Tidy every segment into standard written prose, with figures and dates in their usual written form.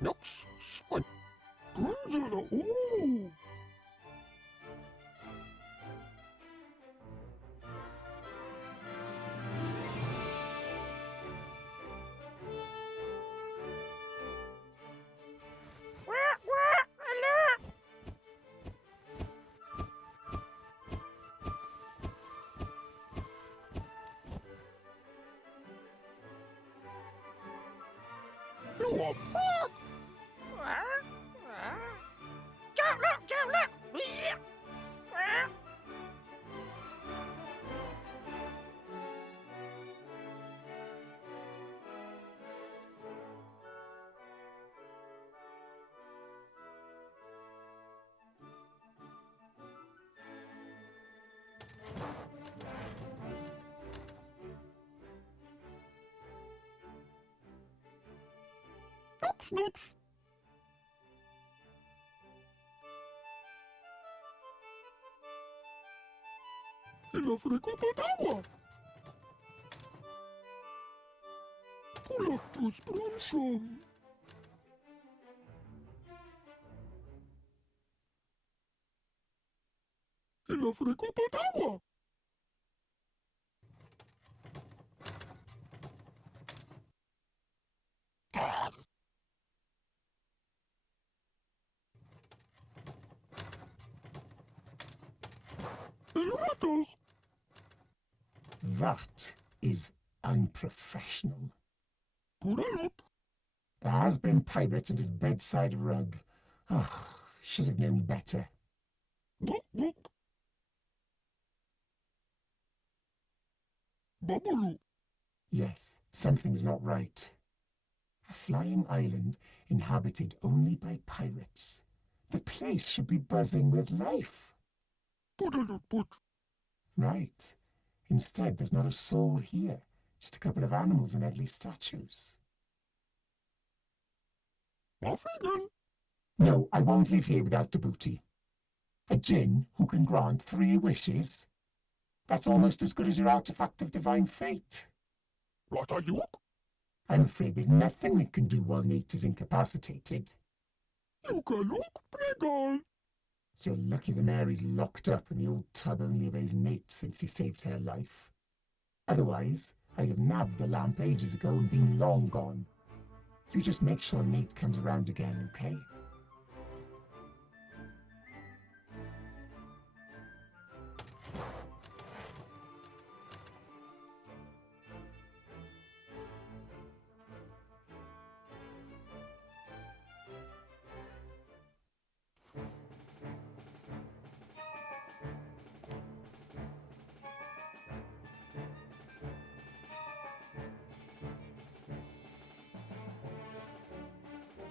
Nox, Swan, Grunzilla, ooh! Alert! You are back! Don't look, don't look! Nox, Nox! El africano d'agua! Collectus Brunson! El africano d'agua! El ratos! That is unprofessional. Puralot! The has-been pirate and his bedside rug. Oh, should have known better. Look, look! Babalu! Yes, something's not right. A flying island inhabited only by pirates. The place should be buzzing with life. Puralot, put! Right. Instead, there's not a soul here. Just a couple of animals and ugly statues. Off again! No, I won't leave here without the booty. A djinn who can grant 3 wishes? That's almost as good as your artifact of divine fate. What are you? I'm afraid there's nothing we can do while Nate is incapacitated. You can look, Pregal! You're lucky the Mary's locked up and the old tub only obeys Nate since he saved her life. Otherwise, I'd have nabbed the lamp ages ago and been long gone. You just make sure Nate comes around again, okay?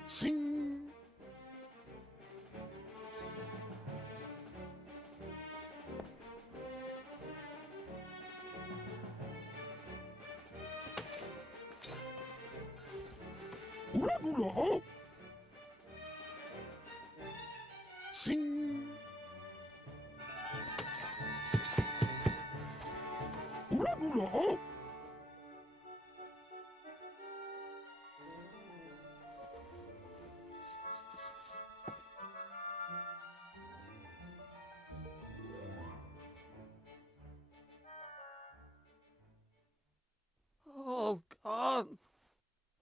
Sing! Ula dula ha! Sing! Ula dula ha! All gone.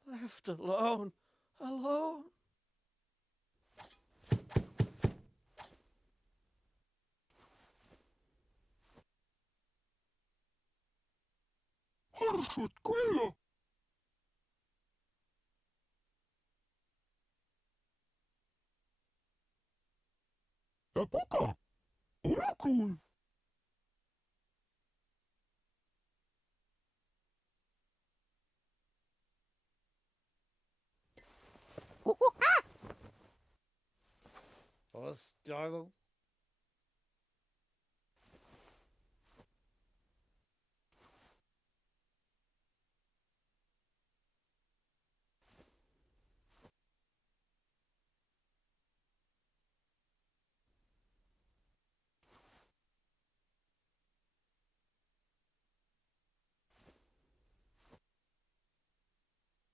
Left alone. Alone. Harsut Quilla! Epoca! Oracle! Hostile.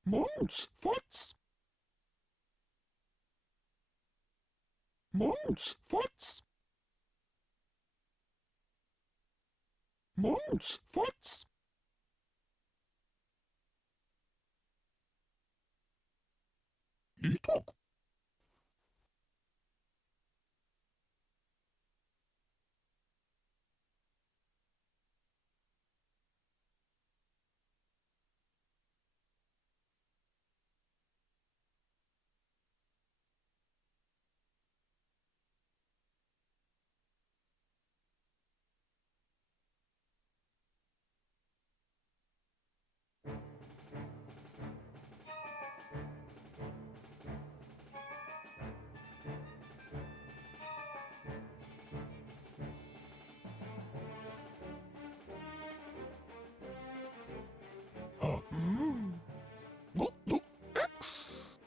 Mons! Fats! Mons, Fotz. Mons, Fotz. Itok. Not the X.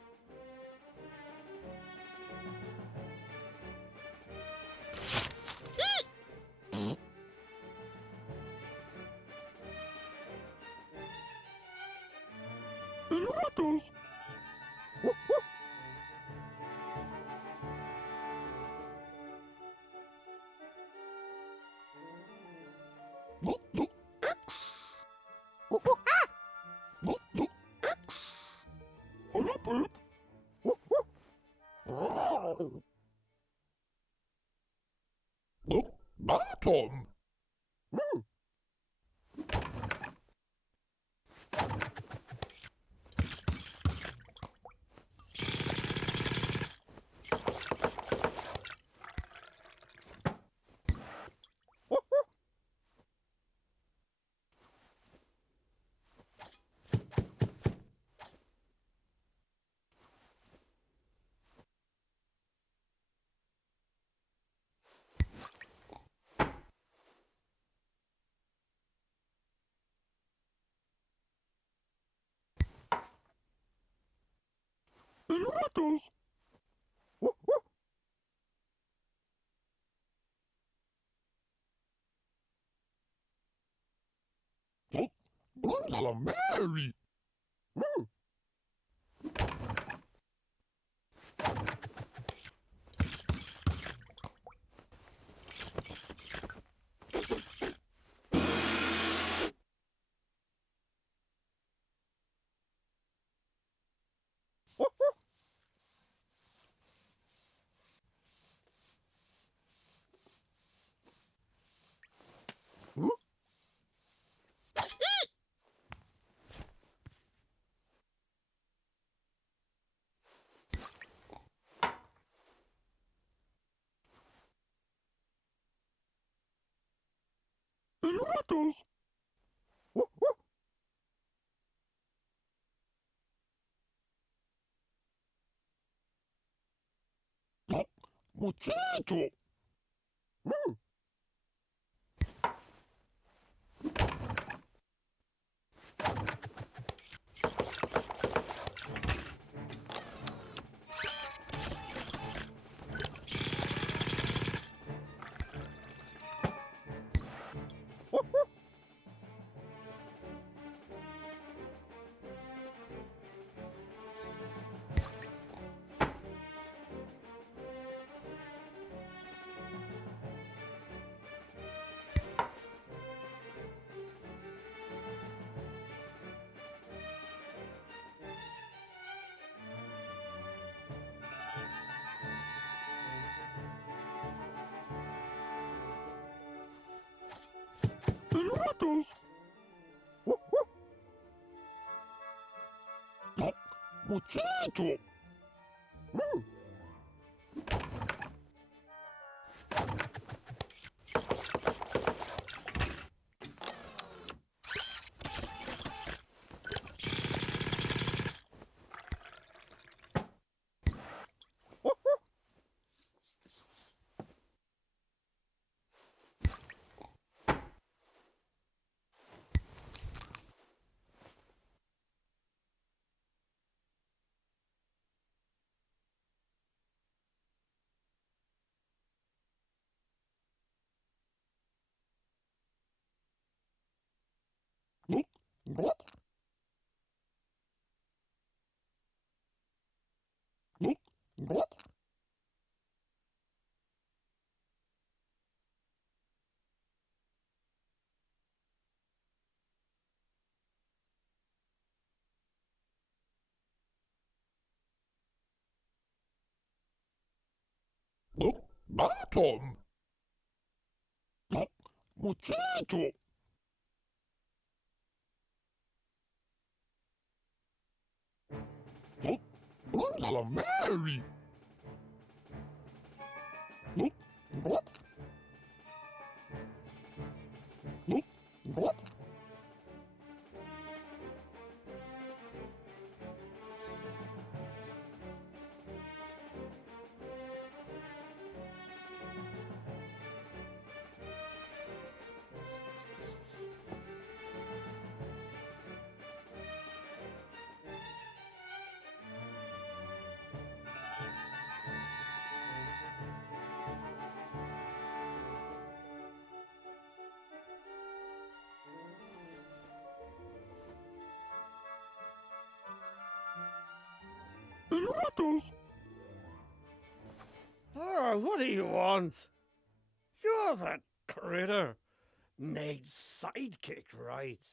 Elevators. Not the X. Not the X. Hola, Pip. The bottom. Elevators. The Gonzalo Mary. Elevators. The muchacho. Elevators. The muchacho. Look, look, look, look. Tom. No, muchacho. No, pregúntale a Mary. No, no. No, no. El ratos. Oh, what do you want? You're that critter. Nate's sidekick, right?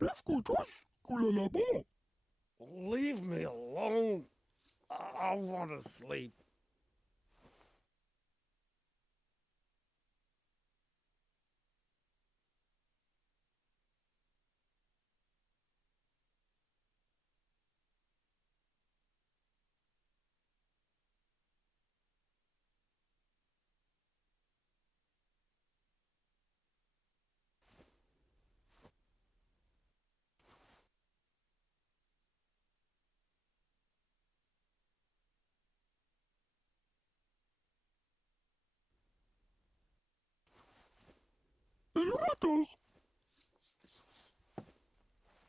¿Qué escuchas? Culalabó. Leave me alone. I want to sleep. El ratos.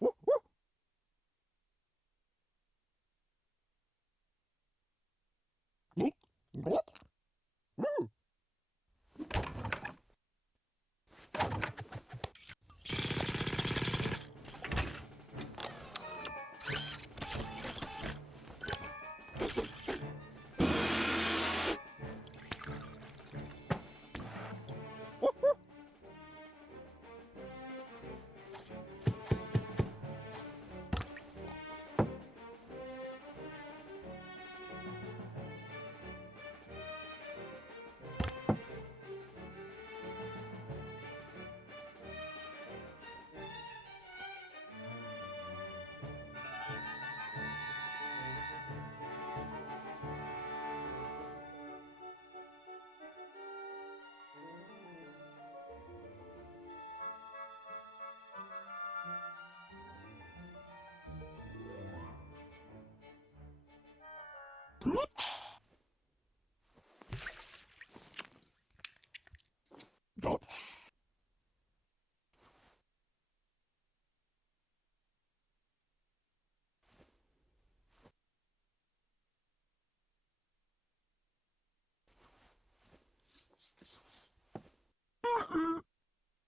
No, no. Plot. Yup.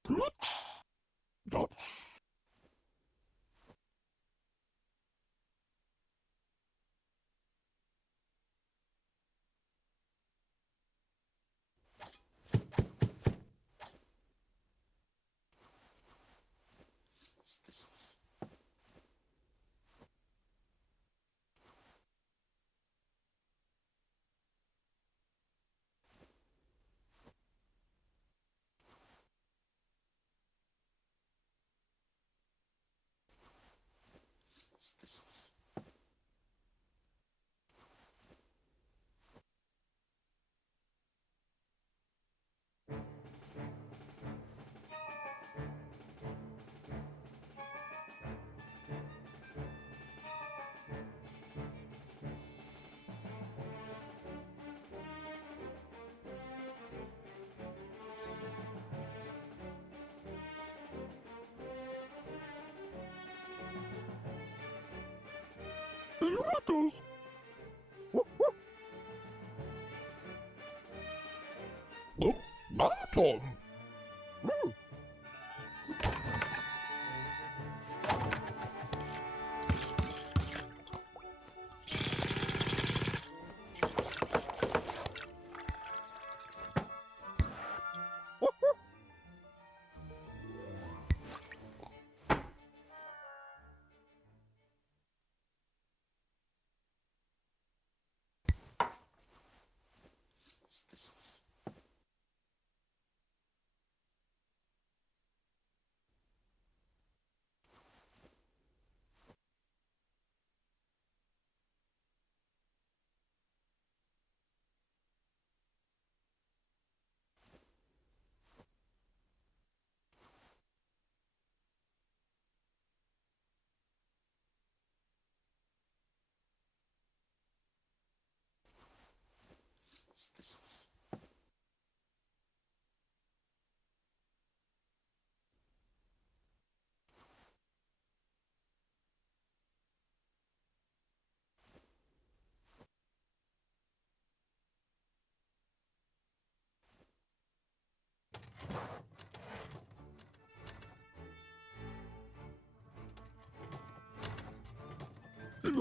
Plot. Yup. El ratos. No, nada, Tom.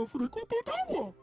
Io frequento d'agua.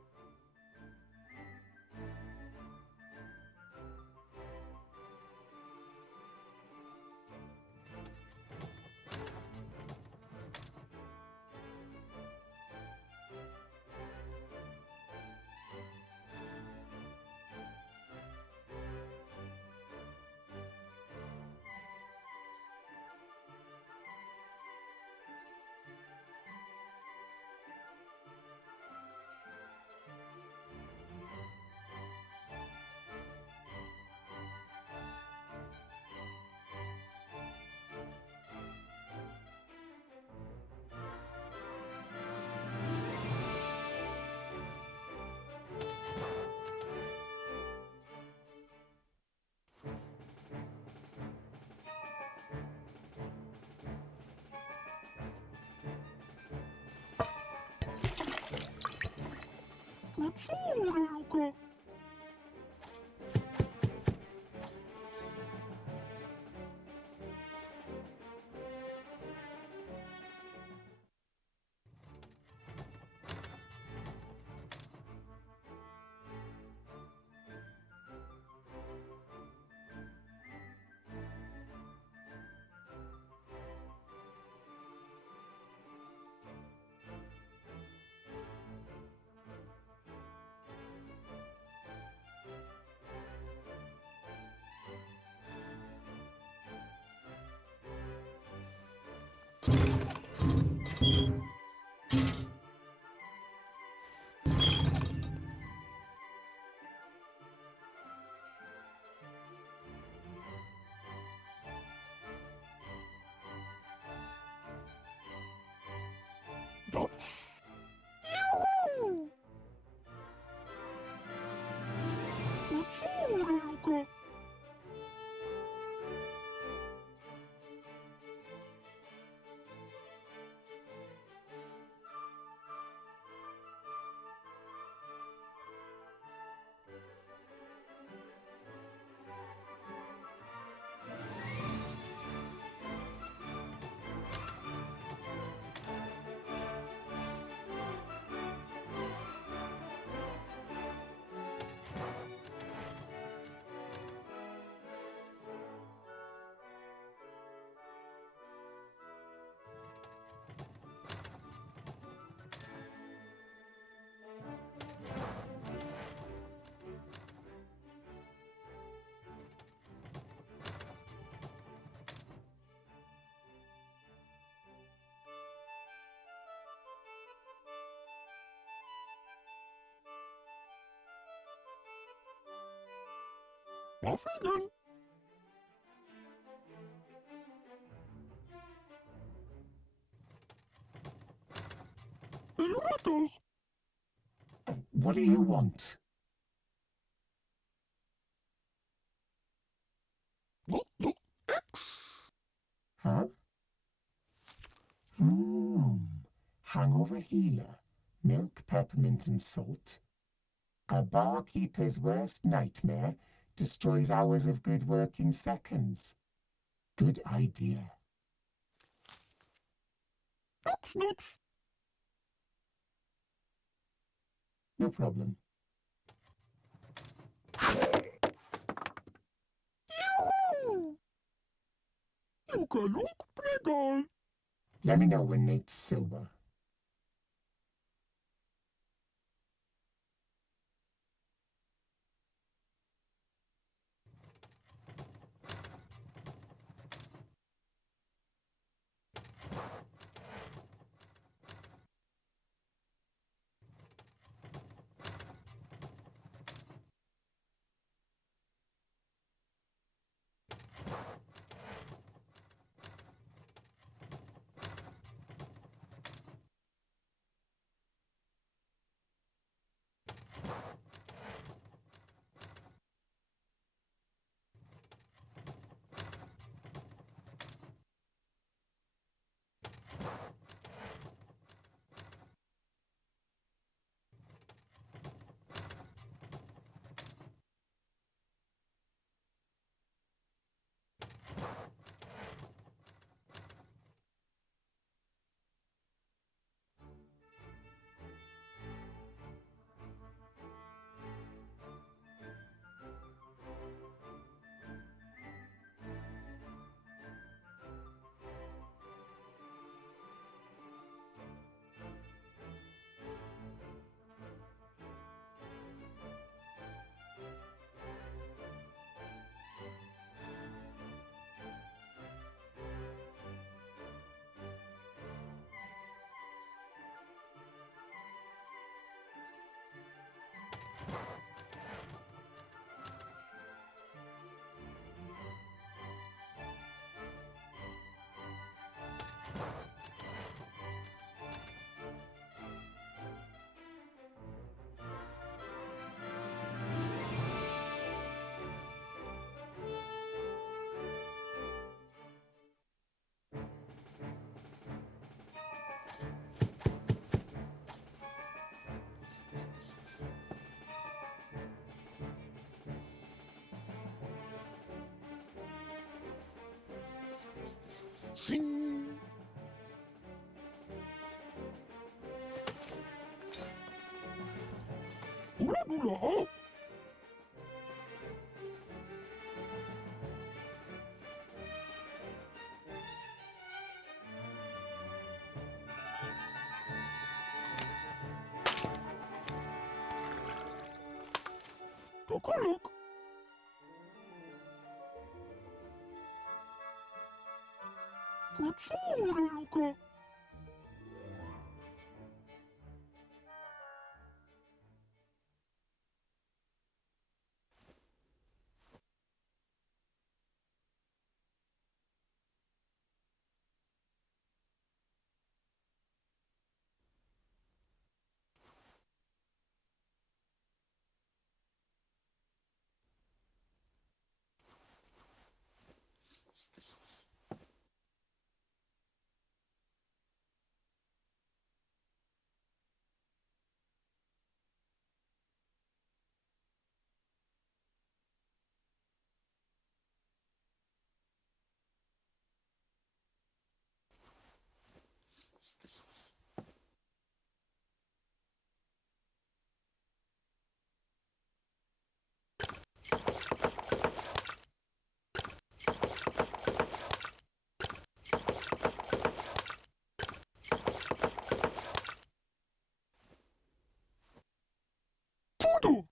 Cuzzure, Luca. That's... Yoo-hoo! Cuzzure, Luca. Auf Wiedersehen. Illuminators. What do you want? Look, X. Huh? Hangover healer, milk, peppermint, and salt. A barkeeper's worst nightmare destroys hours of good work in seconds. Good idea. X. No problem. Yoo-hoo! Luca, look, Pregal. Let me know when Nate's sober. Sing. Hula dula. Takalak. Kutsura luka. Tudo.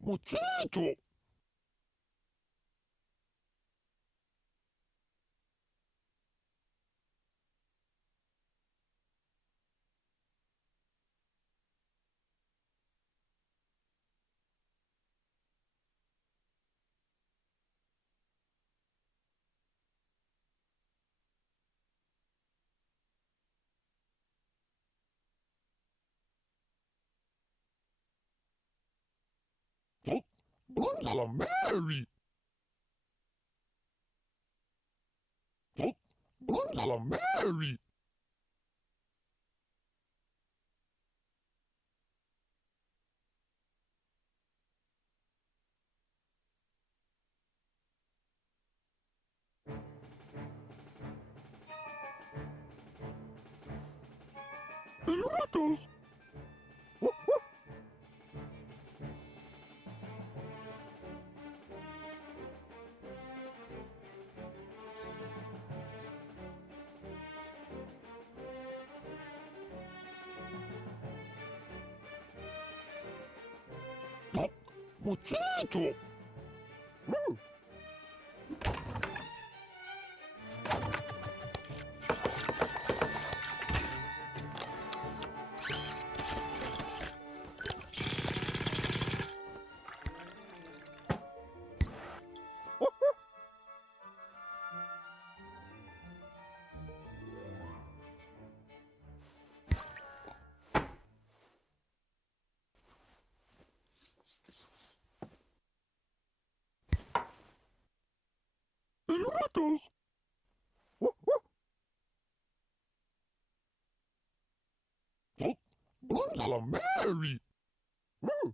Mosquito. Bonzala Mary. Bonzala Mary. Elevators. Mosquito! Mm. El gatos! Oh, blooms a la Mary! Mm.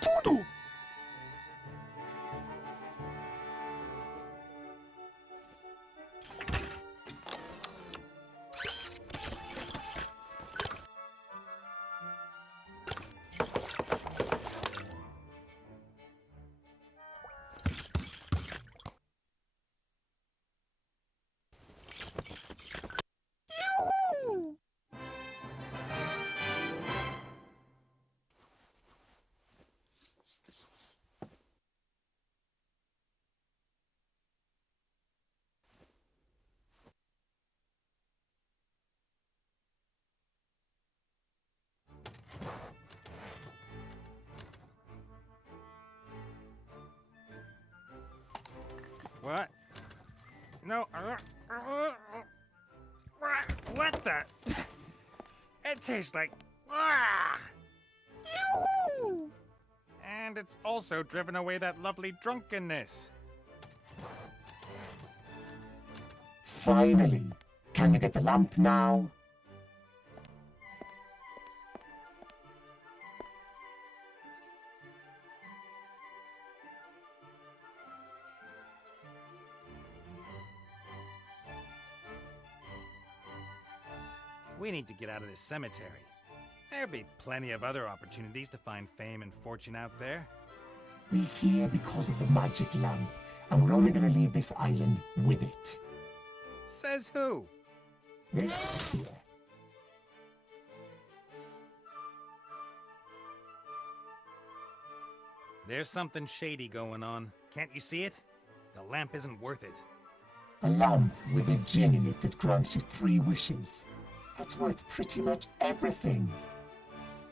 Tudo! Yoo-hoo! What? No. What the? It tastes like. Yoo-hoo! And it's also driven away that lovely drunkenness. Finally! Can we get the lamp now? We need to get out of this cemetery. There'll be plenty of other opportunities to find fame and fortune out there. We're here because of the magic lamp, and we're only going to leave this island with it. Says who? This here. There's something shady going on. Can't you see it? The lamp isn't worth it. A lamp with a gin in it that grants you 3 wishes. That's worth pretty much everything.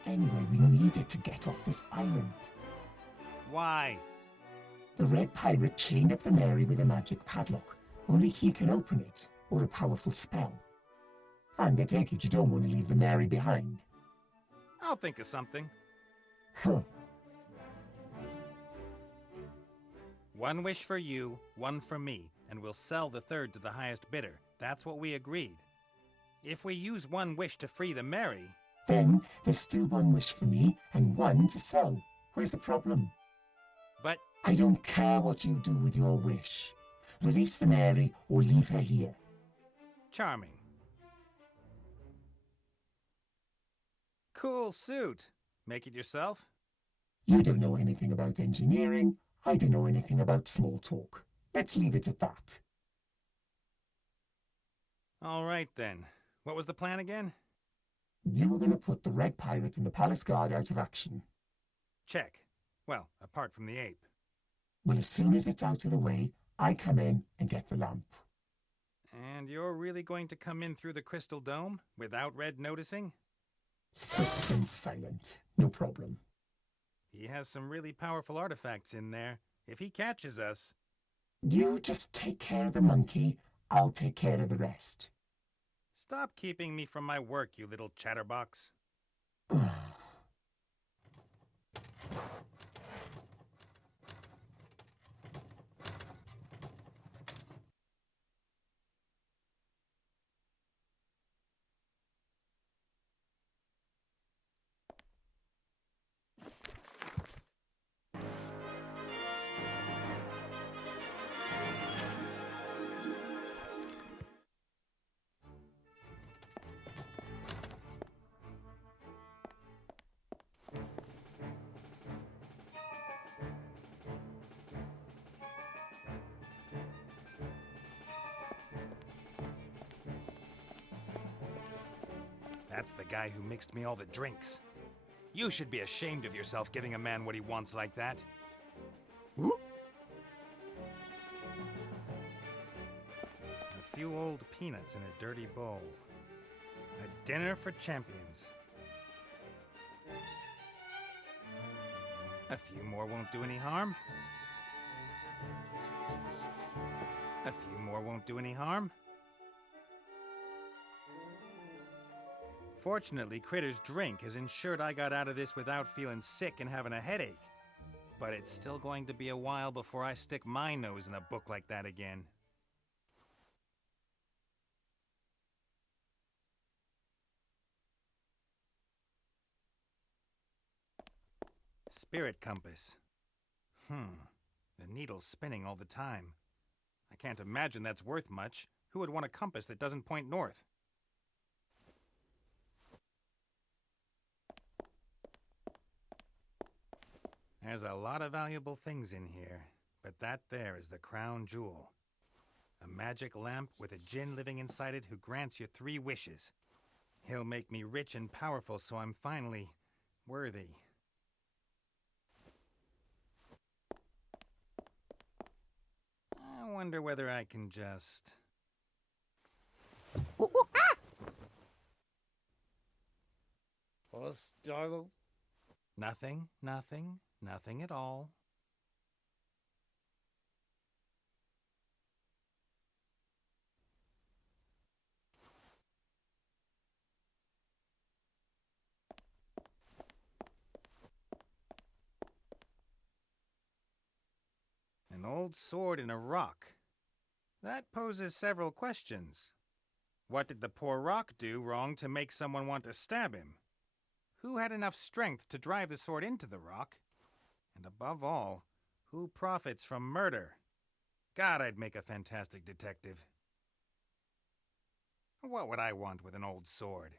Anyway, we need it to get off this island. Why? The Red Pirate chained up the Mary with a magic padlock. Only he can open it, or a powerful spell. And I take it you don't want to leave the Mary behind. I'll think of something. Huh. 1 wish for you, 1 for me, and we'll sell the 3rd to the highest bidder. That's what we agreed. If we use 1 wish to free the Mary... Then there's still 1 wish for me and 1 to sell. Where's the problem? But I don't care what you do with your wish. Release the Mary or leave her here. charming. Cool suit. Make it yourself? You don't know anything about engineering. I don't know anything about small talk. Let's leave it at that. All right then. What was the plan again? You were going to put the Red Pirate and the Palace Guard out of action. Check. Well, apart from the ape. Well, as soon as it's out of the way, I come in and get the lamp. And you're really going to come in through the crystal dome without Red noticing? Swift and silent. No problem. He has some really powerful artifacts in there. If he catches us... You just take care of the monkey. I'll take care of the rest. Stop keeping me from my work, you little chatterbox. That's the guy who mixed me all the drinks. You should be ashamed of yourself giving a man what he wants like that. Huh? A few old peanuts in a dirty bowl. A dinner for champions. A few more won't do any harm. A few more won't do any harm. Fortunately, Critter's drink has ensured I got out of this without feeling sick and having a headache. But it's still going to be a while before I stick my nose in a book like that again. Spirit compass. The needle's spinning all the time. I can't imagine that's worth much. Who would want a compass that doesn't point north? There's a lot of valuable things in here, but that there is the crown jewel. A magic lamp with a djinn living inside it who grants you 3 wishes. He'll make me rich and powerful so I'm finally worthy. I wonder whether I can just... What's Darlow? Nothing, nothing, nothing at all. An old sword in a rock. That poses several questions. What did the poor rock do wrong to make someone want to stab him? Who had enough strength to drive the sword into the rock? And above all, who profits from murder? God, I'd make a fantastic detective. What would I want with an old sword?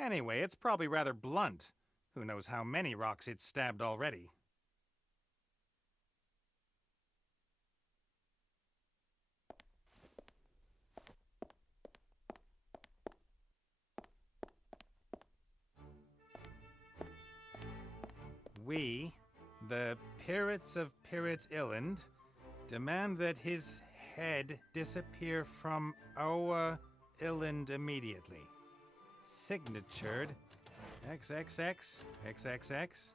Anyway, it's probably rather blunt. Who knows how many rocks it's stabbed already? We, the Pirates of Pirate Island, demand that his head disappear from our island immediately. Signatured XXX, XXX,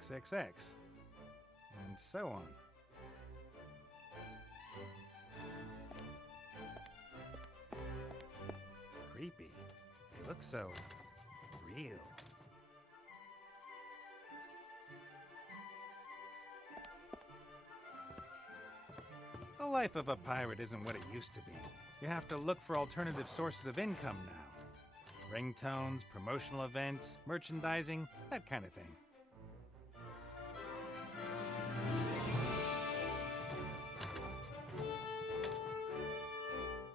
XXX, and so on. Creepy. They look so real. The life of a pirate isn't what it used to be. You have to look for alternative sources of income now. Ringtones, promotional events, merchandising, that kind of thing.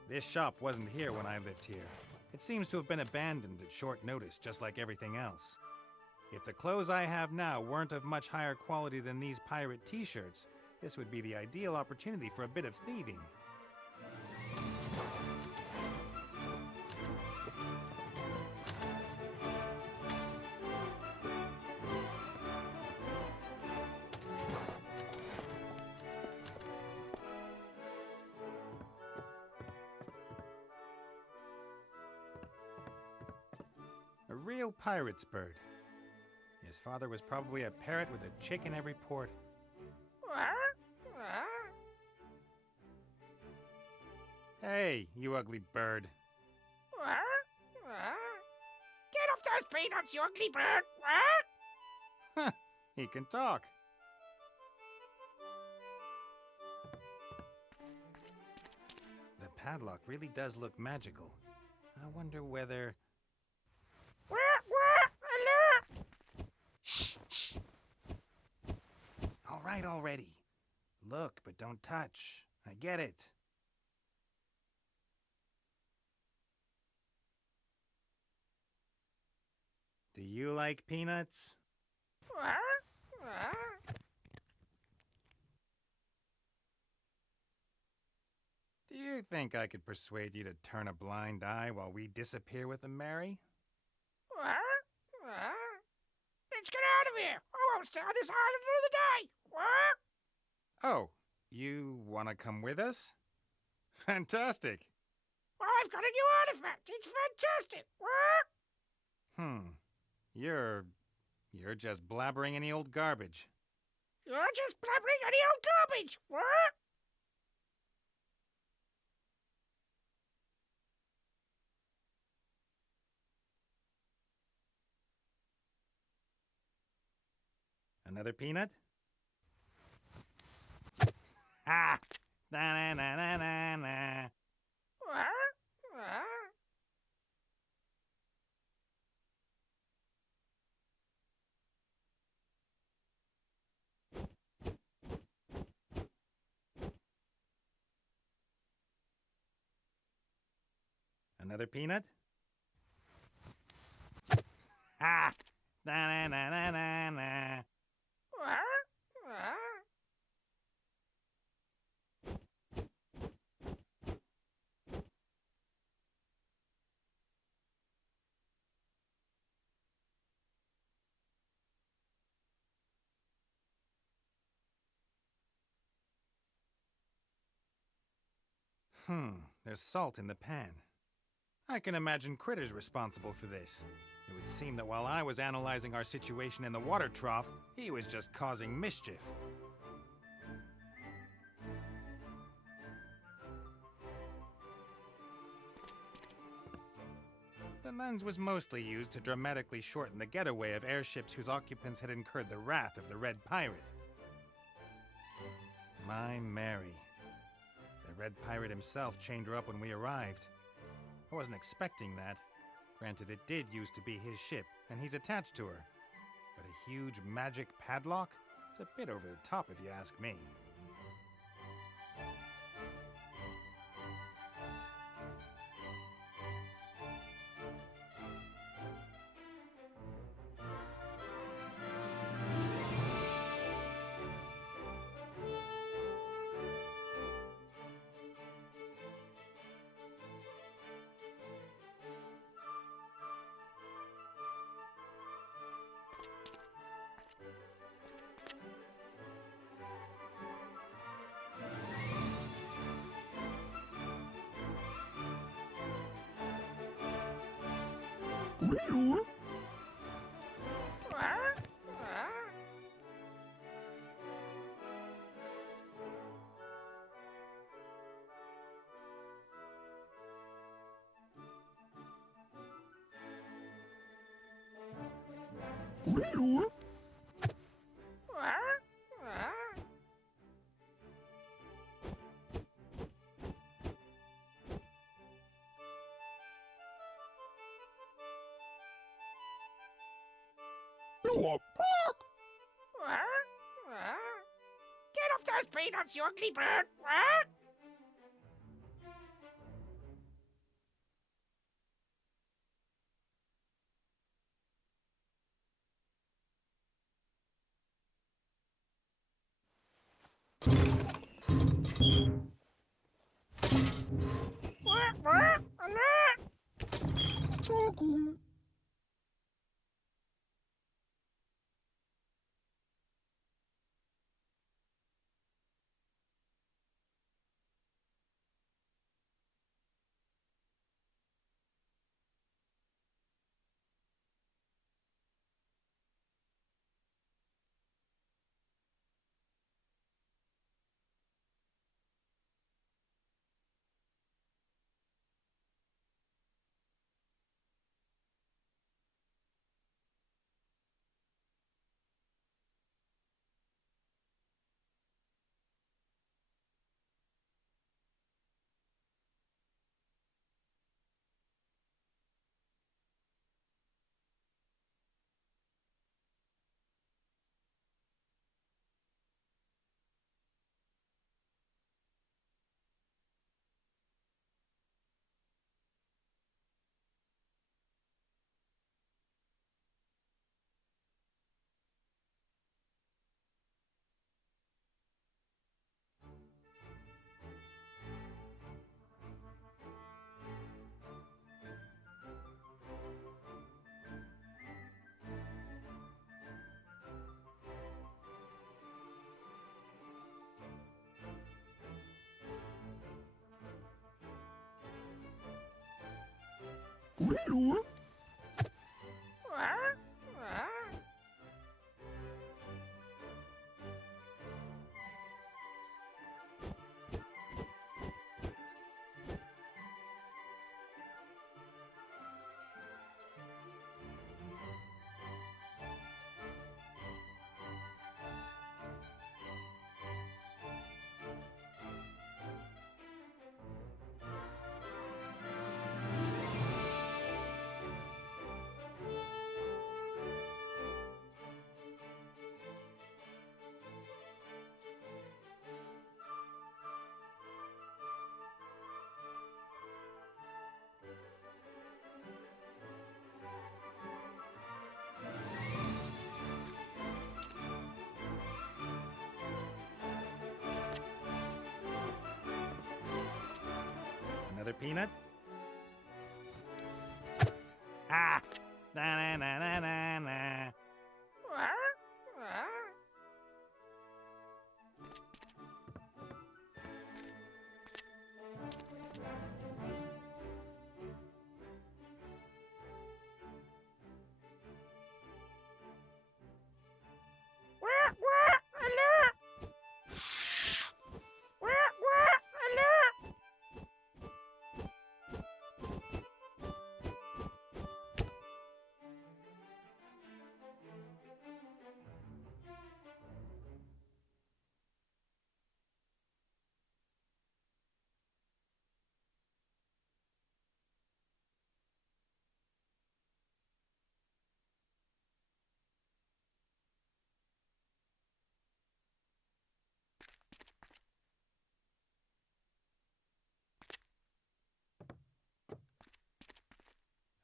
This shop wasn't here when I lived here. It seems to have been abandoned at short notice, just like everything else. If the clothes I have now weren't of much higher quality than these pirate t-shirts, this would be the ideal opportunity for a bit of thieving. real pirate's bird. His father was probably a parrot with a chick in every port. Hey, you ugly bird. Get off those peanuts, you ugly bird! He can talk. The padlock really does look magical. I wonder whether... Alert! Shh, shh. All right already. Look, but don't touch. I get it. Do you like peanuts? Do you think I could persuade you to turn a blind eye while we disappear with the Mary? Let's get out of here! I won't stay on this island another day! Oh, you want to come with us? Fantastic! I've got a new artifact! It's fantastic! You're just blabbering any old garbage. You're just blabbering any old garbage! Another peanut? Ha! Na na na na na na. Another peanut? Ha! Na na na na na na. There's salt in the pan. I can imagine Critter's responsible for this. It would seem that while I was analyzing our situation in the water trough, he was just causing mischief. The lens was mostly used to dramatically shorten the getaway of airships whose occupants had incurred the wrath of the Red Pirate. My Mary. The Red Pirate himself chained her up when we arrived. I wasn't expecting that. Granted, it did used to be his ship, and he's attached to her. But a huge magic padlock? It's a bit over the top if you ask me. Well, well, you are back. Get off those peanuts, you ugly bird! Alert! Talking. Ulul. Another peanut? Ah! Na na na na na na.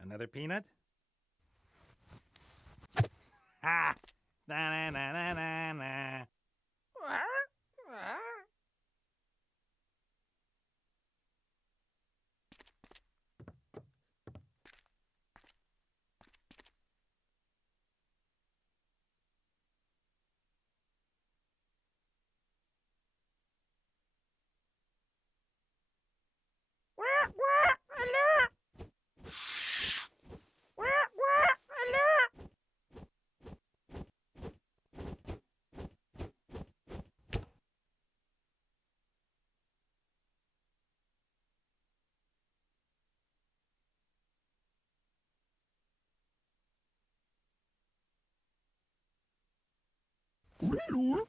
Another peanut? Ah! Na na na na na na. Ulul.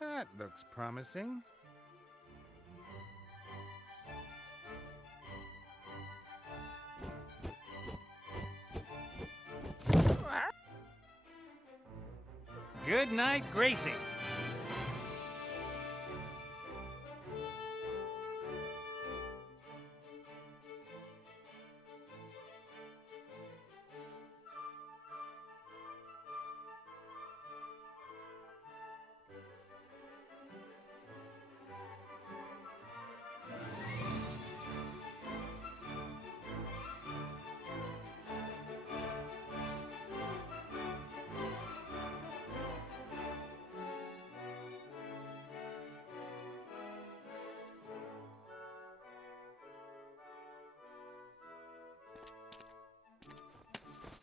That looks promising. Good night, Gracie.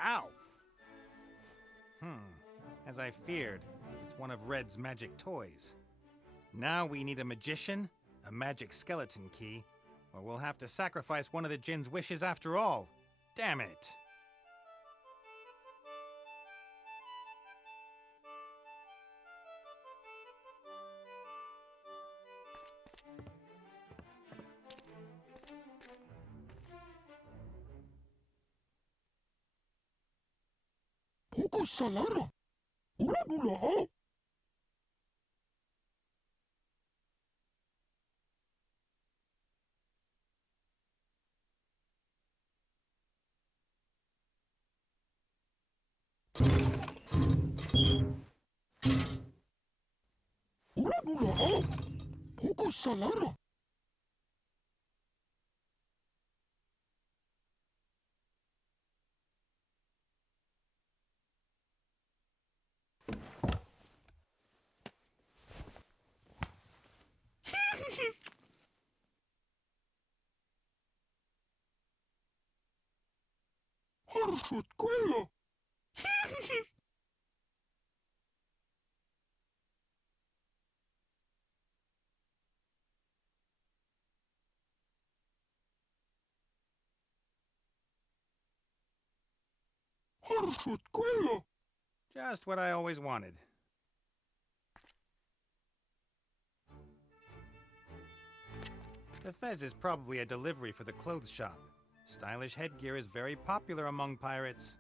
Ow! As I feared, it's one of Red's magic toys. Now we need a magician, a magic skeleton key, or we'll have to sacrifice one of the Djinn's wishes after all. Damn it! Poco salara. Ula dula. Ula nula a. Poco salada. Harsut quella. Harsut quella. Just what I always wanted. The fez is probably a delivery for the clothes shop. Stylish headgear is very popular among pirates.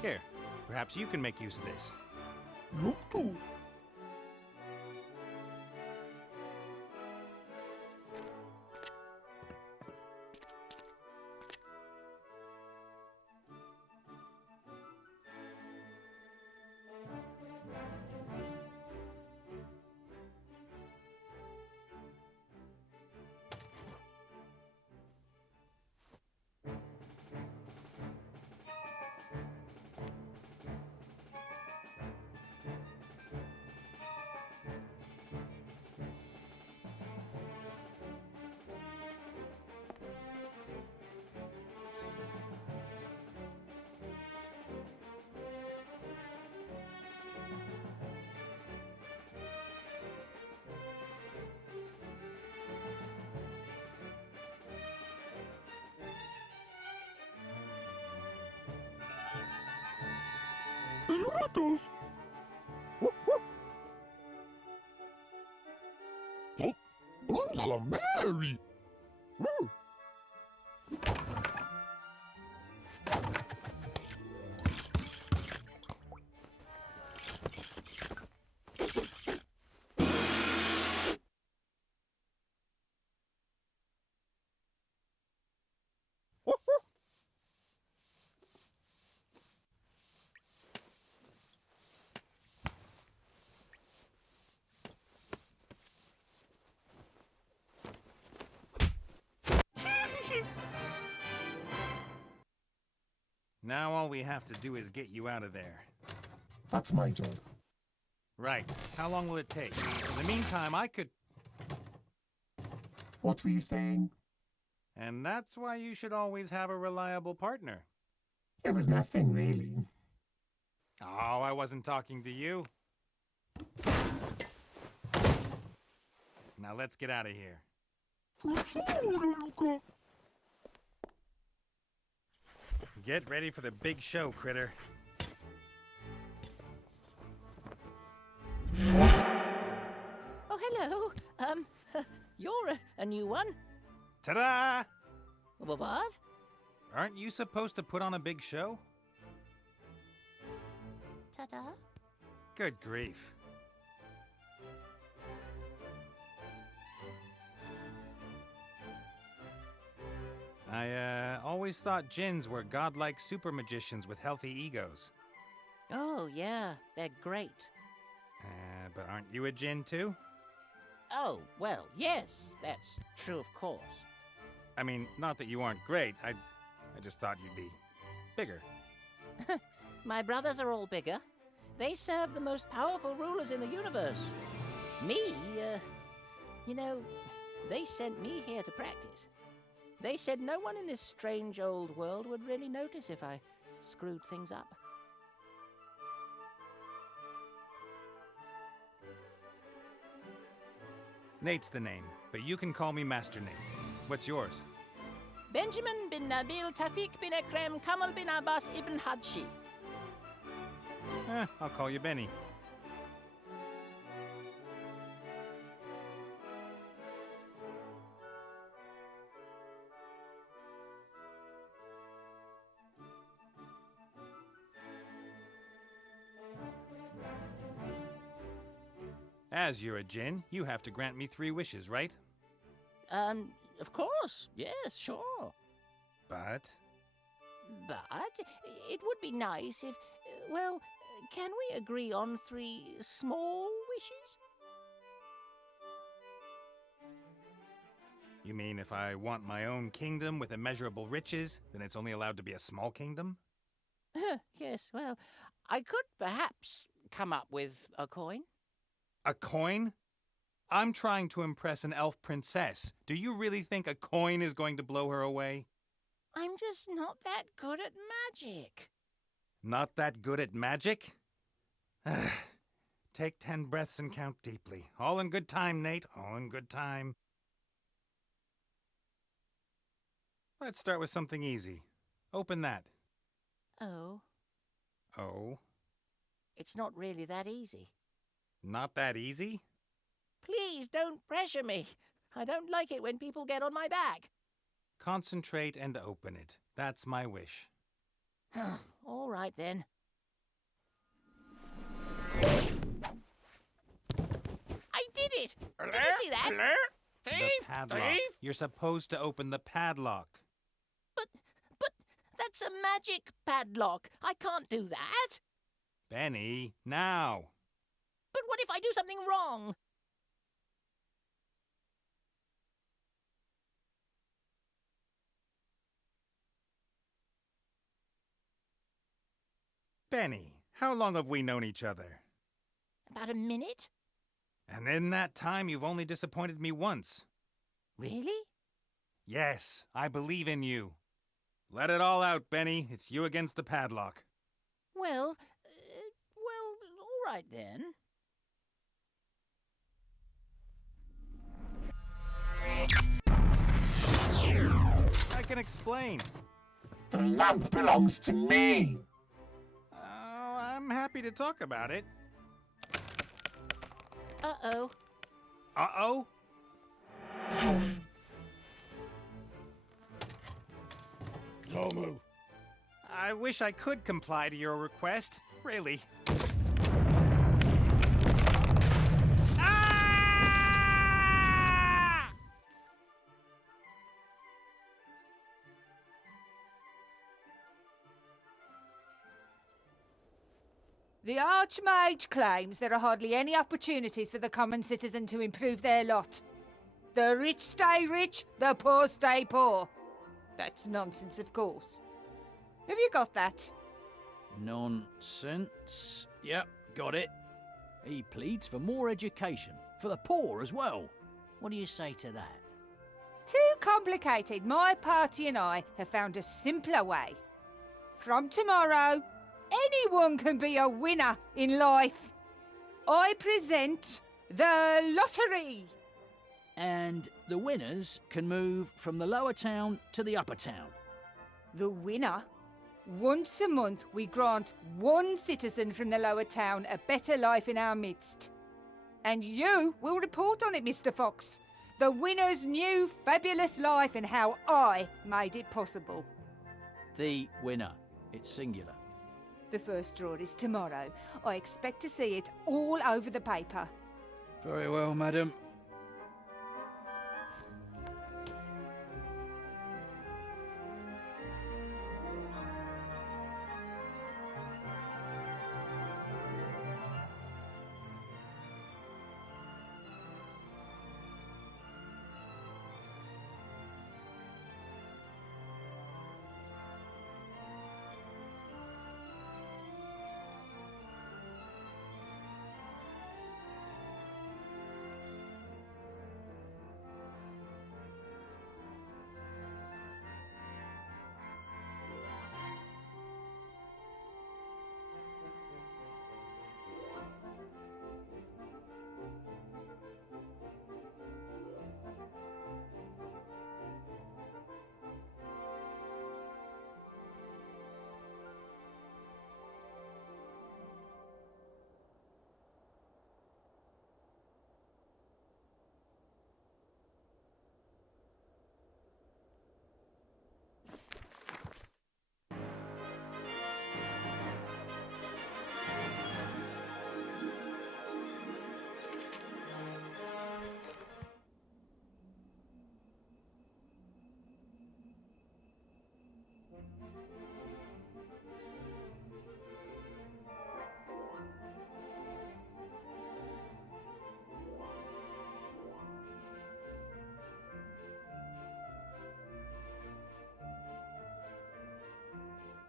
Here, perhaps you can make use of this. Look to. El ratos. Oh, Gonzalo Mary. Now all we have to do is get you out of there. That's my job. Right. How long will it take? In the meantime, I could... What were you saying? And that's why you should always have a reliable partner. It was nothing, really. Oh, I wasn't talking to you. Now let's get out of here. Luca. Get ready for the big show, critter. Oh, hello. You're a new one. Ta-da! What? Aren't you supposed to put on a big show? Ta-da. Good grief. I always thought djinns were godlike super magicians with healthy egos. Oh, yeah, they're great. But aren't you a djinn too? Oh, well, yes, that's true, of course. I mean, not that you aren't great. I just thought you'd be bigger. My brothers are all bigger. They serve the most powerful rulers in the universe. Me, you know, they sent me here to practice. They said no one in this strange old world would really notice if I screwed things up. Nate's the name, but you can call me Master Nate. What's yours? Benjamin bin Nabil Tafik bin Ekrem Kamal bin Abbas ibn Hadshi. I'll call you Benny. As you're a djinn, you have to grant me 3 wishes, right? Of course. Yes, sure. But But it would be nice if, well, can we agree on 3 small wishes? you mean if I want my own kingdom with immeasurable riches, then it's only allowed to be a small kingdom? Yes, well, I could perhaps come up with a coin. A coin? I'm trying to impress an elf princess. Do you really think a coin is going to blow her away? I'm just not that good at magic. Not that good at magic? Take 10 breaths and count deeply. All in good time, Nate. All in good time. Let's start with something easy. Open that. Oh, Oh, it's not really that easy. not that easy? Please don't pressure me. I don't like it when people get on my back. Concentrate and open it. That's my wish. All right, then. I did it! Did you see that? Alert! The Thief! padlock. Thief! You're supposed to open the padlock. But that's a magic padlock. I can't do that. Benny, now. But what if I do something wrong? Benny, how long have we known each other? About a minute? And in that time, you've only disappointed me once. Really? Yes, I believe in you. Let it all out, Benny. It's you against the padlock. Well, all right then. I can explain. The lamp belongs to me. Oh, I'm happy to talk about it. Uh-oh. Uh-oh? Tomu. I wish I could comply to your request. Really. Ah! The Archmage claims there are hardly any opportunities for the common citizen to improve their lot. The rich stay rich, the poor stay poor. That's nonsense, of course. Have you got that? Nonsense. Yep, got it. He pleads for more education, for the poor as well. What do you say to that? Too complicated. My party and I have found a simpler way. From tomorrow, anyone can be a winner in life. I present the lottery. And the winners can move from the lower town to the upper town. The winner? Once a month, we grant one citizen from the lower town a better life in our midst. And you will report on it, Mr. Fox. The winner's new fabulous life and how I made it possible. The winner. It's singular. The first draw is tomorrow. I expect to see it all over the paper. Very well, madam.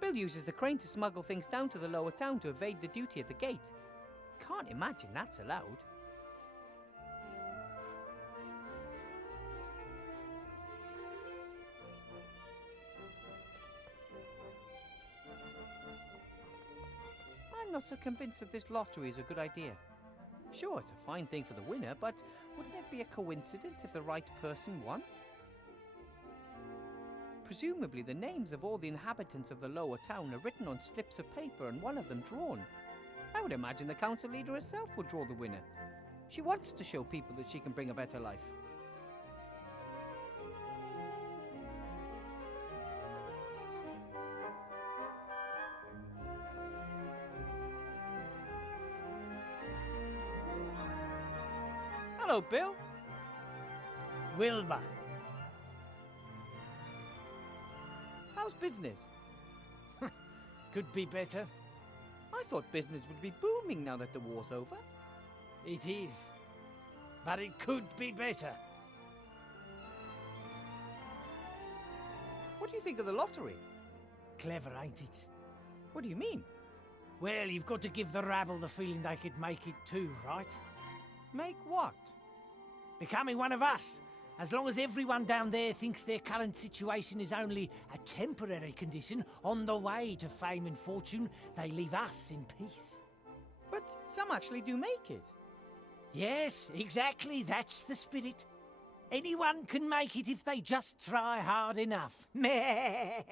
Quill uses the crane to smuggle things down to the lower town to evade the duty at the gate. Can't imagine that's allowed. I'm not so convinced that this lottery is a good idea. Sure, it's a fine thing for the winner, but wouldn't it be a coincidence if the right person won? Presumably the names of all the inhabitants of the lower town are written on slips of paper and one of them drawn. I would imagine the council leader herself would draw the winner. She wants to show people that she can bring a better life. Hello, Bill. Wilbur. How's business? Could be better. I thought business would be booming now that the war's over. It is. But it could be better. What do you think of the lottery? Clever, ain't it? What do you mean? Well, you've got to give the rabble the feeling they could make it too, right? Make what? Becoming one of us. As long as everyone down there thinks their current situation is only a temporary condition on the way to fame and fortune, they leave us in peace. But some actually do make it. Yes, exactly. That's the spirit. Anyone can make it if they just try hard enough. Meh.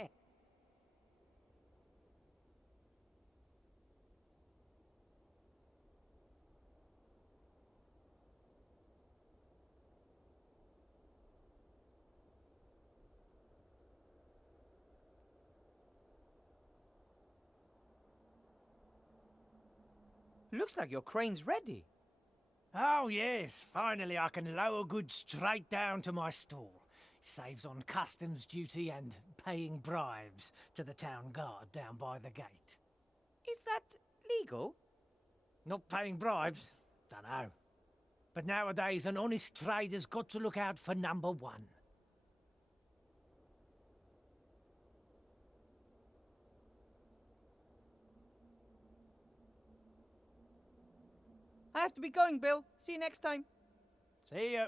Looks like your crane's ready. Oh, yes. Finally, I can lower goods straight down to my stall. Saves on customs duty and paying bribes to the town guard down by the gate. Is that legal? Not paying bribes? Dunno. But nowadays, an honest trader's got to look out for number one. I have to be going, Bill. See you next time. See ya.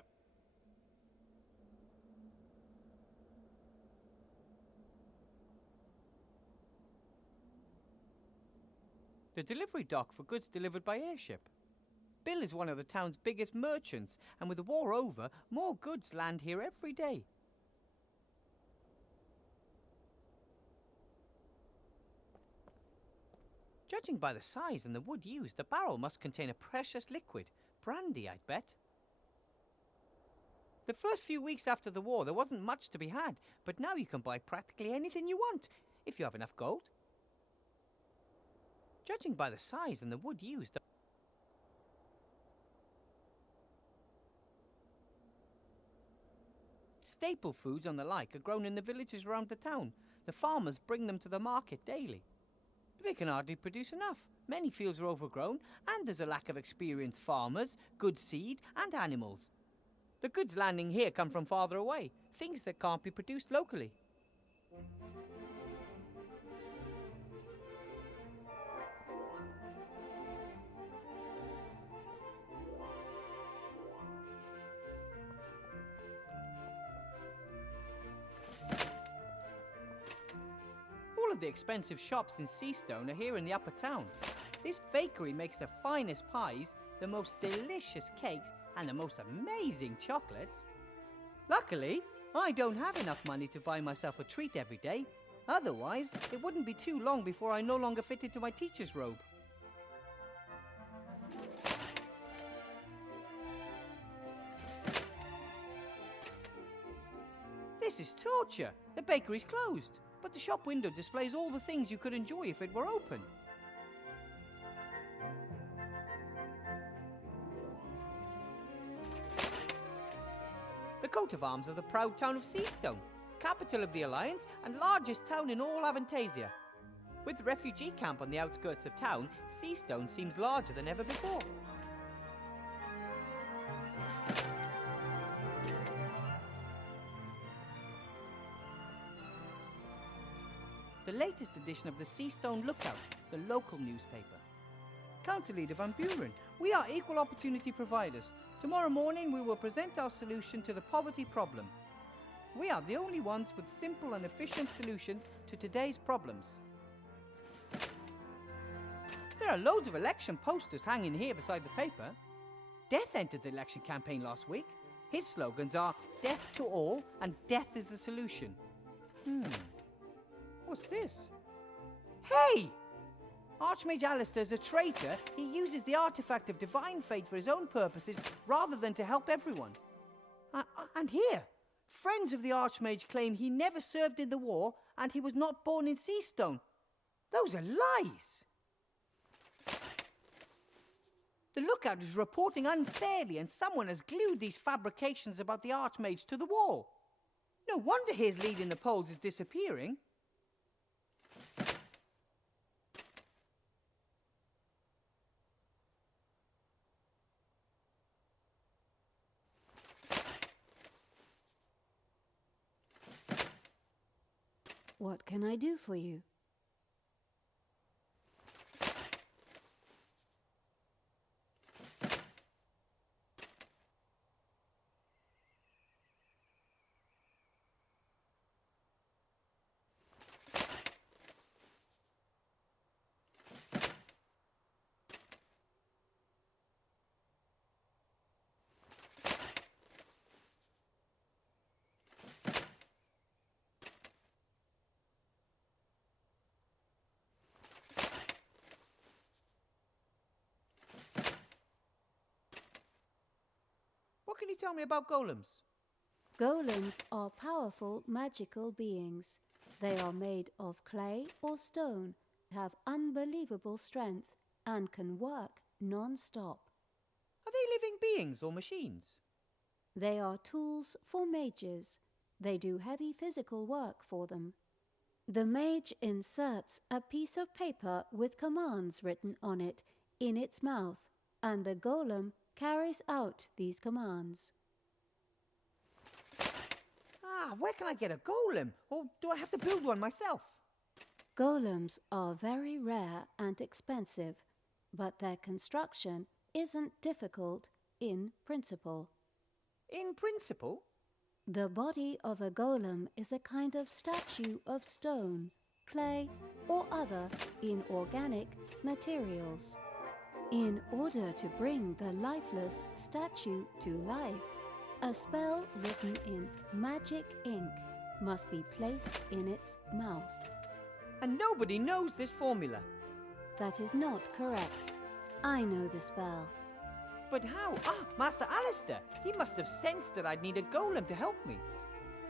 The delivery dock for goods delivered by airship. Bill is one of the town's biggest merchants, and with the war over, more goods land here every day. Judging by the size and the wood used, the barrel must contain a precious liquid. Brandy, I'd bet. The first few weeks after the war, there wasn't much to be had, but now you can buy practically anything you want, if you have enough gold. Judging by the size and the wood used, staple foods and the like are grown in the villages around the town. The farmers bring them to the market daily. But they can hardly produce enough. Many fields are overgrown, and there's a lack of experienced farmers, good seed, and animals. The goods landing here come from farther away, things that can't be produced locally. All of the expensive shops in Seastone are here in the upper town. This bakery makes the finest pies, the most delicious cakes, and the most amazing chocolates. Luckily, I don't have enough money to buy myself a treat every day. Otherwise, it wouldn't be too long before I no longer fit into my teacher's robe. This is torture. The bakery's closed, but the shop window displays all the things you could enjoy if it were open. The coat of arms of the proud town of Seastone, capital of the Alliance and largest town in all Avantasia. With the refugee camp on the outskirts of town, Seastone seems larger than ever before. the latest edition of the Seastone Lookout, the local newspaper. Council Leader Van Buren, we are equal opportunity providers. Tomorrow morning we will present our solution to the poverty problem. We are the only ones with simple and efficient solutions to today's problems. There are loads of election posters hanging here beside the paper. Death entered the election campaign last week. His slogans are death to all and death is the solution. What's this? Hey! Archmage Alistair's a traitor. He uses the artifact of divine fate for his own purposes rather than to help everyone. And here, friends of the Archmage claim he never served in the war and he was not born in Seastone. Those are lies. The Lookout is reporting unfairly and someone has glued these fabrications about the Archmage to the wall. No wonder his lead in the polls is disappearing. What can I do for you? What can you tell me about golems? Golems are powerful magical beings. They are made of clay or stone, have unbelievable strength, and can work non-stop. Are they living beings or machines? They are tools for mages. They do heavy physical work for them. The mage inserts a piece of paper with commands written on it in its mouth, and the golem carries out these commands. Where can I get a golem? Or do I have to build one myself? Golems are very rare and expensive, but their construction isn't difficult in principle. In principle? The body of a golem is a kind of statue of stone, clay, or other inorganic materials. In order to bring the lifeless statue to life, a spell written in magic ink must be placed in its mouth. And nobody knows this formula. That is not correct. I know the spell. But how? Master Alistair! He must have sensed that I'd need a golem to help me.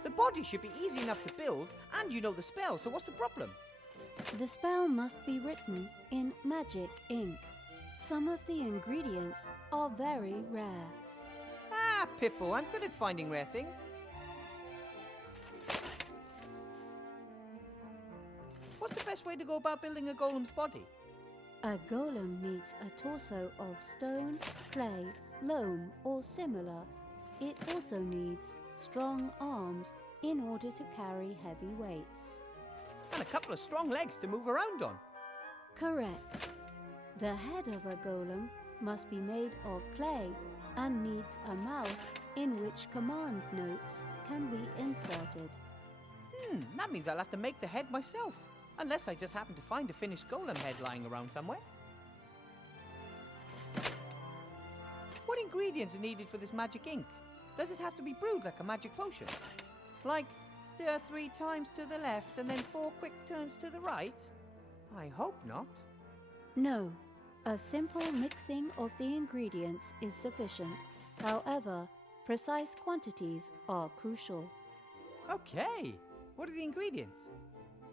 The body should be easy enough to build, and you know the spell, so what's the problem? The spell must be written in magic ink. Some of the ingredients are very rare. Piffle, I'm good at finding rare things. What's the best way to go about building a golem's body? A golem needs a torso of stone, clay, loam, or similar. It also needs strong arms in order to carry heavy weights. And a couple of strong legs to move around on. Correct. The head of a golem must be made of clay and needs a mouth in which command notes can be inserted. That means I'll have to make the head myself. Unless I just happen to find a finished golem head lying around somewhere. What ingredients are needed for this magic ink? Does it have to be brewed like a magic potion? Like, stir 3 times to the left and then 4 quick turns to the right? I hope not. No, a simple mixing of the ingredients is sufficient. However, precise quantities are crucial. Okay, what are the ingredients?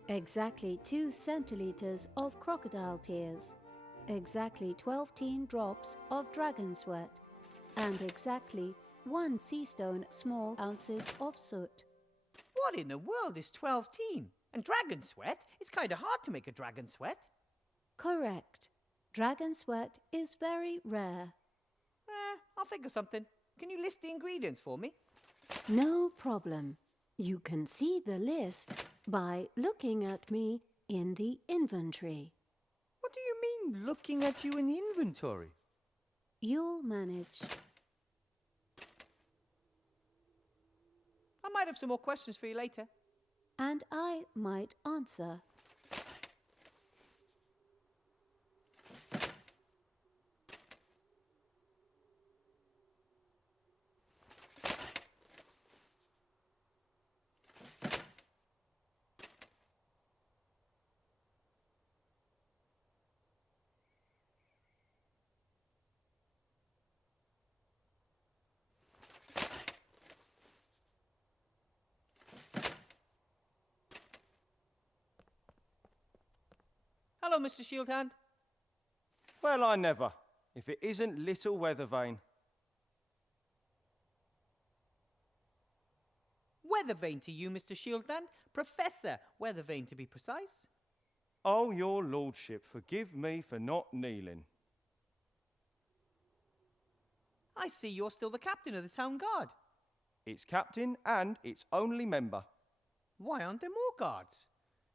Exactly 2 centiliters of crocodile tears, exactly 12 drops of dragon sweat, and exactly 1 seastone small ounces of soot. What in the world is 12 teen? And dragon sweat? It's kind of hard to make a dragon sweat. Correct. Dragon sweat is very rare. I'll think of something. Can you list the ingredients for me? No problem. You can see the list by looking at me in the inventory. What do you mean, looking at you in the inventory? You'll manage. I might have some more questions for you later. And I might answer. Hello, Mr. Shieldhand. Well, I never. If it isn't little Weathervane. Weathervane to you, Mr. Shieldhand. Professor Weathervane, to be precise. Oh, your lordship, forgive me for not kneeling. I see you're still the captain of the town guard. It's captain and its only member. Why aren't there more guards?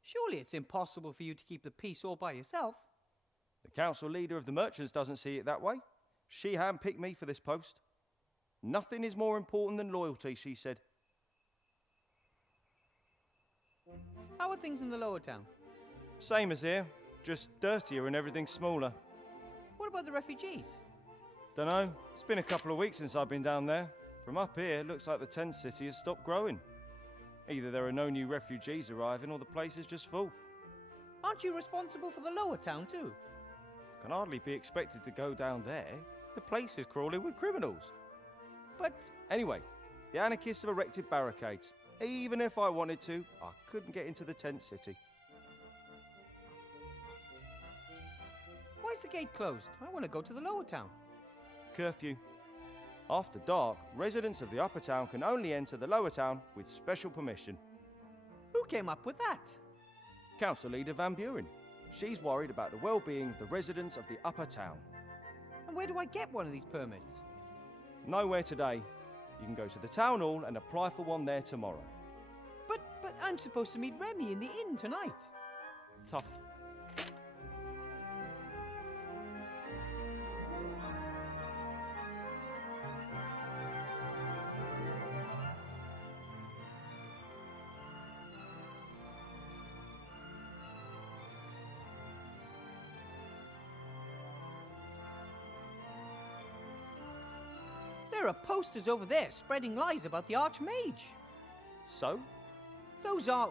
Surely it's impossible for you to keep the peace all by yourself. The council leader of the merchants doesn't see it that way. She handpicked me for this post. Nothing is more important than loyalty, she said. How are things in the lower town? Same as here, just dirtier and everything smaller. What about the refugees? Dunno, it's been a couple of weeks since I've been down there. From up here, it looks like the tent city has stopped growing. Either there are no new refugees arriving or the place is just full. Aren't you responsible for the lower town too? Can hardly be expected to go down there. The place is crawling with criminals. But Anyway, the anarchists have erected barricades. Even if I wanted to, I couldn't get into the tent city. why is the gate closed? I want to go to the lower town. Curfew. After dark, residents of the upper town can only enter the lower town with special permission. Who came up with that? Council Leader Van Buren. She's worried about the well-being of the residents of the upper town. And where do I get one of these permits? Nowhere today. You can go to the town hall and apply for one there tomorrow. But I'm supposed to meet Remy in the inn tonight. Tough. There are posters over there spreading lies about the Archmage. So? Those are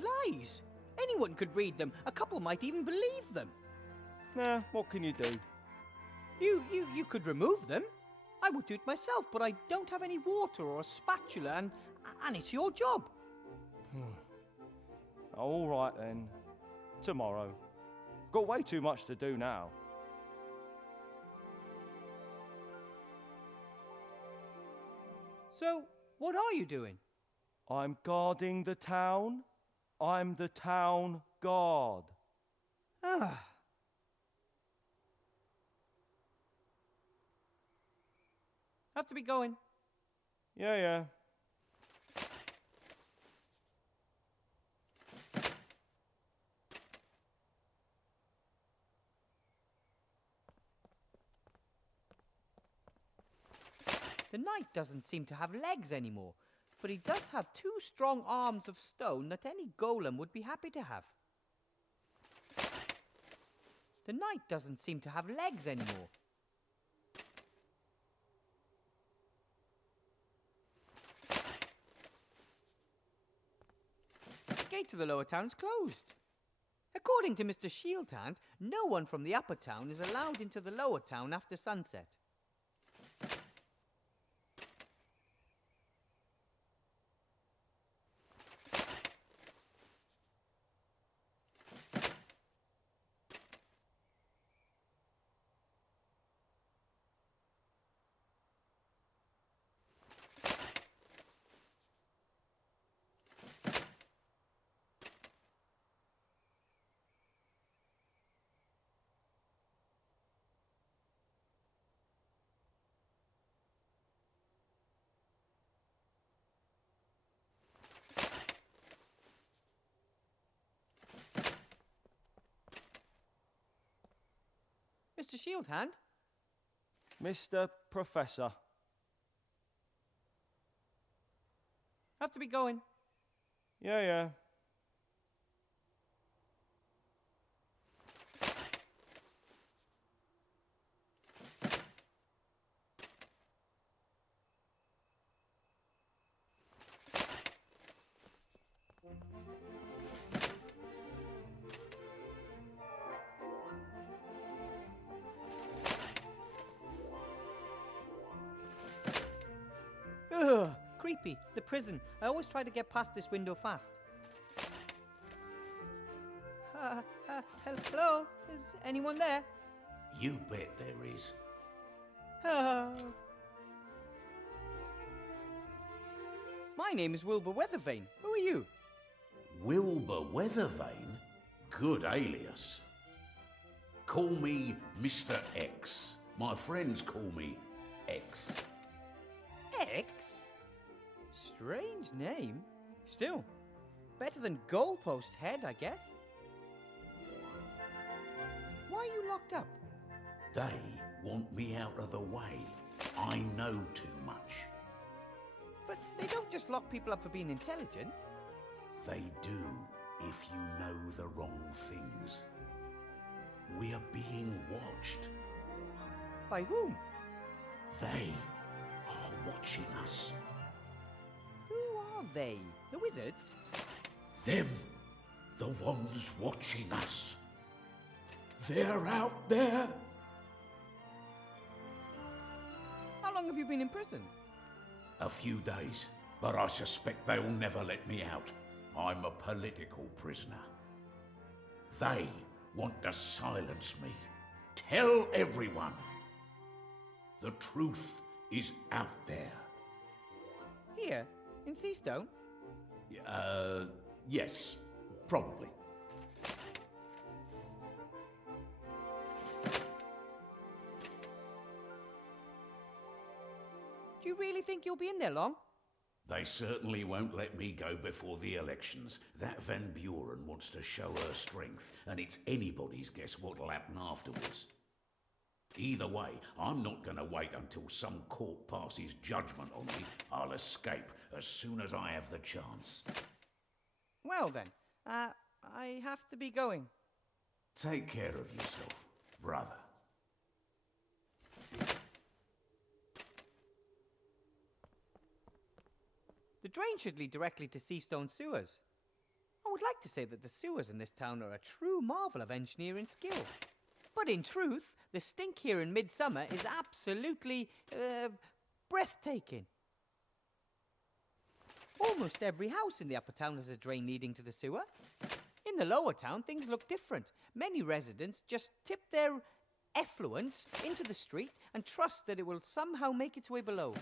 lies. Anyone could read them. A couple might even believe them. What can you do? You could remove them. I would do it myself, but I don't have any water or a spatula, and it's your job. All right then. Tomorrow. I've got way too much to do now. So, what are you doing? I'm guarding the town. I'm the town guard. Ah. Have to be going. Yeah. The knight doesn't seem to have legs anymore, but he does have two strong arms of stone that any golem would be happy to have. The knight doesn't seem to have legs anymore. The gate to the lower town is closed. According to Mr. Shieldhand, no one from the upper town is allowed into the lower town after sunset. Mr. Shieldhand? Mr. Professor. Have to be going. Yeah. Ugh, creepy. The prison. I always try to get past this window fast. Hello? Is anyone there? You bet there is. My name is Wilbur Weathervane. Who are you? Wilbur Weathervane? Good alias. Call me Mr. X. My friends call me X. X? Strange name. Still, better than Goalpost Head, I guess. Why are you locked up? They want me out of the way. I know too much. But they don't just lock people up for being intelligent. They do if you know the wrong things. We are being watched. By whom? They are watching us. Who are they? The wizards? Them, the ones watching us. They're out there. How long have you been in prison? A few days, but I suspect they'll never let me out. I'm a political prisoner. They want to silence me. Tell everyone. The truth is out there. Here, in Seastone? Yes, probably. Do you really think you'll be in there long? They certainly won't let me go before the elections. That Van Buren wants to show her strength, and it's anybody's guess what'll happen afterwards. Either way, I'm not going to wait until some court passes judgment on me. I'll escape as soon as I have the chance. Well then, I have to be going. Take care of yourself, brother. The drain should lead directly to Seastone sewers. I would like to say that the sewers in this town are a true marvel of engineering skill. But in truth, the stink here in midsummer is absolutely, breathtaking. Almost every house in the upper town has a drain leading to the sewer. In the lower town, things look different. Many residents just tip their effluence into the street and trust that it will somehow make its way below.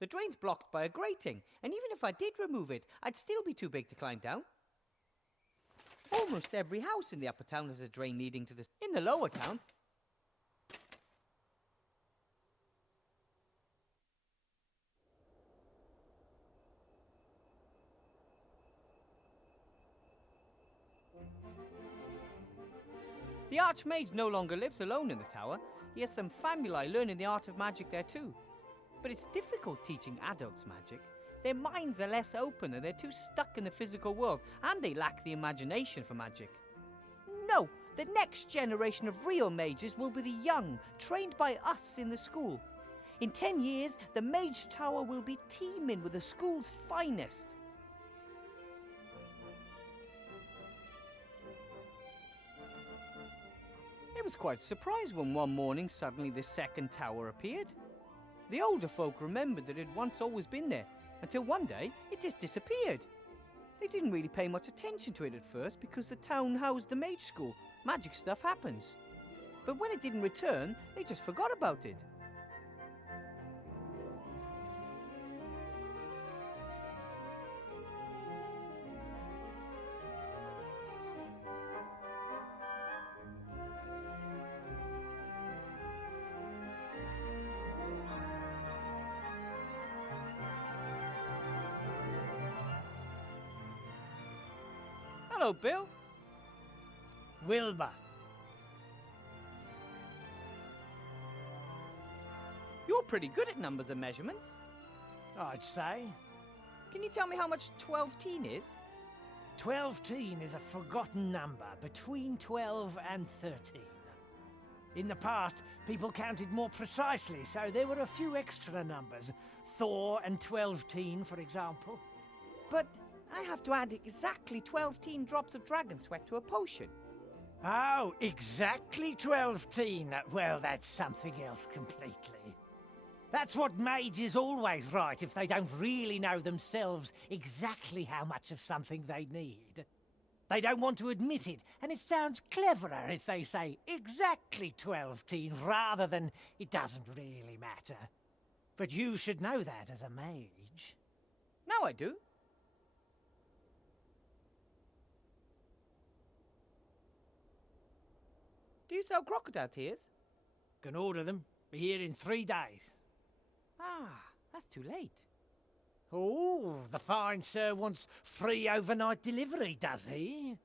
The drain's blocked by a grating, and even if I did remove it, I'd still be too big to climb down. Almost every house in the upper town has a drain leading to the... In the lower town... The Archmage no longer lives alone in the tower. He has some family learning the art of magic there too. But it's difficult teaching adults magic. Their minds are less open and they're too stuck in the physical world, and they lack the imagination for magic. No, the next generation of real mages will be the young, trained by us in the school. In 10 years, the Mage Tower will be teeming with the school's finest. It was quite a surprise when one morning suddenly the second tower appeared. The older folk remembered that it had once always been there, until one day it just disappeared. They didn't really pay much attention to it at first because the town housed the mage school. Magic stuff happens. But when it didn't return, they just forgot about it. Hello, Bill. Wilbur, pretty good at numbers and measurements. I'd say. Can you tell me how much 12-teen is? 12-teen is a forgotten number between 12 and 13. In the past, people counted more precisely, so there were a few extra numbers. Thor and 12-teen, for example. But I have to add exactly 12-teen drops of dragon sweat to a potion. Oh, exactly 12-teen. Well, that's something else completely. That's what mages always write if they don't really know themselves exactly how much of something they need. They don't want to admit it, and it sounds cleverer if they say exactly 12-teen rather than it doesn't really matter. But you should know that as a mage. Now I do. Do you sell crocodile tears? Can order them. Be here in 3 days. Ah, that's too late. Oh, the fine sir wants free overnight delivery, does he?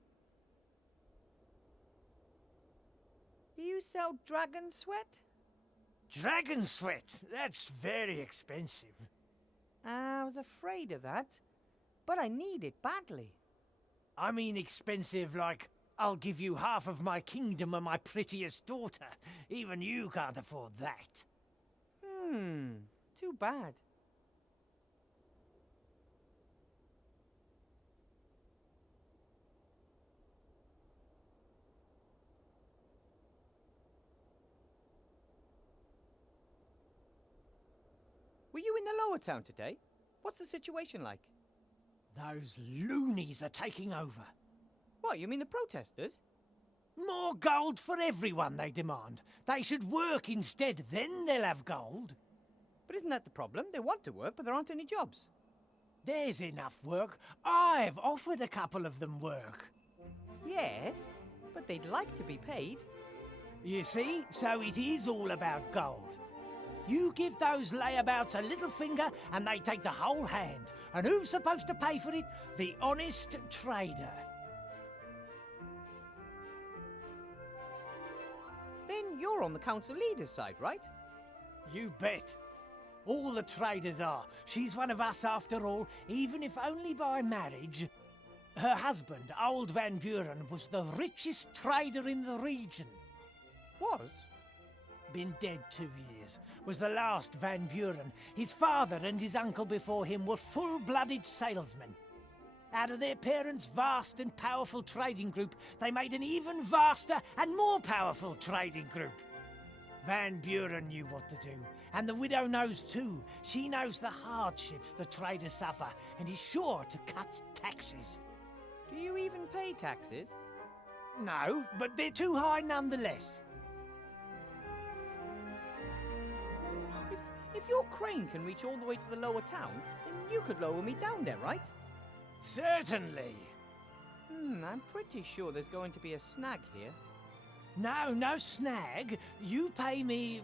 Do you sell dragon sweat? Dragon sweat? That's very expensive. I was afraid of that, but I need it badly. I mean expensive like, I'll give you half of my kingdom and my prettiest daughter. Even you can't afford that. Too bad. Were you in the lower town today? What's the situation like? Those loonies are taking over. What, you mean the protesters? More gold for everyone, they demand. They should work instead, then they'll have gold. But isn't that the problem? They want to work, but there aren't any jobs. There's enough work. I've offered a couple of them work. Yes, but they'd like to be paid. You see, so it is all about gold. You give those layabouts a little finger and they take the whole hand. And who's supposed to pay for it? The honest trader. Then you're on the council leader's side, right? You bet. All the traders are. She's one of us after all, even if only by marriage. Her husband, old Van Buren, was the richest trader in the region. Was? Been dead 2 years. Was the last Van Buren. His father and his uncle before him were full-blooded salesmen. Out of their parents' vast and powerful trading group, they made an even vaster and more powerful trading group. Van Buren knew what to do, and the widow knows too. She knows the hardships the traders suffer, and is sure to cut taxes. Do you even pay taxes? No, but they're too high nonetheless. If your crane can reach all the way to the lower town, then you could lower me down there, right? Certainly. I'm pretty sure there's going to be a snag here. No snag. You pay me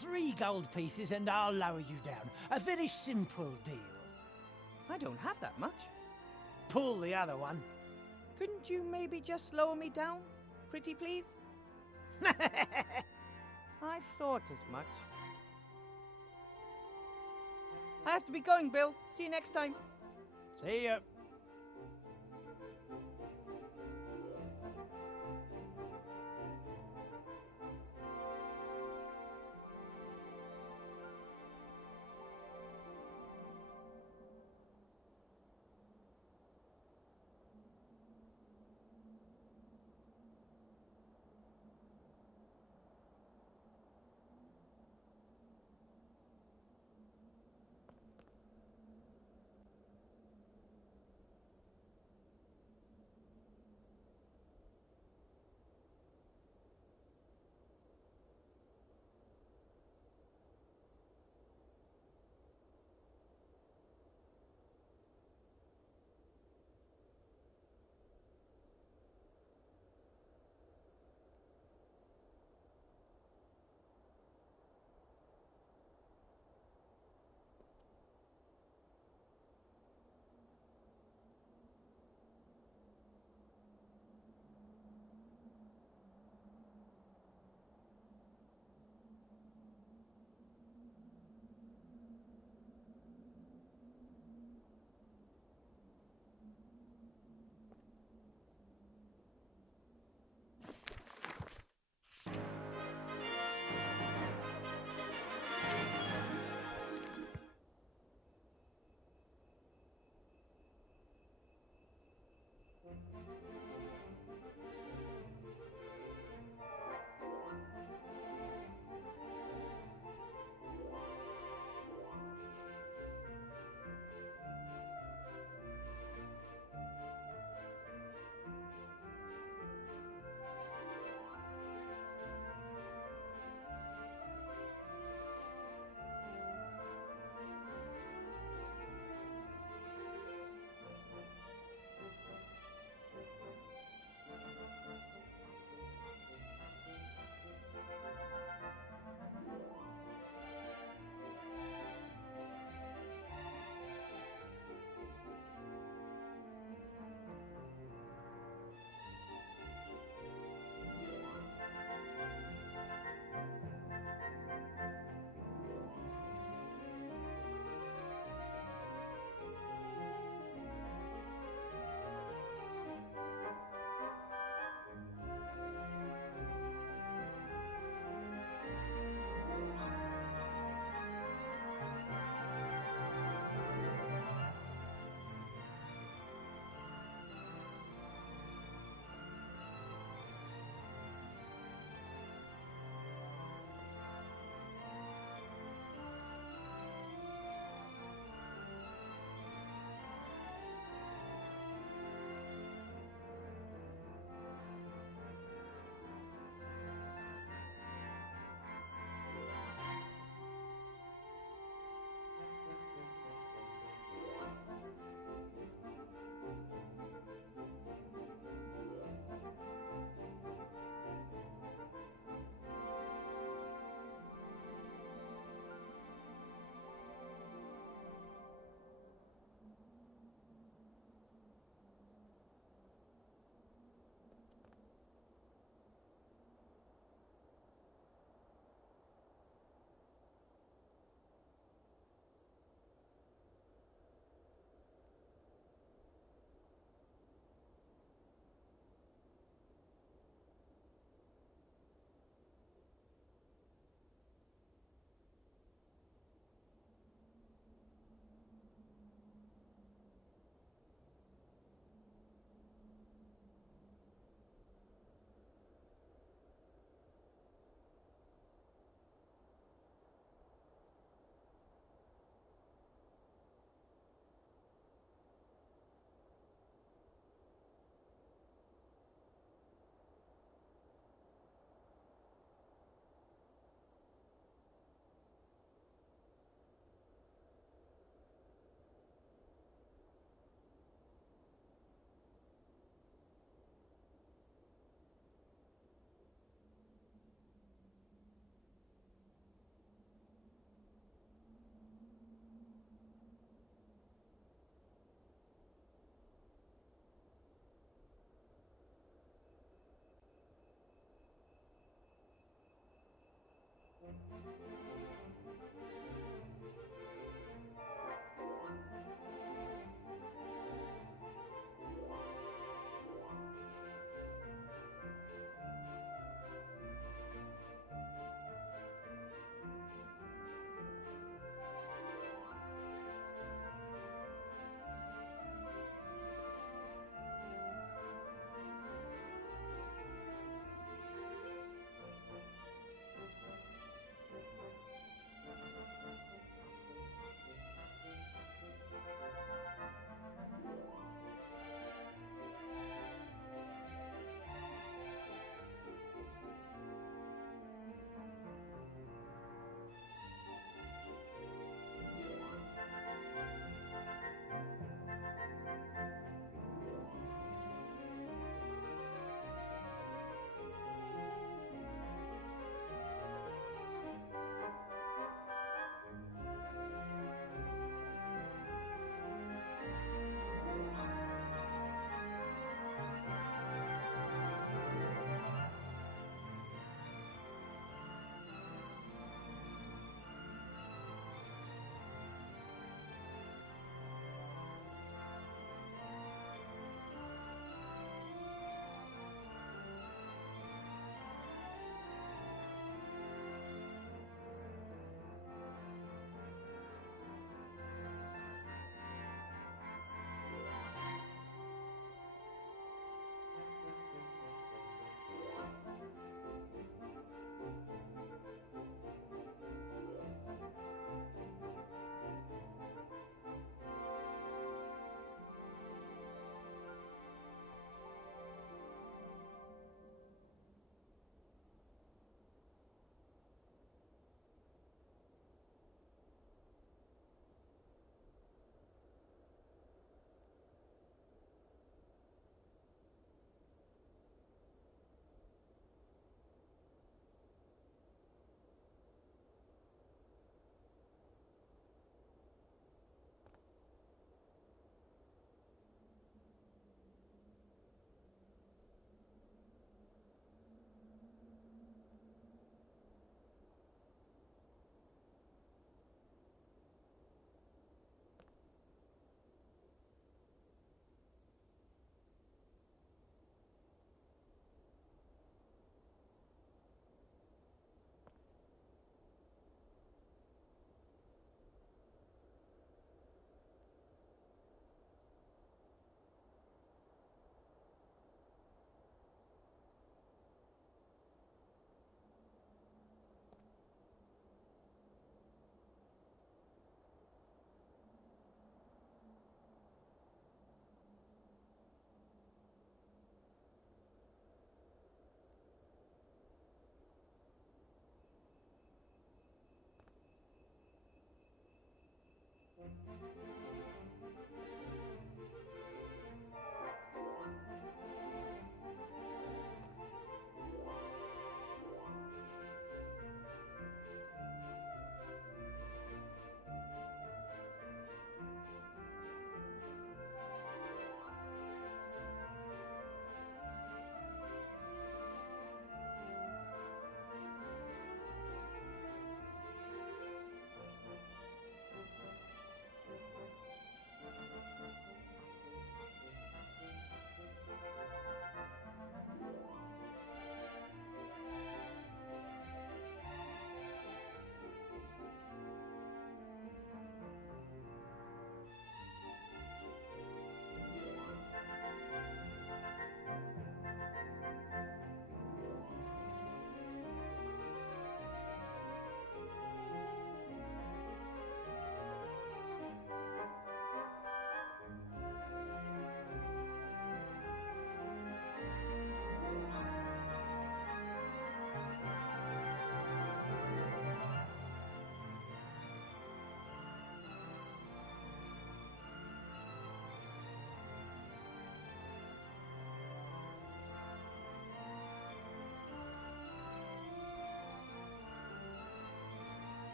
3 gold pieces and I'll lower you down. A very simple deal. I don't have that much. Pull the other one. Couldn't you maybe just lower me down? Pretty please? I thought as much. I have to be going, Bill. See you next time. See ya.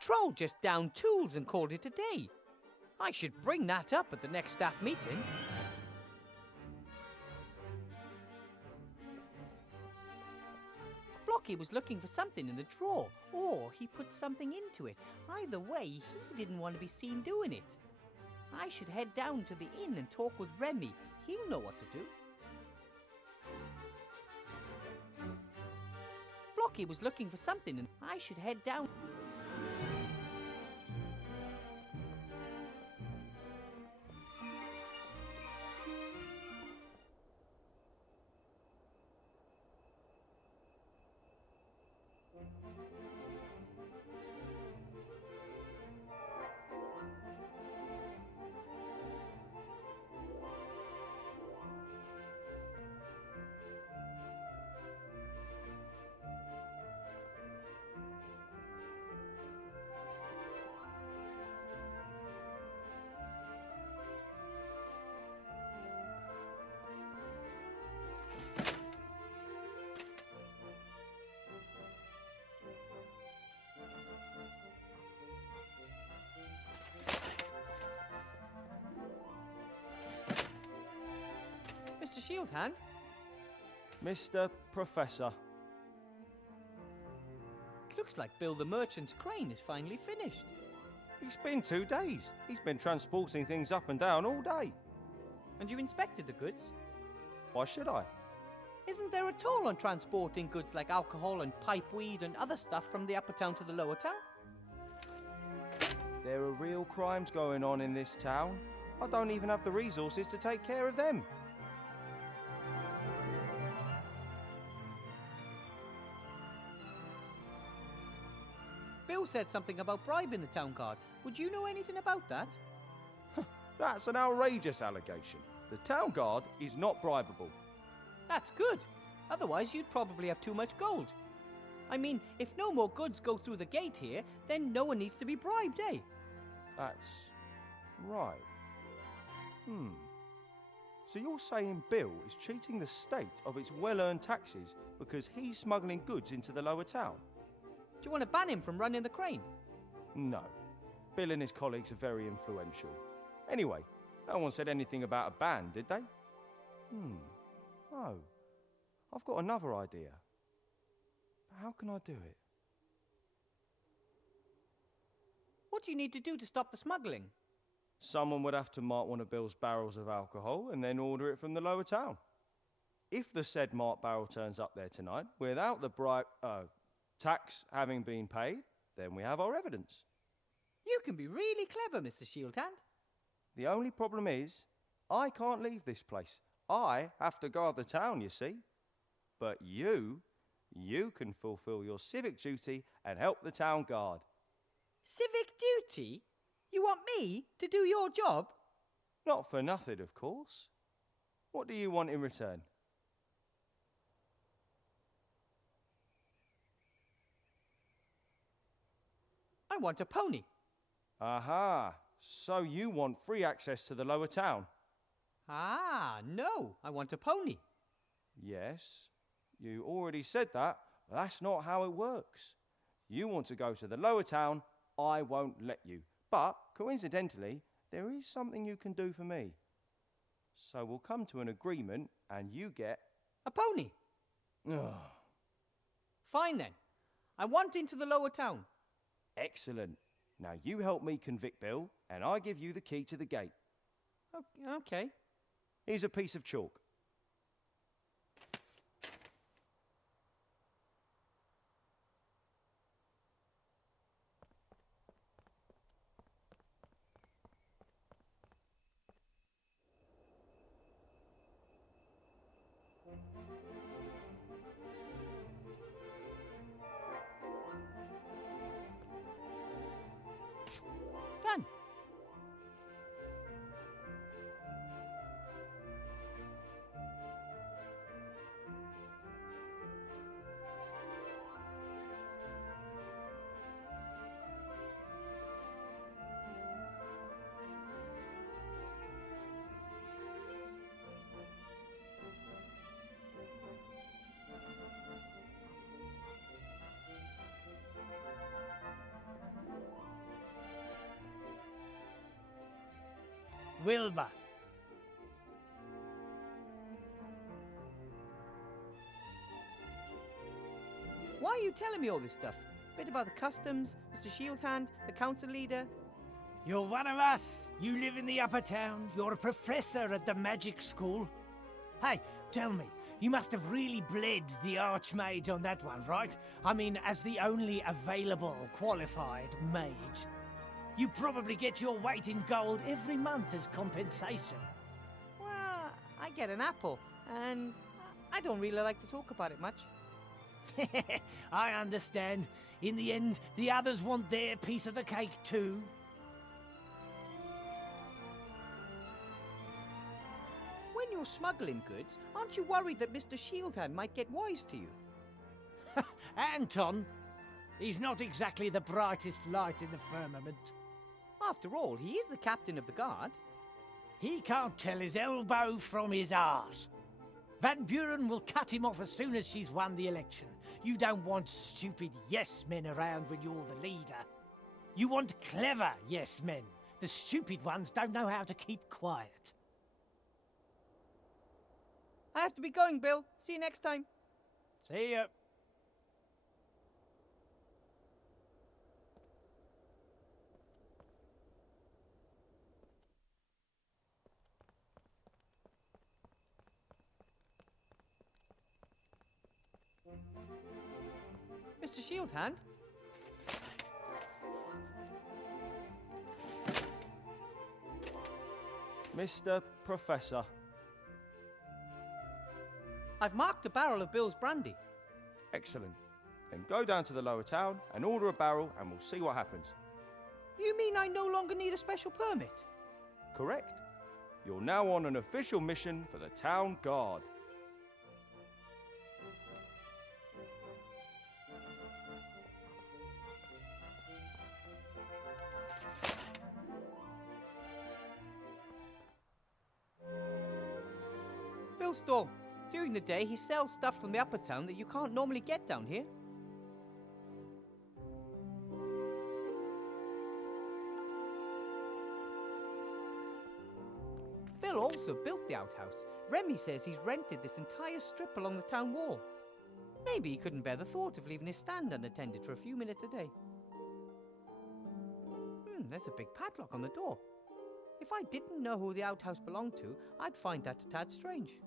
troll just downed tools and called it a day. I should bring that up at the next staff meeting. Blocky was looking for something in the drawer, or he put something into it. Either way, he didn't want to be seen doing it. I should head down to the inn and talk with Remy. He'll know what to do. Blocky was looking for something, and I should head down. Mr. Shieldhand? Mr. Professor. Looks like Bill the Merchant's crane is finally finished. It's been 2 days. He's been transporting things up and down all day. And you inspected the goods? Why should I? Isn't there a toll on transporting goods like alcohol and pipeweed and other stuff from the upper town to the lower town? There are real crimes going on in this town. I don't even have the resources to take care of them. Bill said something about bribing the town guard. Would you know anything about that? That's an outrageous allegation. The town guard is not bribable. That's good. Otherwise, you'd probably have too much gold. I mean, if no more goods go through the gate here, then no one needs to be bribed, eh? That's right. So you're saying Bill is cheating the state of its well-earned taxes because he's smuggling goods into the lower town? Do you want to ban him from running the crane? No. Bill and his colleagues are very influential. Anyway, no one said anything about a ban, did they? Oh. I've got another idea. But how can I do it? What do you need to do to stop the smuggling? Someone would have to mark one of Bill's barrels of alcohol and then order it from the lower town. If the said marked barrel turns up there tonight without the tax having been paid, then we have our evidence. You can be really clever, Mr. Shieldhand. The only problem is, I can't leave this place. I have to guard the town, you see. But you can fulfill your civic duty and help the town guard. Civic duty? You want me to do your job? Not for nothing, of course. What do you want in return? I want a pony. Aha, so you want free access to the lower town? Ah, no, I want a pony. Yes, you already said that, but that's not how it works. You want to go to the lower town, I won't let you. But, coincidentally, there is something you can do for me. So we'll come to an agreement and you get... a pony. Ugh. Fine then. I want into the lower town. Excellent. Now you help me convict Bill and I give you the key to the gate. Okay. Here's a piece of chalk. Done. Wilbur. Why are you telling me all this stuff? Bit about the customs, Mr. Shieldhand, the council leader. You're one of us. You live in the upper town. You're a professor at the magic school. Hey, tell me, you must have really bled the Archmage on that one, right? I mean, as the only available qualified mage. You probably get your weight in gold every month as compensation. Well, I get an apple, and I don't really like to talk about it much. I understand. In the end, the others want their piece of the cake too. When you're smuggling goods, aren't you worried that Mr. Shieldhand might get wise to you? Anton, he's not exactly the brightest light in the firmament. After all, he is the captain of the guard. He can't tell his elbow from his arse. Van Buren will cut him off as soon as she's won the election. You don't want stupid yes-men around when you're the leader. You want clever yes-men. The stupid ones don't know how to keep quiet. I have to be going, Bill. See you next time. See ya. Mr. Shieldhand? Mr. Professor. I've marked a barrel of Bill's brandy. Excellent. Then go down to the lower town and order a barrel and we'll see what happens. You mean I no longer need a special permit? Correct. You're now on an official mission for the town guard. Bill's stall. During the day, he sells stuff from the upper town that you can't normally get down here. Bill also built the outhouse. Remy says he's rented this entire strip along the town wall. Maybe he couldn't bear the thought of leaving his stand unattended for a few minutes a day. There's a big padlock on the door. If I didn't know who the outhouse belonged to, I'd find that a tad strange.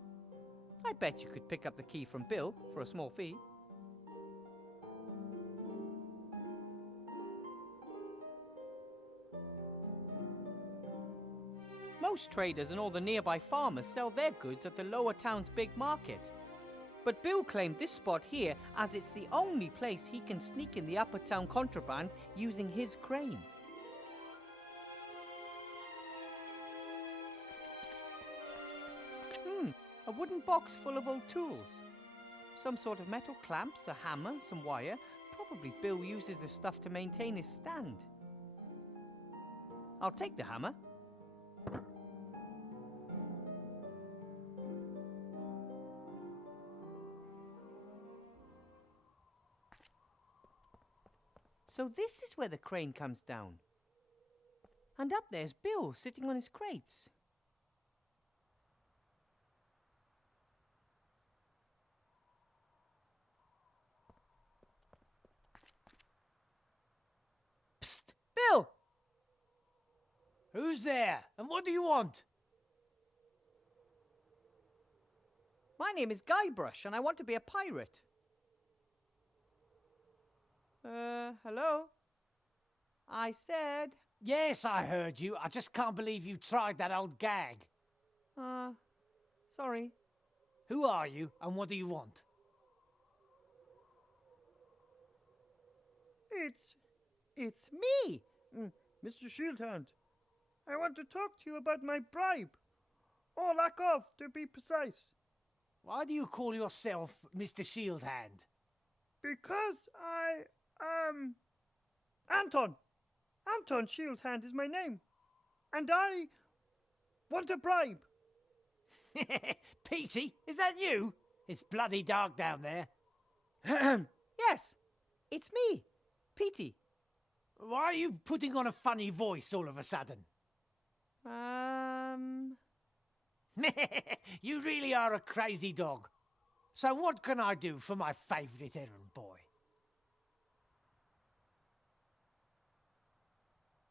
I bet you could pick up the key from Bill for a small fee. Most traders and all the nearby farmers sell their goods at the lower town's big market. But Bill claimed this spot here as it's the only place he can sneak in the upper town contraband using his crane. A wooden box full of old tools. Some sort of metal clamps, a hammer, some wire. Probably Bill uses this stuff to maintain his stand. I'll take the hammer. So this is where the crane comes down. And up there's Bill sitting on his crates. Psst! Bill! Who's there? And what do you want? My name is Guybrush, and I want to be a pirate. Hello? I said... Yes, I heard you. I just can't believe you tried that old gag. Sorry. Who are you, and what do you want? It's me, Mr. Shieldhand. I want to talk to you about my bribe. Or lack of, to be precise. Why do you call yourself Mr. Shieldhand? Because Anton. Anton Shieldhand is my name. And I want a bribe. Petey, is that you? It's bloody dark down there. Yes, it's me, Petey. Why are you putting on a funny voice all of a sudden? You really are a crazy dog. So what can I do for my favourite errand boy?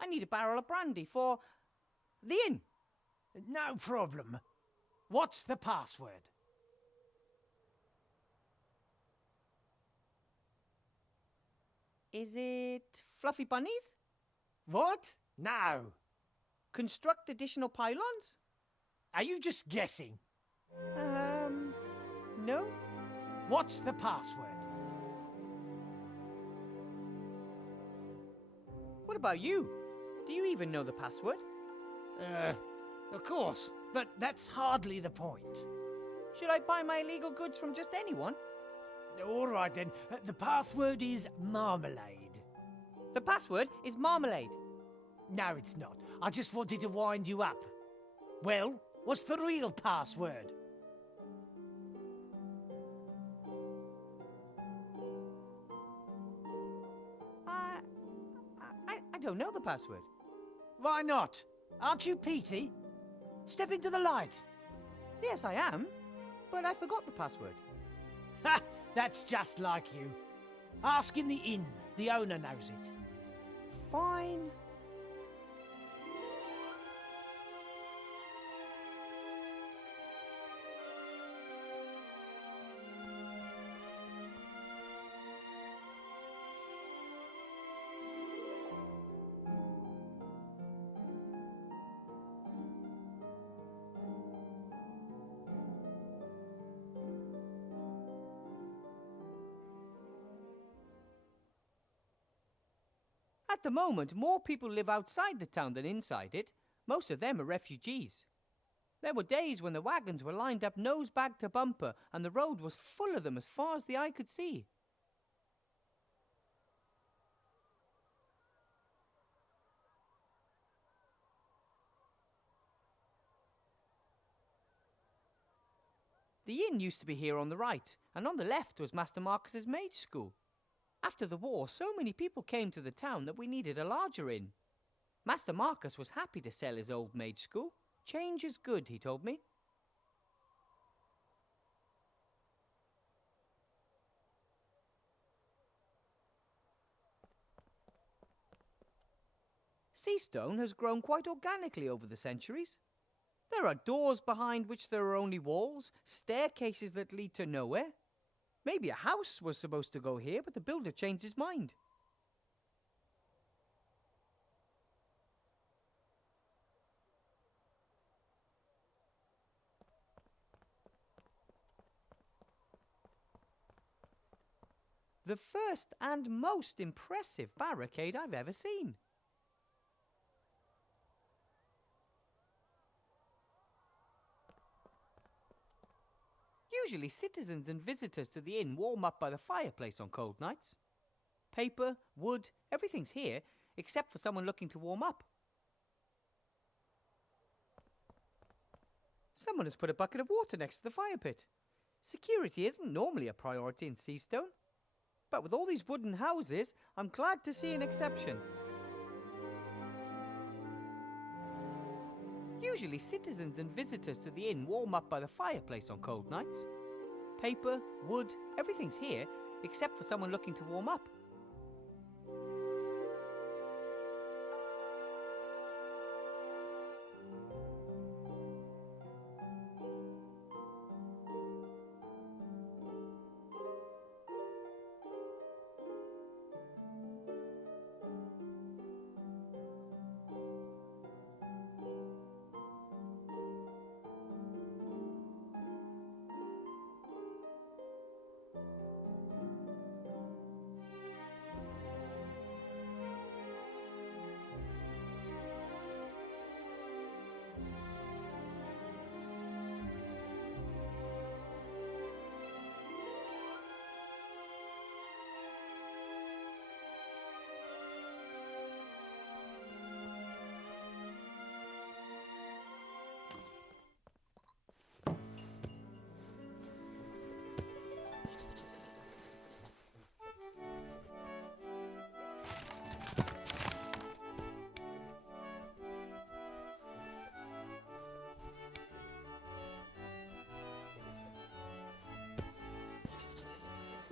I need a barrel of brandy for the inn. No problem. What's the password? Is it fluffy bunnies? What? No. Construct additional pylons? Are you just guessing? No. What's the password? What about you? Do you even know the password? Of course, but that's hardly the point. Should I buy my illegal goods from just anyone? All right then, the password is marmalade. The password is marmalade. No, it's not. I just wanted to wind you up. Well, what's the real password? I don't know the password. Why not? Aren't you Petey? Step into the light. Yes, I am, but I forgot the password. Ha! That's just like you. Ask in the inn. The owner knows it. Fine. At the moment, more people live outside the town than inside it. Most of them are refugees. There were days when the wagons were lined up nose bag to bumper and the road was full of them as far as the eye could see. The inn used to be here on the right, and on the left was Master Marcus's mage school. After the war, so many people came to the town that we needed a larger inn. Master Marcus was happy to sell his old mage school. Change is good, he told me. Seastone has grown quite organically over the centuries. There are doors behind which there are only walls, staircases that lead to nowhere. Maybe a house was supposed to go here, but the builder changed his mind. The first and most impressive barricade I've ever seen. Usually citizens and visitors to the inn warm up by the fireplace on cold nights. Paper, wood, everything's here, except for someone looking to warm up. Someone has put a bucket of water next to the fire pit. Security isn't normally a priority in Seastone. But with all these wooden houses, I'm glad to see an exception. Usually citizens and visitors to the inn warm up by the fireplace on cold nights. Paper, wood, everything's here, except for someone looking to warm up.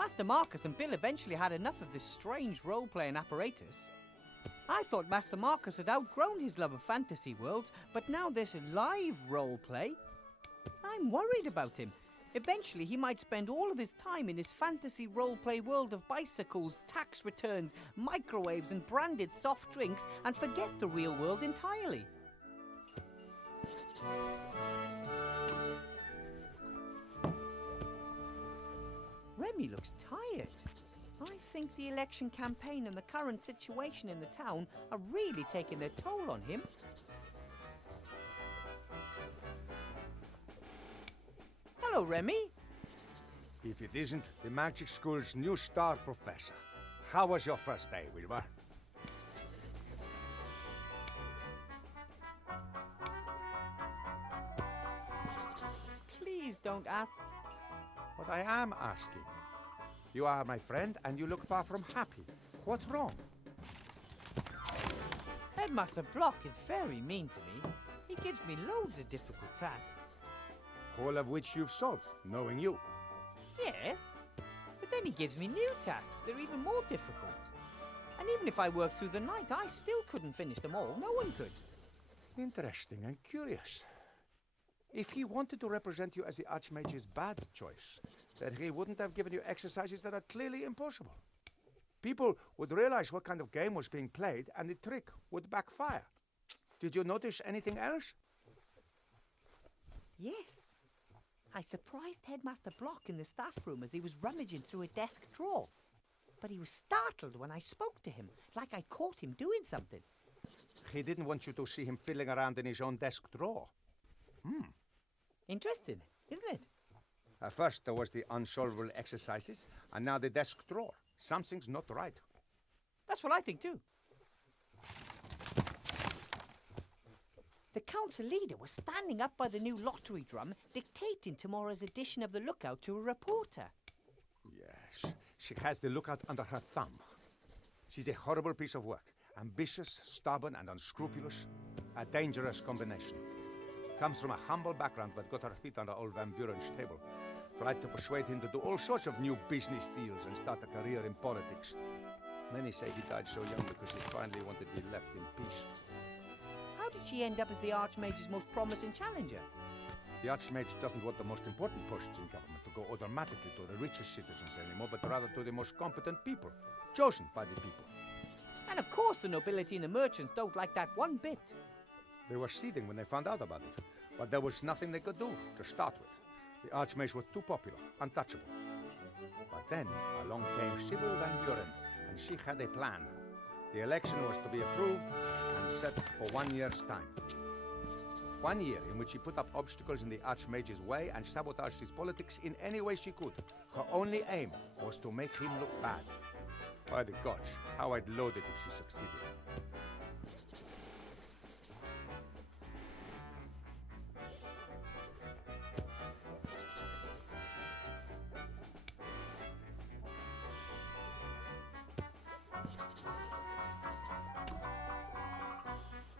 Master Marcus and Bill eventually had enough of this strange role-playing apparatus. I thought Master Marcus had outgrown his love of fantasy worlds, but now there's live role-play. I'm worried about him. Eventually, he might spend all of his time in his fantasy role-play world of bicycles, tax returns, microwaves and branded soft drinks and forget the real world entirely. Remy looks tired. I think the election campaign and the current situation in the town are really taking their toll on him. Hello, Remy. If it isn't the magic school's new star professor. How was your first day, Wilbur? Please don't ask. But I am asking. You are my friend and you look far from happy. What's wrong? Headmaster Block is very mean to me. He gives me loads of difficult tasks. All of which you've solved, knowing you. Yes, but then he gives me new tasks that are even more difficult. And even if I worked through the night, I still couldn't finish them all. No one could. Interesting and curious. If he wanted to represent you as the Archmage's bad choice, then he wouldn't have given you exercises that are clearly impossible. People would realize what kind of game was being played, and the trick would backfire. Did you notice anything else? Yes. I surprised Headmaster Block in the staff room as he was rummaging through a desk drawer. But he was startled when I spoke to him, like I caught him doing something. He didn't want you to see him fiddling around in his own desk drawer. Interesting, isn't it? At first there was the unsolvable exercises, and now the desk drawer. Something's not right. That's what I think too. The council leader was standing up by the new lottery drum, dictating tomorrow's edition of the Lookout to a reporter. Yes, she has the Lookout under her thumb. She's a horrible piece of work. Ambitious, stubborn, and unscrupulous. A dangerous combination. Comes from a humble background but got her feet under old Van Buren's table. Tried to persuade him to do all sorts of new business deals and start a career in politics. Many say he died so young because he finally wanted to be left in peace. How did she end up as the Archmage's most promising challenger? The Archmage doesn't want the most important posts in government to go automatically to the richest citizens anymore, but rather to the most competent people, chosen by the people. And of course the nobility and the merchants don't like that one bit. They were seething when they found out about it, but there was nothing they could do to start with. The Archmage was too popular, untouchable. But then along came Sybil Van Buren, and she had a plan. The election was to be approved and set for 1 year's time. 1 year in which she put up obstacles in the Archmage's way and sabotaged his politics in any way she could. Her only aim was to make him look bad. By the gods, how I'd load it if she succeeded.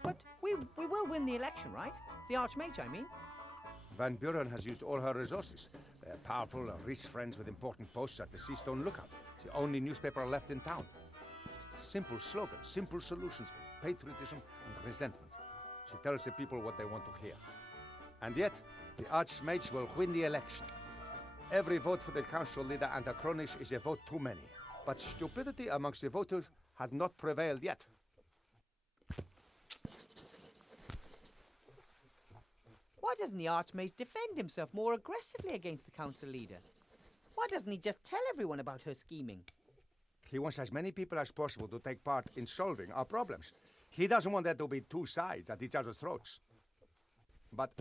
But we will win the election, right? The Archmage, I mean. Van Buren has used all her resources. They're powerful, rich friends with important posts at the Seastone Lookout. It's the only newspaper left in town. Simple slogans, simple solutions for patriotism and resentment. She tells the people what they want to hear. And yet, the Archmage will win the election. Every vote for the council leader and her cronies is a vote too many. But stupidity amongst the voters has not prevailed yet. Why doesn't the Archmage defend himself more aggressively against the council leader? Why doesn't he just tell everyone about her scheming? He wants as many people as possible to take part in solving our problems. He doesn't want there to be two sides at each other's throats. But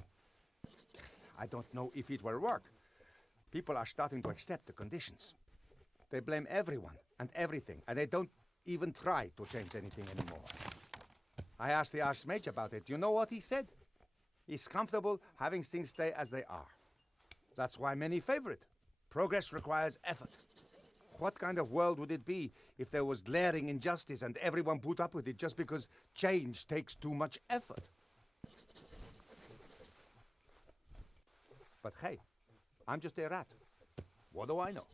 I don't know if it will work. People are starting to accept the conditions. They blame everyone and everything, and they don't even try to change anything anymore. I asked the Archmage about it. You know what he said? He's comfortable having things stay as they are. That's why many favor it. Progress requires effort. What kind of world would it be if there was glaring injustice and everyone put up with it just because change takes too much effort? But hey, I'm just a rat. What do I know?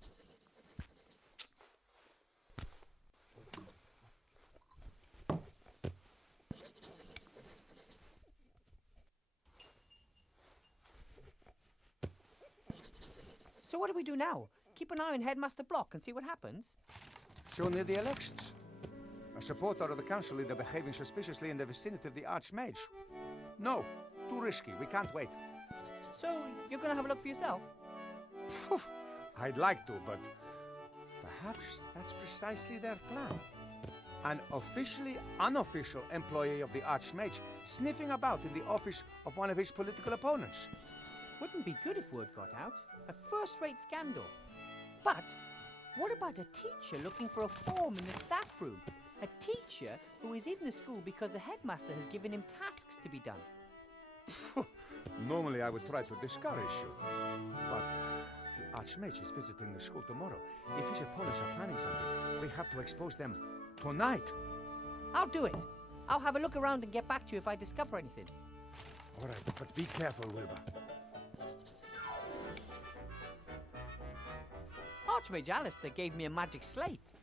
So what do we do now? Keep an eye on Headmaster Block and see what happens? So near the elections. A supporter of the council leader behaving suspiciously in the vicinity of the Archmage. No, too risky. We can't wait. So you're gonna have a look for yourself? Phew, I'd like to, but perhaps that's precisely their plan. An officially unofficial employee of the Archmage sniffing about in the office of one of his political opponents. Wouldn't be good if word got out. A first-rate scandal. But what about a teacher looking for a form in the staff room? A teacher who is in the school because the headmaster has given him tasks to be done. Normally I would try to discourage you, but the Archmage is visiting the school tomorrow. If his opponents are planning something, we have to expose them tonight. I'll do it. I'll have a look around and get back to you if I discover anything. All right, but be careful, Wilbur. Archmage Alistair gave me a magic slate.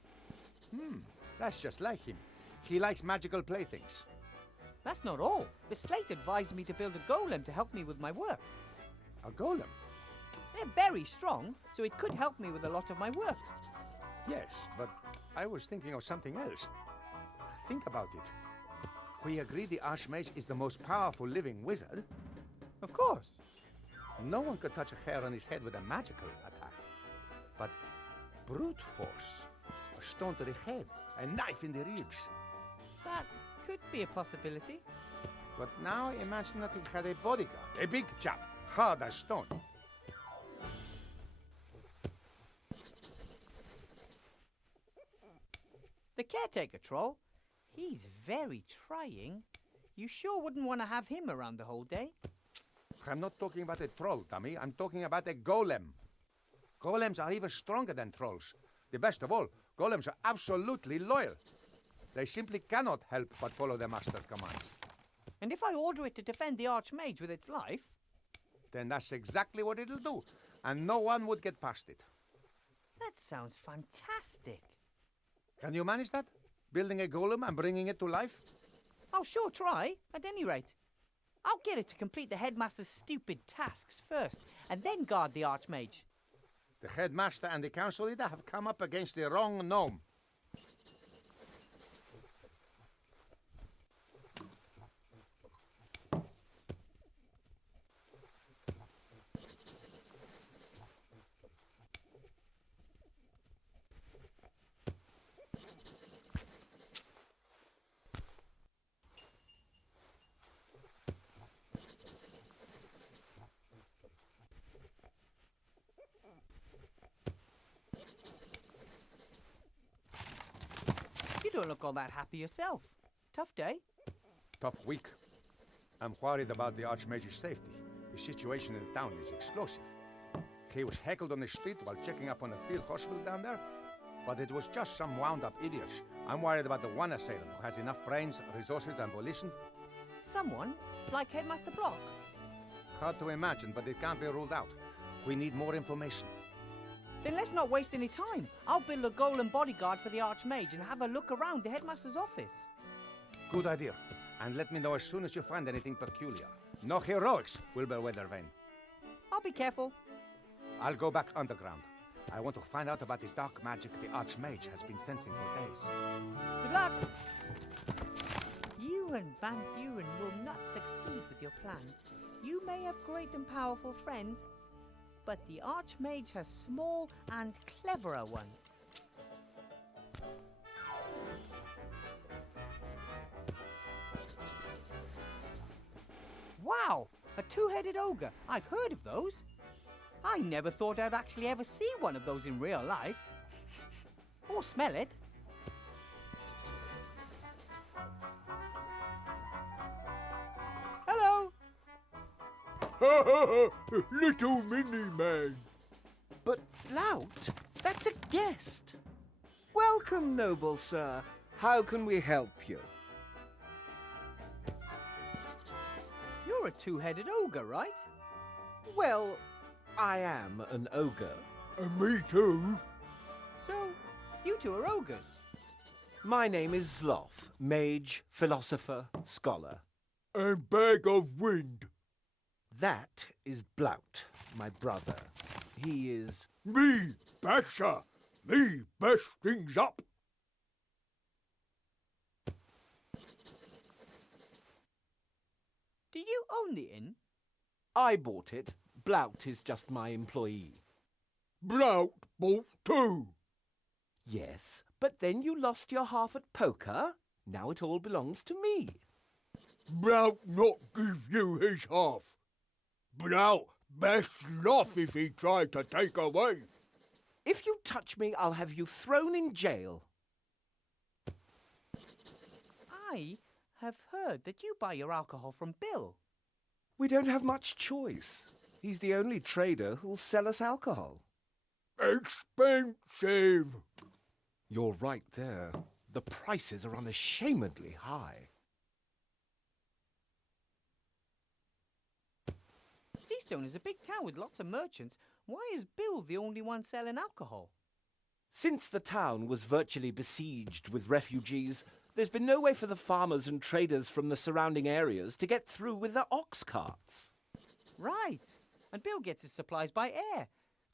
That's just like him. He likes magical playthings. That's not all. The slate advised me to build a golem to help me with my work. A golem? They're very strong, so it could help me with a lot of my work. Yes, but I was thinking of something else. Think about it. We agree the Archmage is the most powerful living wizard. Of course. No one could touch a hair on his head with a magical attack. But brute force, a stone to the head, a knife in the ribs. That could be a possibility. But now imagine that he had a bodyguard, a big chap, hard as stone. The caretaker troll, he's very trying. You sure wouldn't want to have him around the whole day? I'm not talking about a troll, Tommy. I'm talking about a golem. Golems are even stronger than trolls. The best of all, golems are absolutely loyal. They simply cannot help but follow their master's commands. And if I order it to defend the Archmage with its life? Then that's exactly what it'll do, and no one would get past it. That sounds fantastic. Can you manage that? Building a golem and bringing it to life? I'll sure try, at any rate. I'll get it to complete the headmaster's stupid tasks first, and then guard the Archmage. The headmaster and the council leader have come up against the wrong gnome. You don't look all that happy yourself. Tough day? Tough week. I'm worried about the Archmage's safety. The situation in the town is explosive. He was heckled on the street while checking up on a field hospital down there. But it was just some wound-up idiots. I'm worried about the one assailant who has enough brains, resources, and volition. Someone like Headmaster Block. Hard to imagine, but it can't be ruled out. We need more information. Then let's not waste any time. I'll build a golem bodyguard for the Archmage and have a look around the Headmaster's office. Good idea. And let me know as soon as you find anything peculiar. No heroics, Wilbur Weathervane. I'll be careful. I'll go back underground. I want to find out about the dark magic the Archmage has been sensing for days. Good luck! You and Van Buren will not succeed with your plan. You may have great and powerful friends, but the Archmage has small and cleverer ones. Wow! A two-headed ogre. I've heard of those. I never thought I'd actually ever see one of those in real life. Or smell it. Hello! Little mini-man. But Lout, that's a guest. Welcome, noble sir. How can we help you? You're a two-headed ogre, right? Well, I am an ogre. Me too. So, you two are ogres. My name is Zloth, mage, philosopher, scholar. And bag of wind. That is Blout, my brother. he is... Me, Basher. Me, best things up. Do you own the inn? I bought it. Blout is just my employee. Blout bought too. Yes, but then you lost your half at poker. Now it all belongs to me. Blout not give you his half. Blout best laugh if he tried to take away. If you touch me, I'll have you thrown in jail. I have heard that you buy your alcohol from Bill. We don't have much choice. He's the only trader who'll sell us alcohol. Expensive. You're right there. The prices are unashamedly high. Seastone is a big town with lots of merchants. Why is Bill the only one selling alcohol? Since the town was virtually besieged with refugees, there's been no way for the farmers and traders from the surrounding areas to get through with their ox carts. Right. And Bill gets his supplies by air.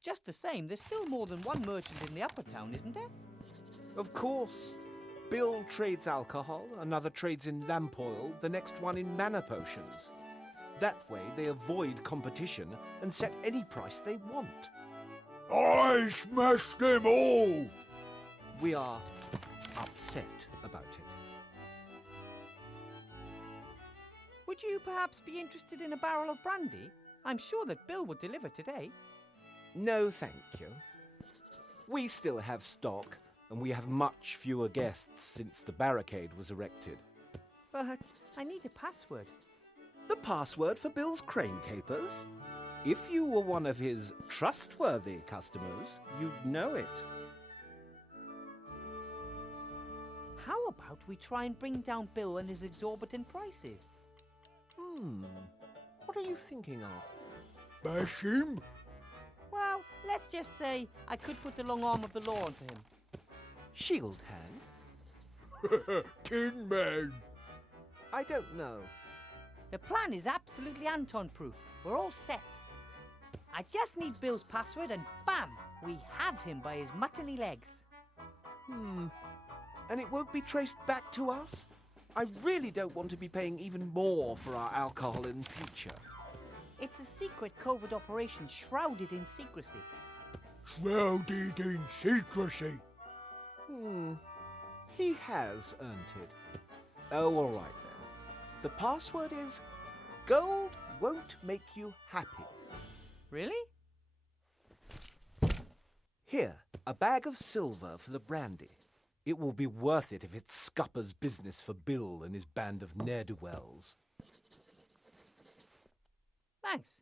Just the same, there's still more than one merchant in the upper town, isn't there? Of course. Bill trades alcohol, another trades in lamp oil, the next one in mana potions. That way they avoid competition and set any price they want. I smashed them all. We are upset about it. Would you perhaps be interested in a barrel of brandy? I'm sure that Bill would deliver today. No, thank you. We still have stock, and we have much fewer guests since the barricade was erected. But I need a password. The password for Bill's crane capers? If you were one of his trustworthy customers, you'd know it. How about we try and bring down Bill and his exorbitant prices? What are you thinking of? Bash him? Well, let's just say I could put the long arm of the law onto him. Shield hand? Tin Man. I don't know. The plan is absolutely Anton-proof. We're all set. I just need Bill's password and bam! We have him by his muttony legs. And it won't be traced back to us? I really don't want to be paying even more for our alcohol in future. It's a secret covert operation shrouded in secrecy. Shrouded in secrecy. He has earned it. Oh, all right then. The password is, gold won't make you happy. Really? Here, a bag of silver for the brandy. It will be worth it if it scuppers business for Bill and his band of ne'er-do-wells. Thanks.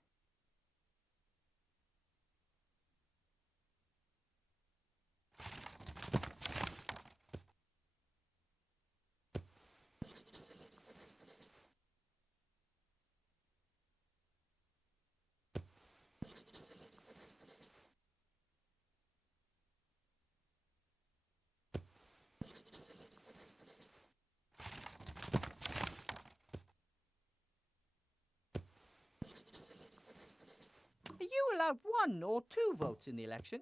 Are you allowed 1 or 2 votes in the election?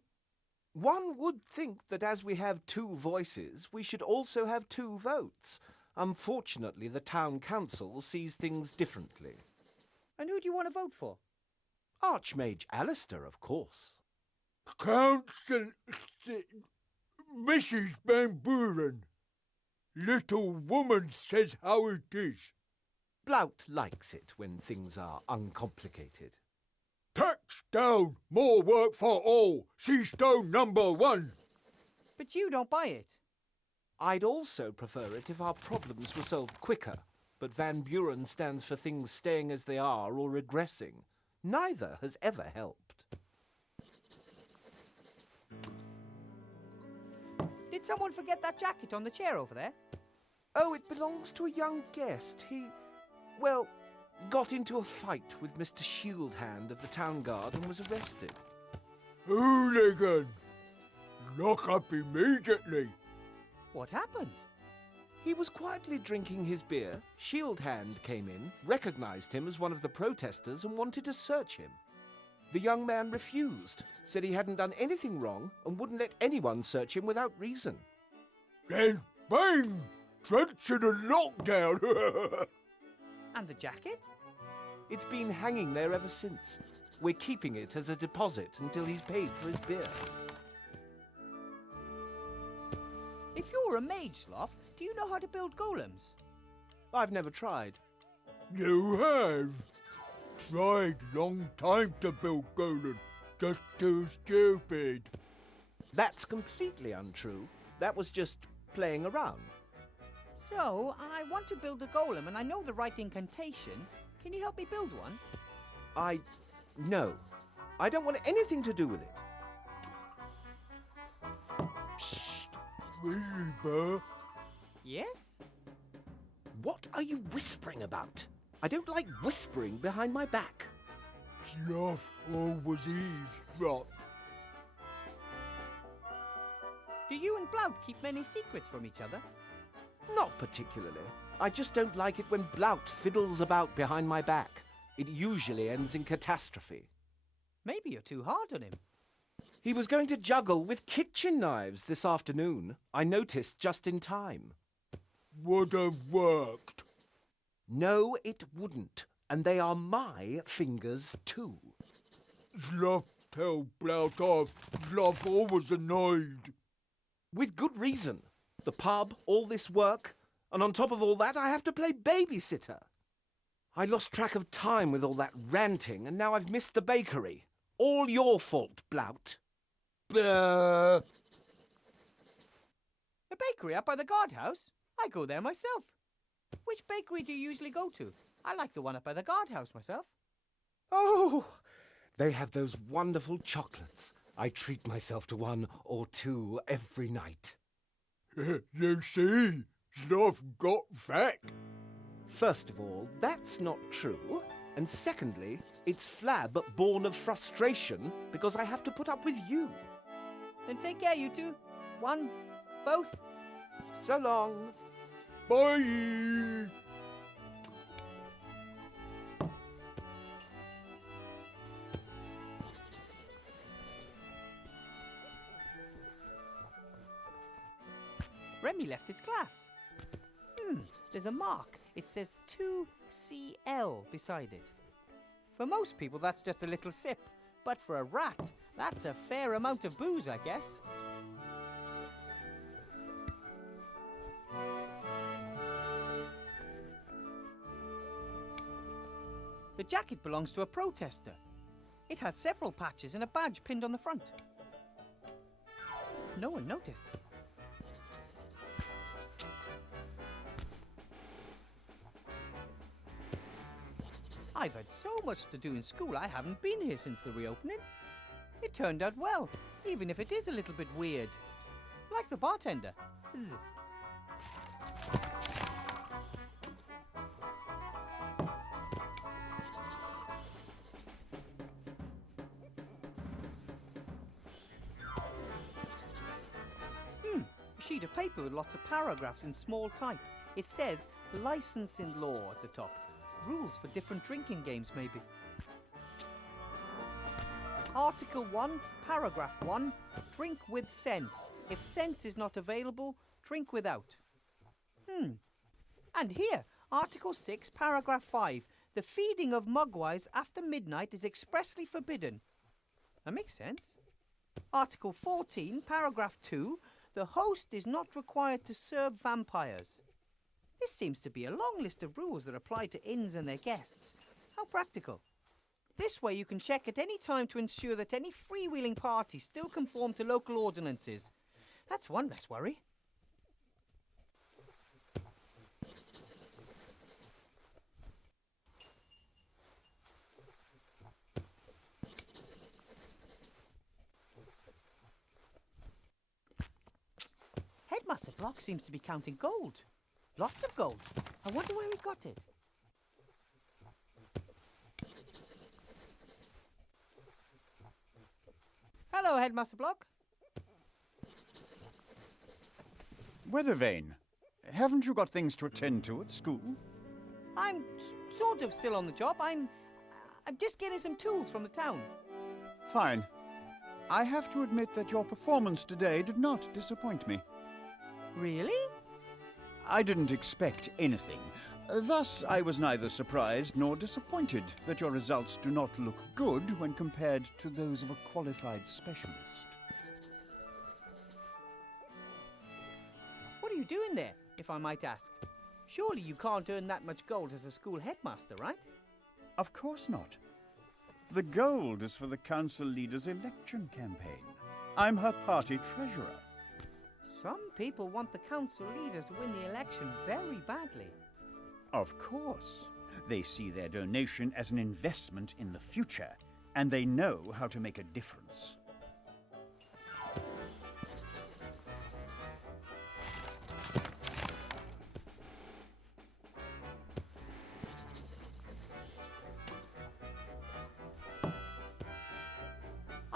One would think that as we have 2 voices, we should also have 2 votes. Unfortunately, the town council sees things differently. And who do you want to vote for? Archmage Alistair, of course. Council... Mrs. Van Buren. Little woman says how it is. Blout likes it when things are uncomplicated. Tax down, more work for all. Seastone #1. But you don't buy it. I'd also prefer it if our problems were solved quicker, but Van Buren stands for things staying as they are or regressing. Neither has ever helped. Did someone forget that jacket on the chair over there? Oh, it belongs to a young guest. He, well, got into a fight with Mr. Shieldhand of the Town Guard and was arrested. Hooligan! Lock up immediately. What happened? He was quietly drinking his beer. Shieldhand came in, recognized him as one of the protesters and wanted to search him. The young man refused, said he hadn't done anything wrong and wouldn't let anyone search him without reason. Then bang! Trent's in a lockdown. And the jacket? It's been hanging there ever since. We're keeping it as a deposit until he's paid for his beer. If you're a mage, Sloth, do you know how to build golems? I've never tried. You have. Tried long time to build golem. Just too stupid. That's completely untrue. That was just playing around. So, I want to build a golem and I know the right incantation. Can you help me build one? No. I don't want anything to do with it. Psst. Really, Burr? Yes? What are you whispering about? I don't like whispering behind my back. Sloth always eavesdrop. Do you and Blout keep many secrets from each other? Not particularly. I just don't like it when Blout fiddles about behind my back. It usually ends in catastrophe. Maybe you're too hard on him. He was going to juggle with kitchen knives this afternoon. I noticed just in time. Would have worked. No, it wouldn't. And they are my fingers too. Sloth tell Blout off. Sloth always annoyed. With good reason. The pub, all this work, and on top of all that, I have to play babysitter. I lost track of time with all that ranting, and now I've missed the bakery. All your fault, Blout. Bleh. The bakery up by the guardhouse? I go there myself. Which bakery do you usually go to? I like the one up by the guardhouse myself. Oh, they have those wonderful chocolates. I treat myself to one or two every night. You see, Sloth got fat. First of all, that's not true. And secondly, it's Flab born of frustration because I have to put up with you. Then take care, you two. One, both. So long. Bye. Remy left his class. There's a mark. It says 2CL beside it. For most people, that's just a little sip. But for a rat, that's a fair amount of booze, I guess. The jacket belongs to a protester. It has several patches and a badge pinned on the front. No one noticed. I've had so much to do in school, I haven't been here since the reopening. It turned out well, even if it is a little bit weird. Like the bartender. Zzz. A sheet of paper with lots of paragraphs in small type. It says licensing law at the top. Rules for different drinking games, maybe. Article 1, Paragraph 1, drink with sense. If sense is not available, drink without. And here, Article 6, Paragraph 5, the feeding of mugwais after midnight is expressly forbidden. That makes sense. Article 14, Paragraph 2, the host is not required to serve vampires. This seems to be a long list of rules that apply to inns and their guests. How practical. This way you can check at any time to ensure that any freewheeling parties still conform to local ordinances. That's one less worry. Headmaster Block seems to be counting gold. Lots of gold. I wonder where he got it. Hello, Headmaster Block. Weathervane, haven't you got things to attend to at school? I'm sort of still on the job. I'm just getting some tools from the town. Fine. I have to admit that your performance today did not disappoint me. Really? I didn't expect anything. Thus, I was neither surprised nor disappointed that your results do not look good when compared to those of a qualified specialist. What are you doing there, if I might ask? Surely you can't earn that much gold as a school headmaster, right? Of course not. The gold is for the council leader's election campaign. I'm her party treasurer. Some people want the council leader to win the election very badly. Of course. They see their donation as an investment in the future, and they know how to make a difference.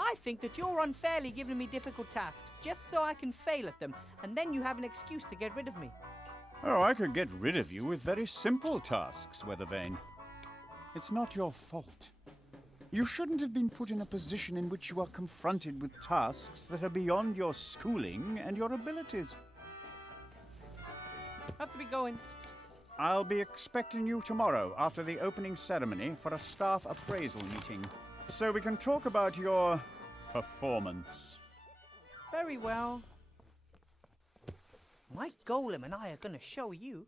I think that you're unfairly giving me difficult tasks just so I can fail at them, and then you have an excuse to get rid of me. Oh, I could get rid of you with very simple tasks, Weathervane. It's not your fault. You shouldn't have been put in a position in which you are confronted with tasks that are beyond your schooling and your abilities. Have to be going. I'll be expecting you tomorrow after the opening ceremony for a staff appraisal meeting, so we can talk about your performance. Very well. My golem and I are going to show you.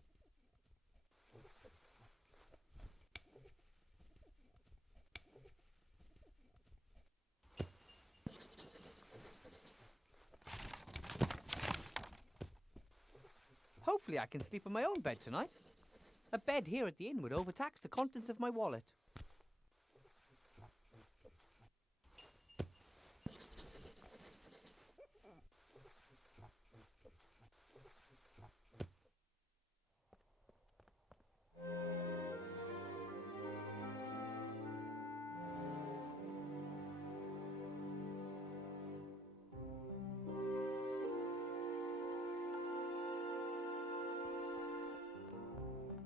Hopefully I can sleep in my own bed tonight. A bed here at the inn would overtax the contents of my wallet.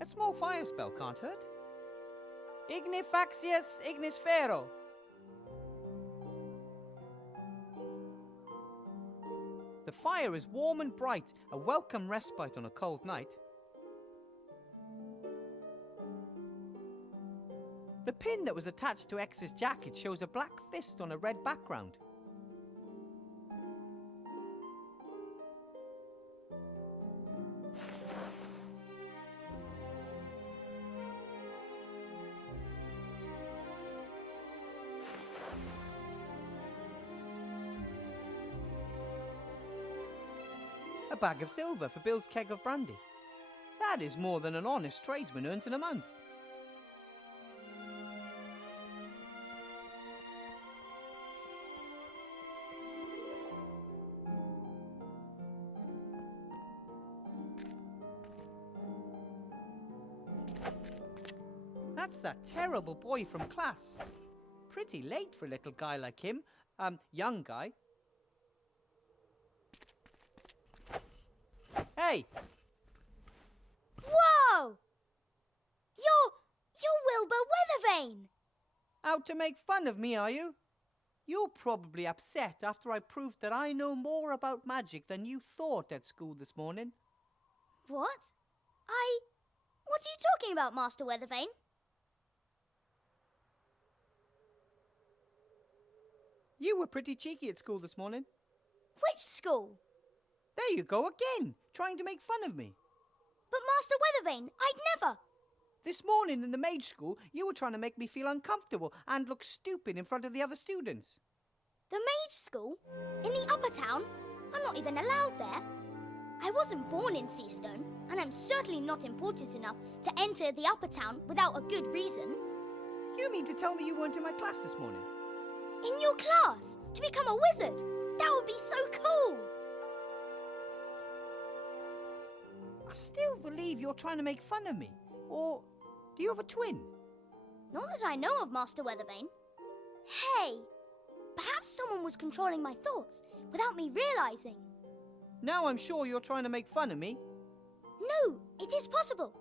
A small fire spell can't hurt. Ignifaxius ignisfero. The fire is warm and bright, a welcome respite on a cold night. The pin that was attached to X's jacket shows a black fist on a red background. A bag of silver for Bill's keg of brandy. That is more than an honest tradesman earns in a month. That's that terrible boy from class. Pretty late for a little guy like him. Young guy. Hey! Whoa! You're Wilbur Weathervane! Out to make fun of me, are you? You're probably upset after I proved that I know more about magic than you thought at school this morning. What? What are you talking about, Master Weathervane? You were pretty cheeky at school this morning. Which school? There you go again, trying to make fun of me. But Master Weathervane, I'd never! This morning in the mage school, you were trying to make me feel uncomfortable and look stupid in front of the other students. The mage school? In the upper town? I'm not even allowed there. I wasn't born in Seastone, and I'm certainly not important enough to enter the upper town without a good reason. You mean to tell me you weren't in my class this morning? In your class? To become a wizard? That would be so cool! I still believe you're trying to make fun of me. Or do you have a twin? Not that I know of, Master Weathervane. Hey, perhaps someone was controlling my thoughts without me realizing. Now I'm sure you're trying to make fun of me. No, it is possible.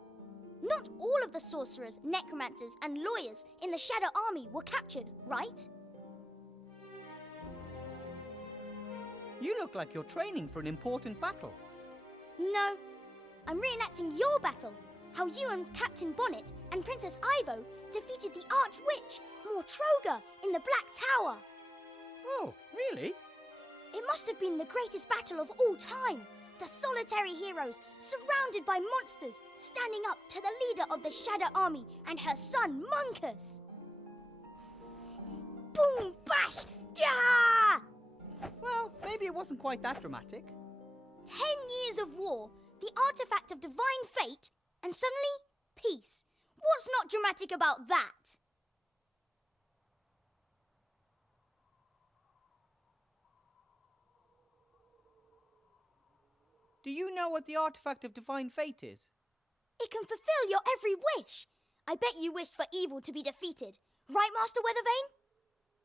Not all of the sorcerers, necromancers, and lawyers in the Shadow Army were captured, right? You look like you're training for an important battle. No, I'm reenacting your battle. How you and Captain Bonnet and Princess Ivo defeated the Arch-Witch, Mortroga, in the Black Tower. Oh, really? It must have been the greatest battle of all time. The solitary heroes, surrounded by monsters, standing up to the leader of the Shadow Army and her son, Munkus. Boom, bash, ja! Well, maybe it wasn't quite that dramatic. 10 years of war, the artifact of divine fate, and suddenly, peace. What's not dramatic about that? Do you know what the artifact of divine fate is? It can fulfill your every wish. I bet you wished for evil to be defeated. Right, Master Weathervane?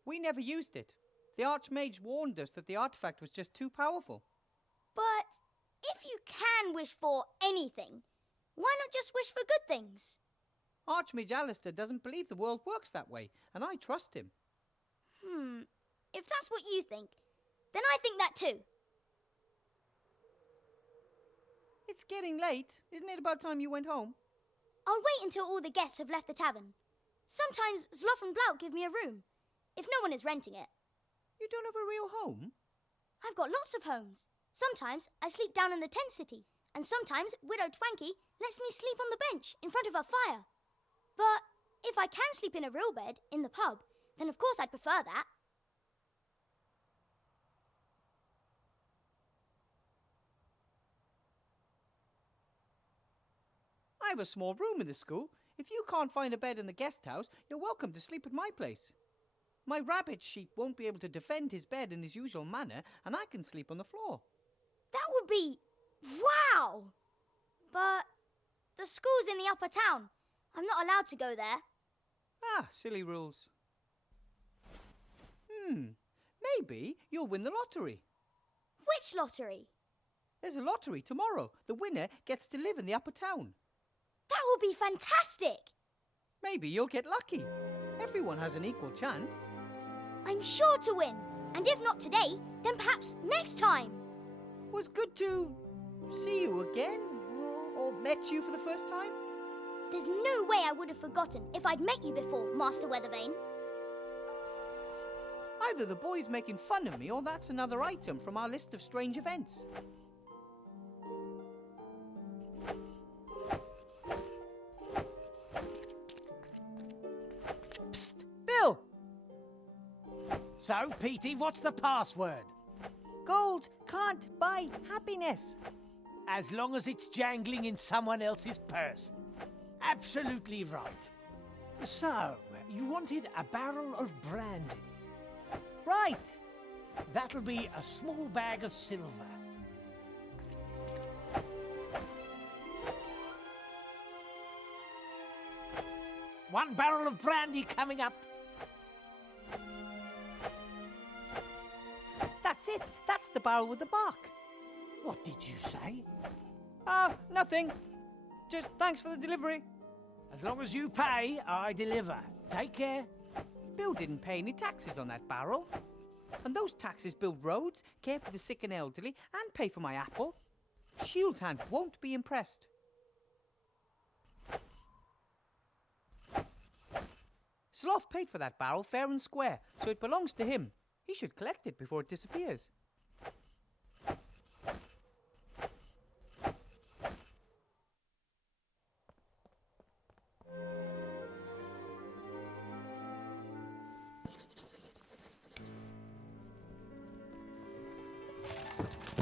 We never used it. The Archmage warned us that the artifact was just too powerful. But if you can wish for anything, why not just wish for good things? Archmage Alistair doesn't believe the world works that way, and I trust him. If that's what you think, then I think that too. It's getting late. Isn't it about time you went home? I'll wait until all the guests have left the tavern. Sometimes Zloff and Blout give me a room, if no one is renting it. You don't have a real home? I've got lots of homes. Sometimes I sleep down in the tent city, and sometimes Widow Twanky lets me sleep on the bench in front of her fire. But if I can sleep in a real bed in the pub, then of course I'd prefer that. I have a small room in the school. If you can't find a bed in the guest house, you're welcome to sleep at my place. My rabbit sheep won't be able to defend his bed in his usual manner, and I can sleep on the floor. That would be... wow! But the school's in the upper town. I'm not allowed to go there. Ah, silly rules. Maybe you'll win the lottery. Which lottery? There's a lottery tomorrow. The winner gets to live in the upper town. That would be fantastic! Maybe you'll get lucky. Everyone has an equal chance. I'm sure to win. And if not today, then perhaps next time. Was good to see you again, or met you for the first time. There's no way I would have forgotten if I'd met you before, Master Weathervane. Either the boy's making fun of me, or that's another item from our list of strange events. Psst! Bill! So, Petey, what's the password? Gold can't buy happiness. As long as it's jangling in someone else's purse. Absolutely right. So, you wanted a barrel of brandy. Right. That'll be a small bag of silver. One barrel of brandy coming up. That's it. That's the barrel with the mark. What did you say? Nothing. Just thanks for the delivery. As long as you pay, I deliver. Take care. Bill didn't pay any taxes on that barrel. And those taxes build roads, care for the sick and elderly, and pay for my apple. Shieldhand won't be impressed. Sloth paid for that barrel fair and square, so it belongs to him. He should collect it before it disappears.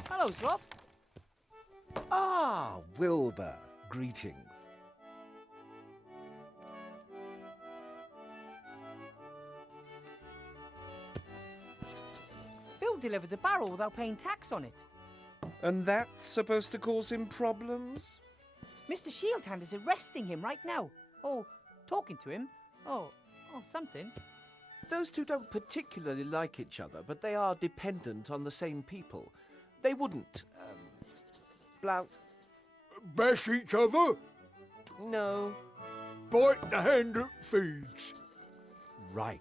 Hello, Sloth. Ah, Wilbur. Greetings. Bill delivered the barrel without paying tax on it. And that's supposed to cause him problems? Mr. Shieldhand is arresting him right now. Oh, talking to him. Oh, something. Those two don't particularly like each other, but they are dependent on the same people. They wouldn't, Blout. Bash each other? No. Bite the hand that feeds. Right.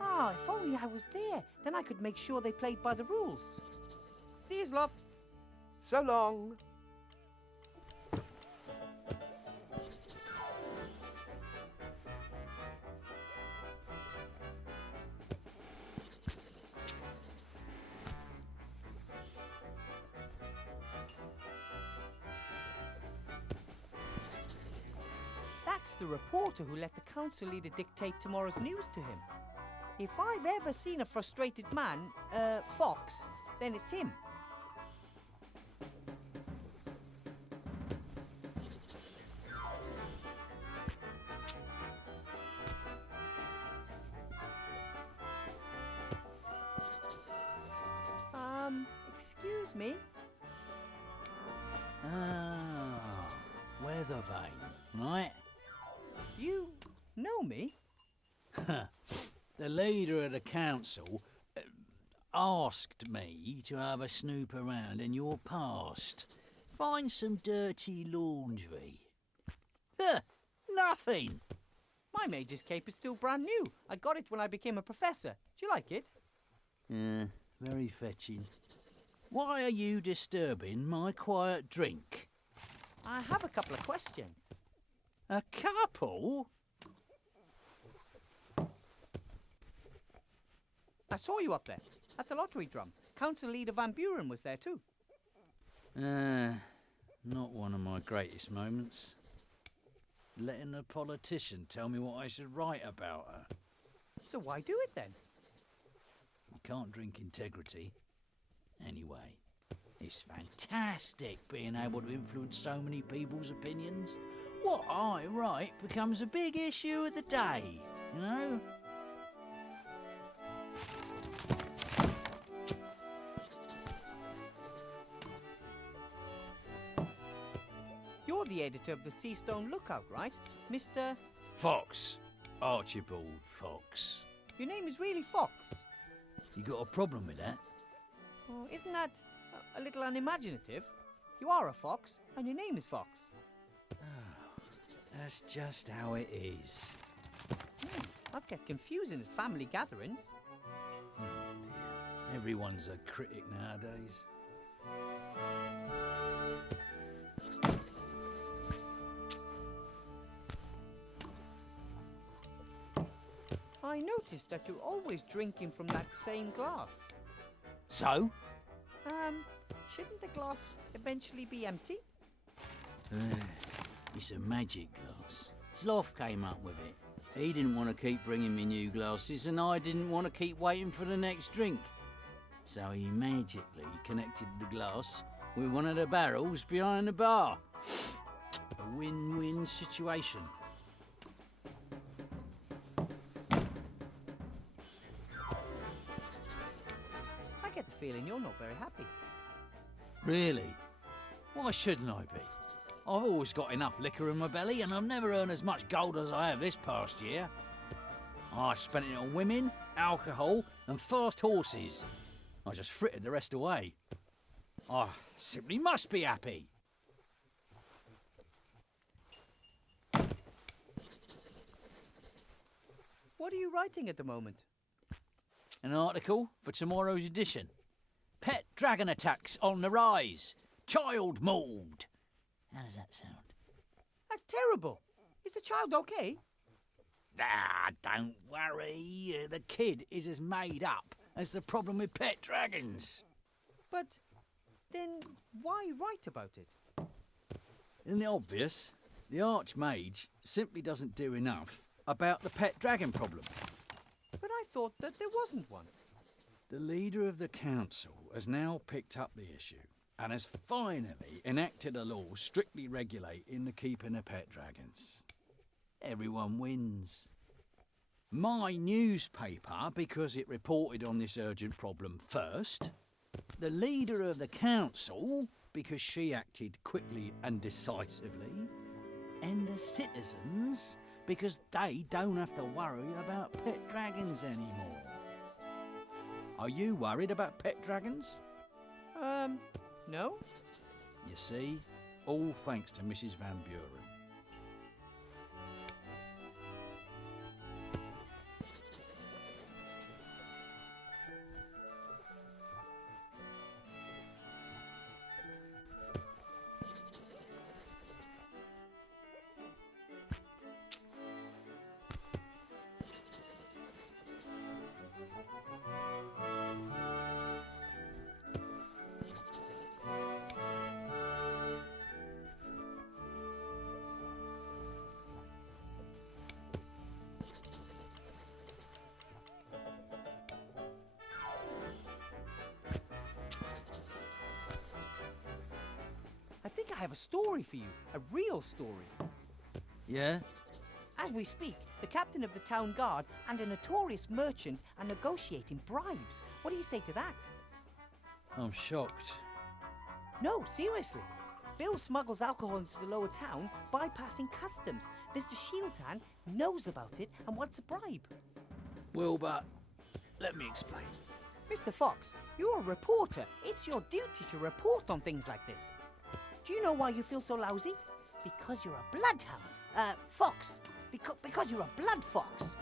Ah, if only I was there. Then I could make sure they played by the rules. See you, love. So long. That's the reporter who let the council leader dictate tomorrow's news to him. If I've ever seen a frustrated man, fox, then it's him. Excuse me? Ah, weather vane, right? You know me? The leader of the council asked me to have a snoop around in your past. Find some dirty laundry. Nothing. My Mage's cape is still brand new. I got it when I became a professor. Do you like it? Very fetching. Why are you disturbing my quiet drink? I have a couple of questions. A couple? I saw you up there, at the lottery drum. Council leader Van Buren was there too. Not one of my greatest moments. Letting a politician tell me what I should write about her. So why do it then? You can't drink integrity. Anyway, it's fantastic being able to influence so many people's opinions. What I write becomes a big issue of the day, you know? You're the editor of the Seastone Lookout, right? Mr. Fox. Archibald Fox. Your name is really Fox. You got a problem with that? Oh, isn't that a little unimaginative? You are a fox, and your name is Fox. That's just how it is. Must get confusing at family gatherings. Oh dear. Everyone's a critic nowadays. I noticed that you're always drinking from that same glass. So? Shouldn't the glass eventually be empty? It's a magic glass. Sloth came up with it. He didn't want to keep bringing me new glasses, and I didn't want to keep waiting for the next drink. So he magically connected the glass with one of the barrels behind the bar. A win-win situation. I get the feeling you're not very happy. Really? Why shouldn't I be? I've always got enough liquor in my belly, and I've never earned as much gold as I have this past year. I spent it on women, alcohol, and fast horses. I just frittered the rest away. I simply must be happy. What are you writing at the moment? An article for tomorrow's edition. Pet dragon attacks on the rise. Child mauled. How does that sound? That's terrible. Is the child okay? Don't worry. The kid is as made up as the problem with pet dragons. But then why write about it? In the obvious, the Archmage simply doesn't do enough about the pet dragon problem. But I thought that there wasn't one. The leader of the council has now picked up the issue and has finally enacted a law strictly regulating the keeping of pet dragons. Everyone wins. My newspaper, because it reported on this urgent problem first. The leader of the council, because she acted quickly and decisively. And the citizens, because they don't have to worry about pet dragons anymore. Are you worried about pet dragons? No. You see, all thanks to Mrs. Van Buren. have a story for you. A real story. Yeah? As we speak, the captain of the town guard and a notorious merchant are negotiating bribes. What do you say to that? I'm shocked. No, seriously. Bill smuggles alcohol into the lower town, bypassing customs. Mr. Shieldhand knows about it and wants a bribe. Wilbur, let me explain. Mr. Fox, you're a reporter. It's your duty to report on things like this. Do you know why you feel so lousy? Because you're a bloodhound. Fox. Because you're a blood fox.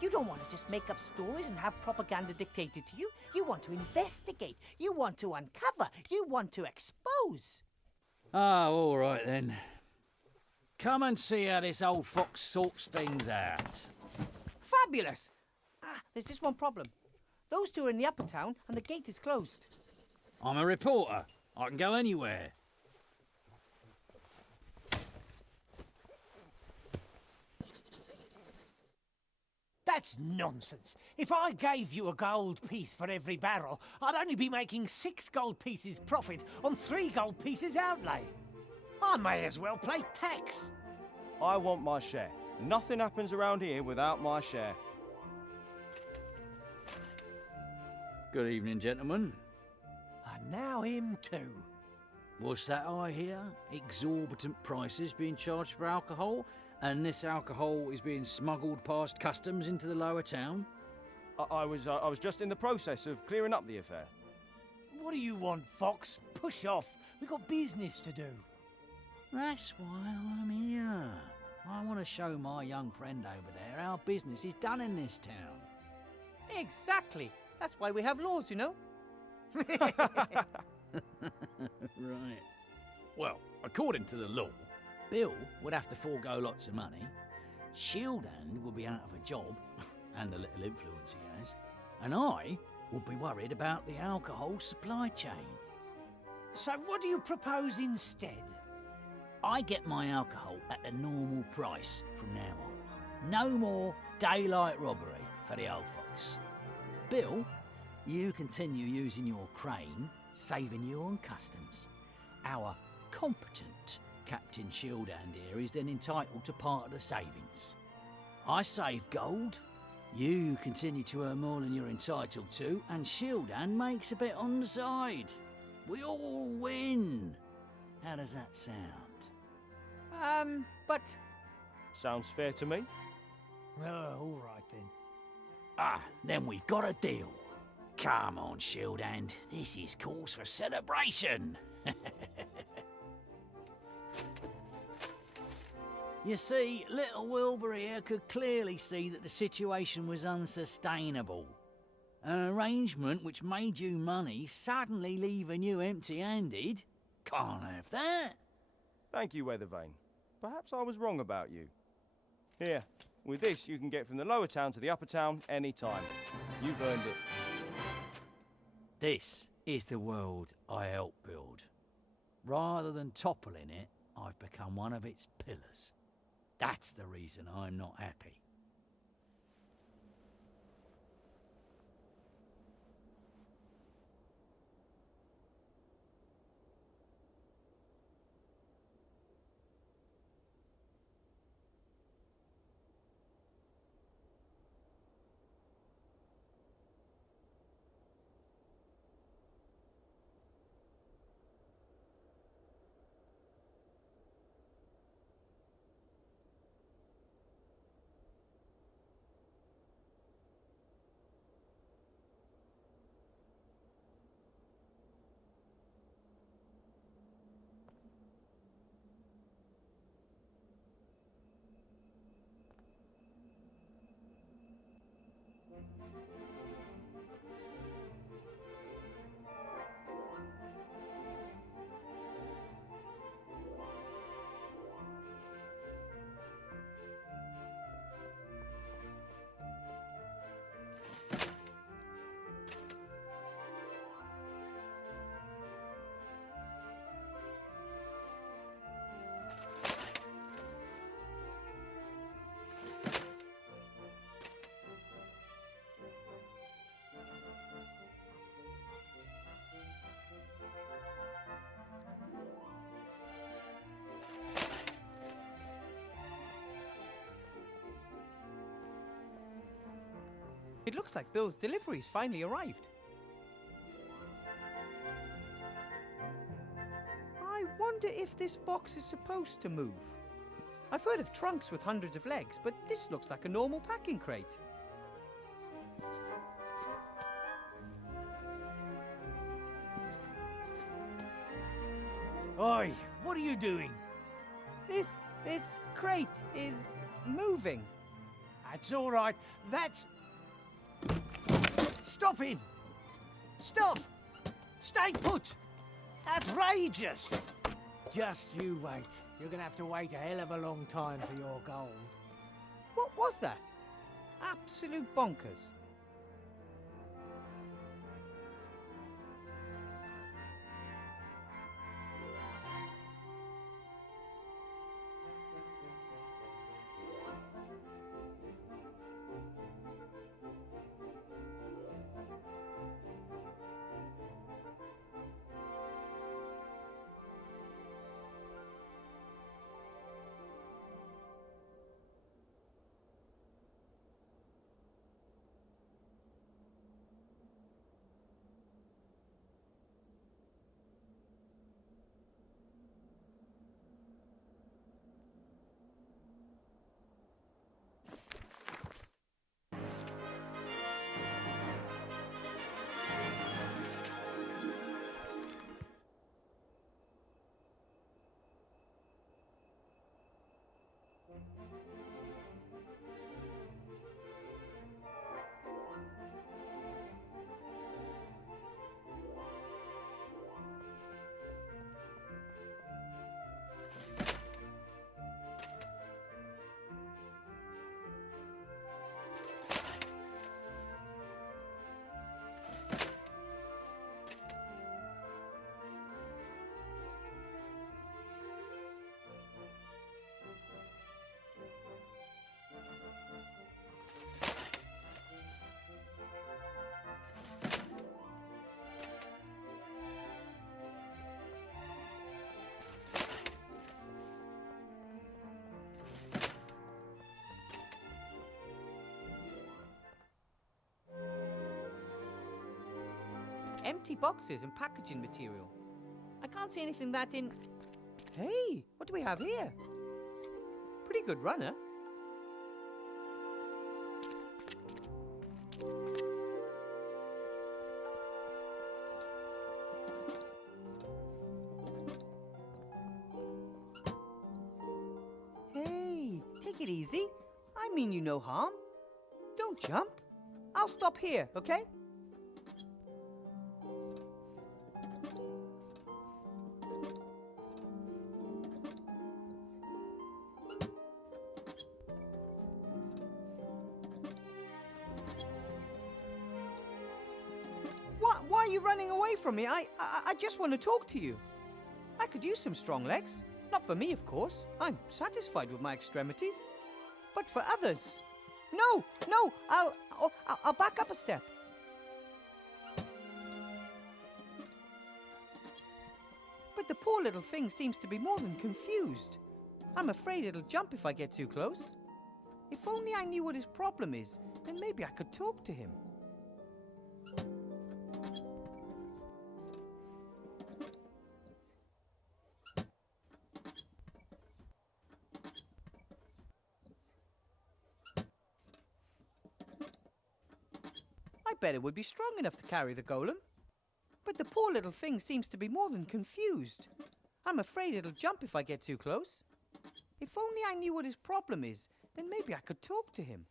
You don't want to just make up stories and have propaganda dictated to you. You want to investigate. You want to uncover. You want to expose. Ah, all right then. Come and see how this old fox sorts things out. Fabulous! There's just one problem. Those two are in the upper town and the gate is closed. I'm a reporter. I can go anywhere. That's nonsense. If I gave you a gold piece for every barrel, I'd only be making 6 gold pieces profit on 3 gold pieces outlay. I may as well pay tax. I want my share. Nothing happens around here without my share. Good evening, gentlemen. And now him too. What's that I hear? Exorbitant prices being charged for alcohol, and this alcohol is being smuggled past customs into the lower town? I was just in the process of clearing up the affair. What do you want, Fox? Push off. We've got business to do. That's why I'm here. I want to show my young friend over there how business is done in this town. Exactly. That's why we have laws, you know. Right. Well, according to the law, Bill would have to forego lots of money, Shieldhand would be out of a job, and the little influence he has, and I would be worried about the alcohol supply chain. So what do you propose instead? I get my alcohol at the normal price from now on. No more daylight robbery for the old fox. Bill, you continue using your crane, saving you on customs. Our competent Captain Shieldhand here is then entitled to part of the savings. I save gold, you continue to earn more than you're entitled to, and Shieldhand makes a bit on the side. We all win. How does that sound? But... Sounds fair to me. All right then. Then we've got a deal. Come on, Shieldhand. This is cause for celebration. You see, little Wilbur here could clearly see that the situation was unsustainable. An arrangement which made you money suddenly leaving you empty-handed. Can't have that. Thank you, Weathervane. Perhaps I was wrong about you. Here, with this you can get from the lower town to the upper town any time. You've earned it. This is the world I helped build. Rather than toppling it, I've become one of its pillars. That's the reason I'm not happy. looks like Bill's delivery's finally arrived. I wonder if this box is supposed to move. I've heard of trunks with hundreds of legs, but this looks like a normal packing crate. Oi, what are you doing? This crate is moving. That's all right. That's... Stop him! Stop! Stay put! Outrageous! Just you wait. You're gonna have to wait a hell of a long time for your gold. What was that? Absolute bonkers. Empty boxes and packaging material. I can't see anything that in... Hey, what do we have here? Pretty good runner. Hey, take it easy. I mean you no harm. Don't jump. I'll stop here, okay? Why are you running away from me? I just want to talk to you. I could use some strong legs. Not for me, of course. I'm satisfied with my extremities. But for others. No, I'll back up a step. But the poor little thing seems to be more than confused. I'm afraid it'll jump if I get too close. If only I knew what his problem is, then maybe I could talk to him. I bet it would be strong enough to carry the golem. But the poor little thing seems to be more than confused. I'm afraid it'll jump if I get too close. If only I knew what his problem is, then maybe I could talk to him.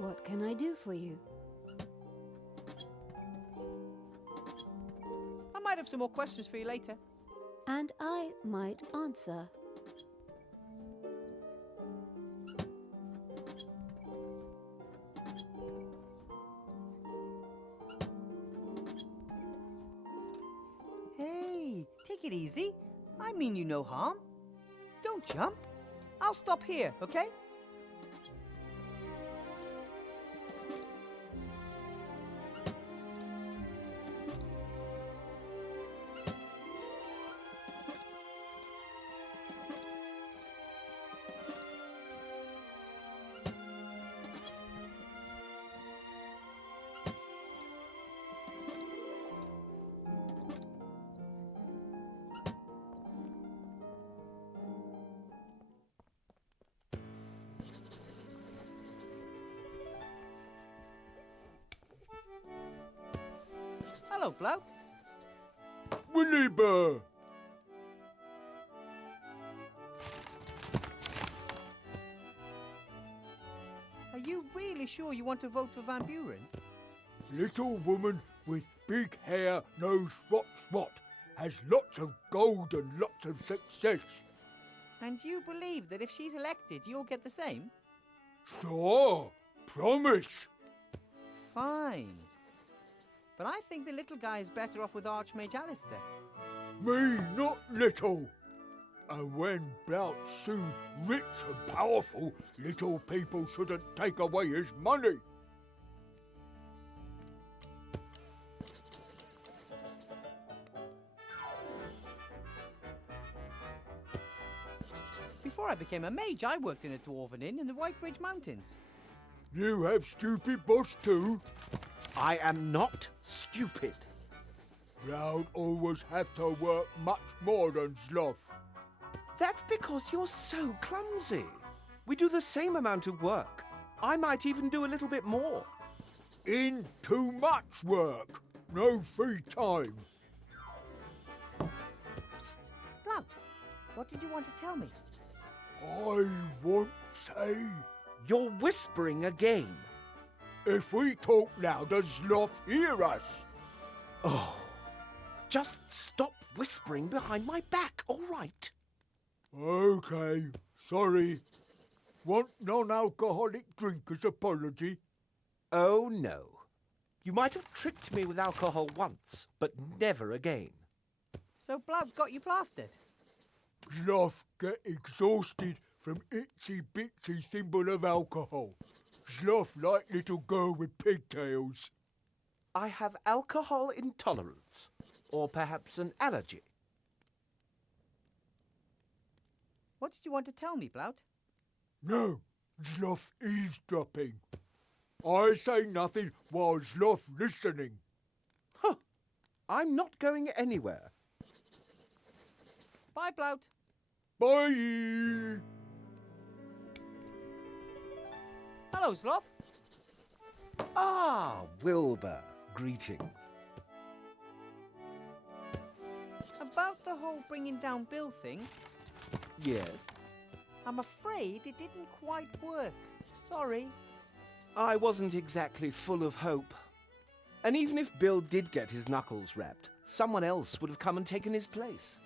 What can I do for you? I might have some more questions for you later. And I might answer. Hey, take it easy. I mean you no harm. Don't jump. I'll stop here, okay? Hello, Blout. Willy Bear! Are you really sure you want to vote for Van Buren? Little woman with big hair knows what's what, has lots of gold and lots of success. And you believe that if she's elected, you'll get the same? Sure, promise. Fine. But I think the little guy is better off with Archmage Alistair. Me not little. And when Blout's so rich and powerful, little people shouldn't take away his money. Before I became a mage, I worked in a dwarven inn in the White Ridge Mountains. You have stupid boss too? I am not stupid. Blout always have to work much more than Sloth. That's because you're so clumsy. We do the same amount of work. I might even do a little bit more. In too much work. No free time. Psst, Blout, what did you want to tell me? I won't say. You're whispering again. If we talk now, does Sloth hear us? Oh, just stop whispering behind my back, all right? Okay, sorry. Want non-alcoholic drink as apology? Oh, no. You might have tricked me with alcohol once, but never again. So Blout got you plastered? Sloth get exhausted from itsy-bitsy thimble of alcohol. Sloth like little girl with pigtails. I have alcohol intolerance, or perhaps an allergy. What did you want to tell me, Blout? No, Sloth eavesdropping. I say nothing while Sloth listening. Huh. I'm not going anywhere. Bye, Blout. Bye. Hello, Sloth. Ah, Wilbur. Greetings. About the whole bringing down Bill thing, Yes? I'm afraid it didn't quite work. Sorry. I wasn't exactly full of hope. And even if Bill did get his knuckles wrapped, someone else would have come and taken his place.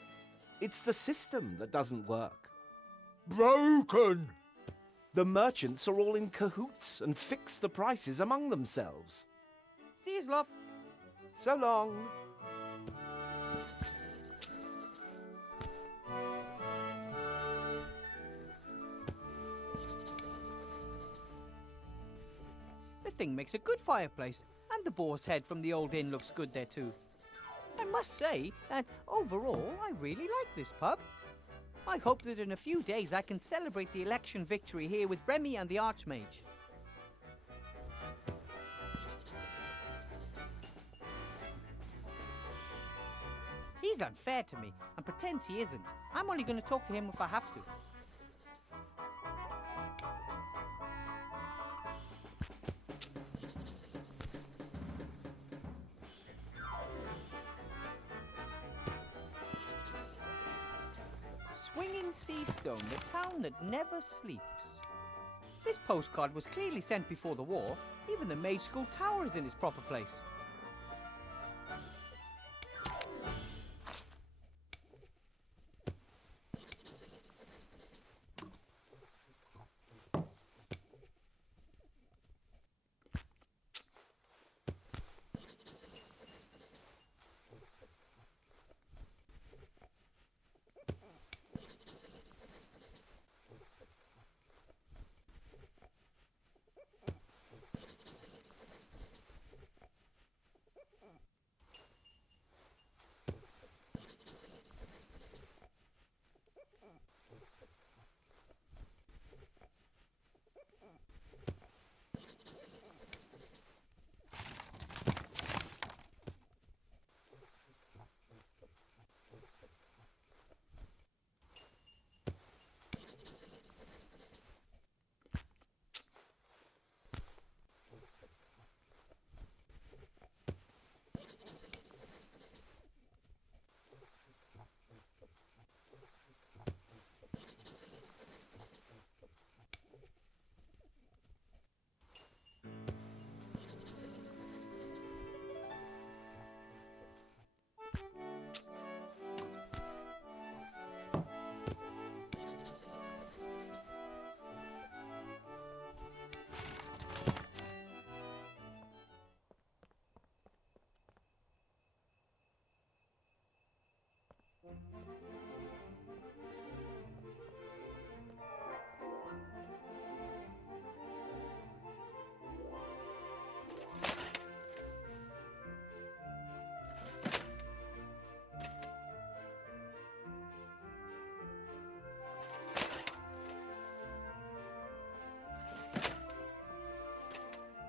It's the system that doesn't work. Broken! The merchants are all in cahoots and fix the prices among themselves. See you, Sloth. So long. The thing makes a good fireplace, and the boar's head from the old inn looks good there too. I must say that overall I really like this pub. I hope that in a few days I can celebrate the election victory here with Remy and the Archmage. He's unfair to me and pretends he isn't. I'm only going to talk to him if I have to. Swinging Seastone, the town that never sleeps. This postcard was clearly sent before the war. Even the Mage School Tower is in its proper place.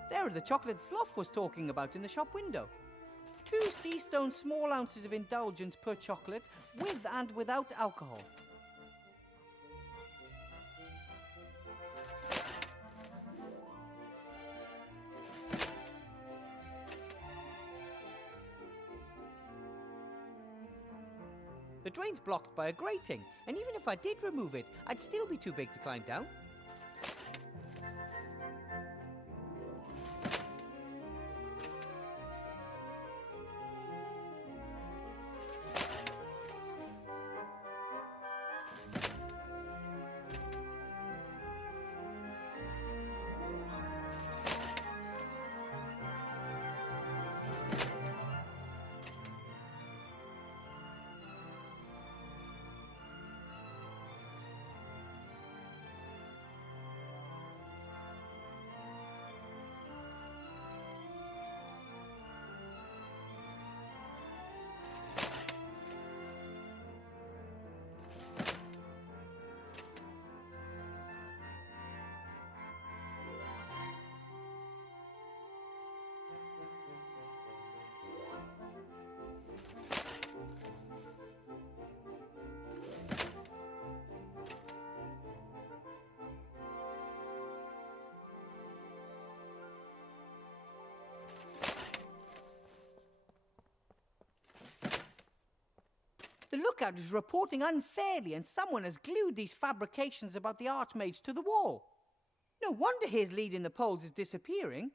There are the chocolate Sloth was talking about in the shop window. 2 sea stone small ounces of indulgence per chocolate, with and without alcohol. The drain's blocked by a grating, and even if I did remove it, I'd still be too big to climb down. The lookout is reporting unfairly, and someone has glued these fabrications about the Archmage to the wall. No wonder his lead in the polls is disappearing.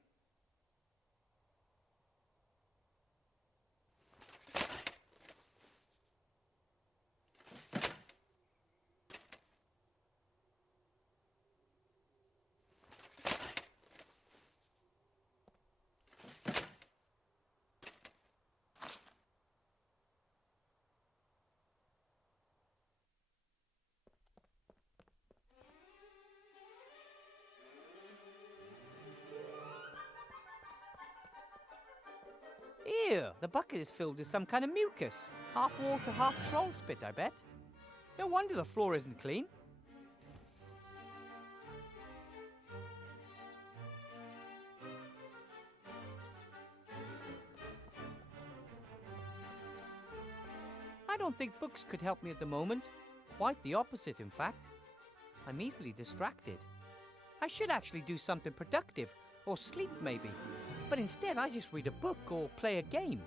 Ew, the bucket is filled with some kind of mucus. Half water, half troll spit, I bet. No wonder the floor isn't clean. I don't think books could help me at the moment. Quite the opposite, in fact. I'm easily distracted. I should actually do something productive, or sleep maybe. But instead I just read a book or play a game.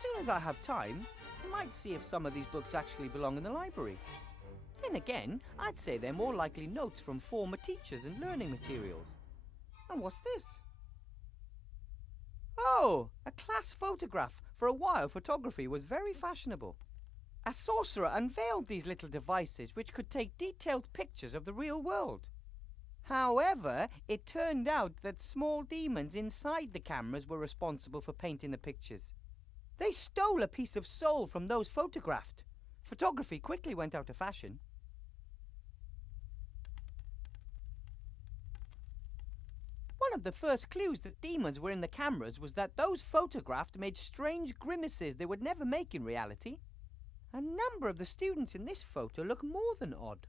soon as I have time, I might see if some of these books actually belong in the library. Then again, I'd say they're more likely notes from former teachers and learning materials. And what's this? Oh, a class photograph. For a while, photography was very fashionable. A sorcerer unveiled these little devices which could take detailed pictures of the real world. However, it turned out that small demons inside the cameras were responsible for painting the pictures. They stole a piece of soul from those photographed. Photography quickly went out of fashion. One of the first clues that demons were in the cameras was that those photographed made strange grimaces they would never make in reality. A number of the students in this photo look more than odd.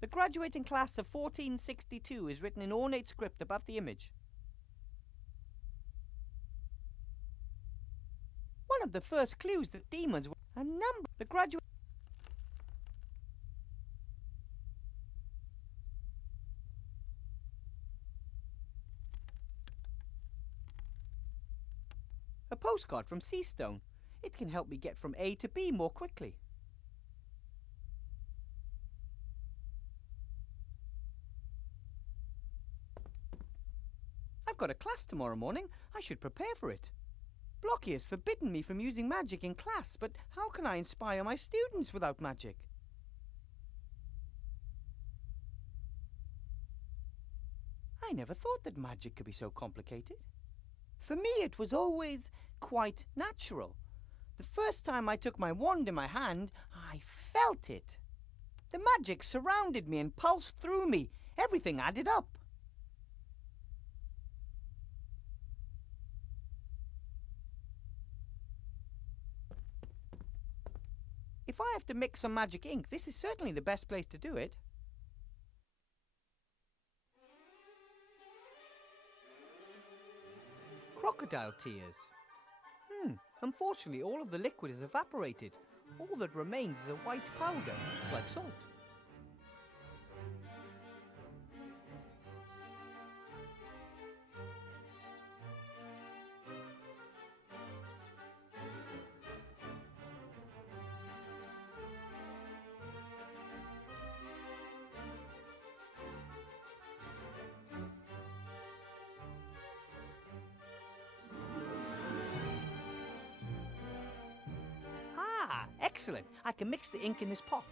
The graduating class of 1462 is written in ornate script above the image. One of the first clues that demons were a number the graduate A postcard from Seastone. It can help me get from A to B more quickly. I've got a class tomorrow morning. I should prepare for it. Blocky has forbidden me from using magic in class, but how can I inspire my students without magic? I never thought that magic could be so complicated. For me, it was always quite natural. The first time I took my wand in my hand, I felt it. The magic surrounded me and pulsed through me. Everything added up. If I have to mix some magic ink, this is certainly the best place to do it. Crocodile tears. Unfortunately, all of the liquid has evaporated. All that remains is a white powder, like salt. Excellent! I can mix the ink in this pot.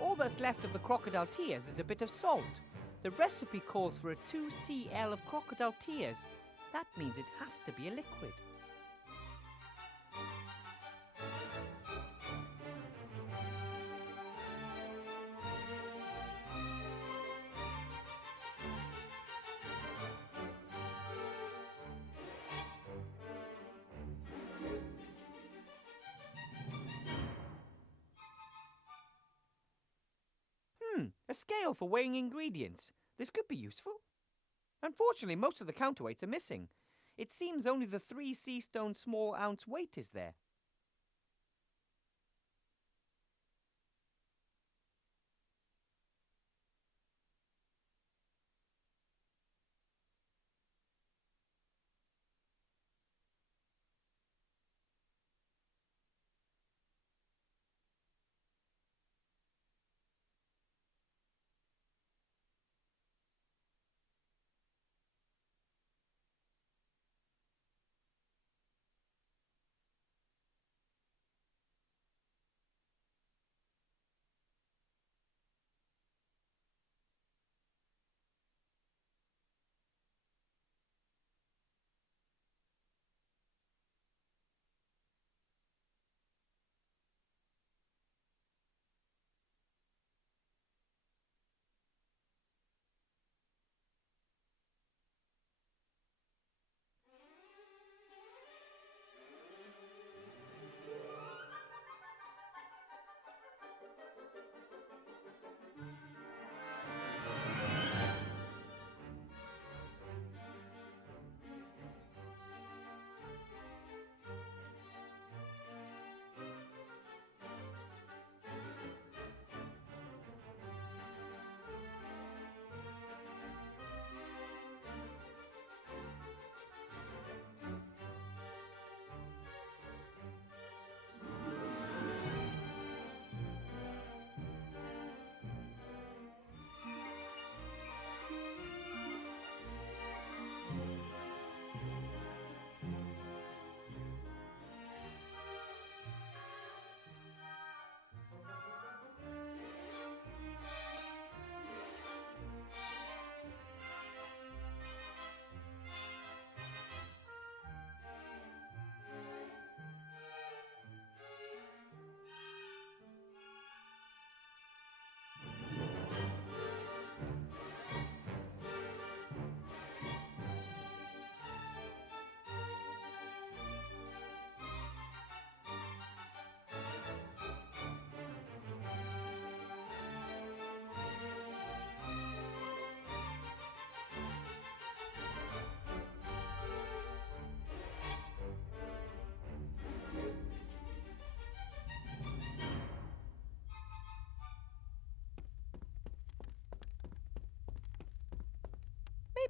All that's left of the crocodile tears is a bit of salt. The recipe calls for a 2 cl of crocodile tears. That means it has to be a liquid. A scale for weighing ingredients. This could be useful. Unfortunately, most of the counterweights are missing. It seems only the 3 Seastone small ounce weight is there.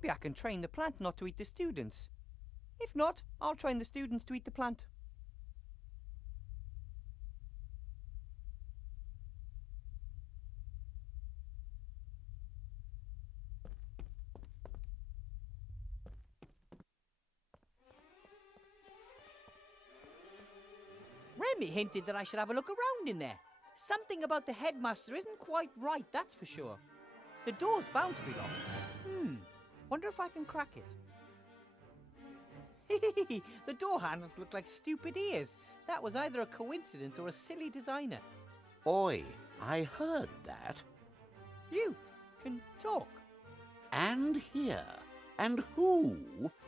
Maybe I can train the plant not to eat the students. If not, I'll train the students to eat the plant. Remy hinted that I should have a look around in there. Something about the headmaster isn't quite right, that's for sure. The door's bound to be locked. Wonder if I can crack it. The door handles look like stupid ears. That was either a coincidence or a silly designer. Oi, I heard that. You can talk. And hear. And who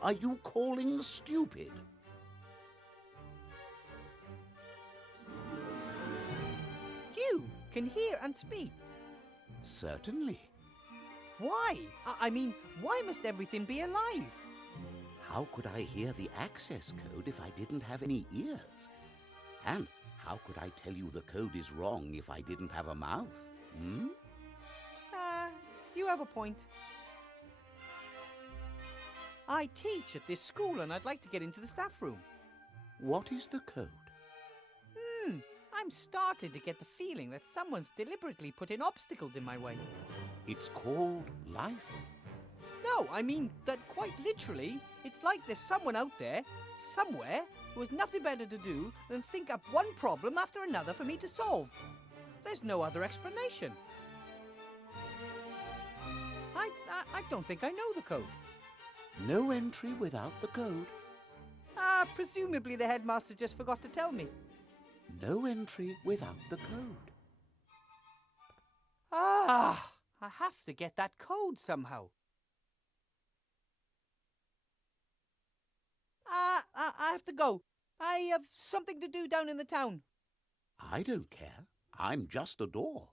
are you calling stupid? You can hear and speak. Certainly. Why? I mean, why must everything be alive? How could I hear the access code if I didn't have any ears? And how could I tell you the code is wrong if I didn't have a mouth? You have a point. I teach at this school and I'd like to get into the staff room. What is the code? I'm starting to get the feeling that someone's deliberately putting obstacles in my way. It's called life. No, I mean that quite literally, it's like there's someone out there, somewhere, who has nothing better to do than think up one problem after another for me to solve. There's no other explanation. I don't think I know the code. No entry without the code. Presumably the headmaster just forgot to tell me. No entry without the code. I have to get that code somehow. I have to go. I have something to do down in the town. I don't care. I'm just a door.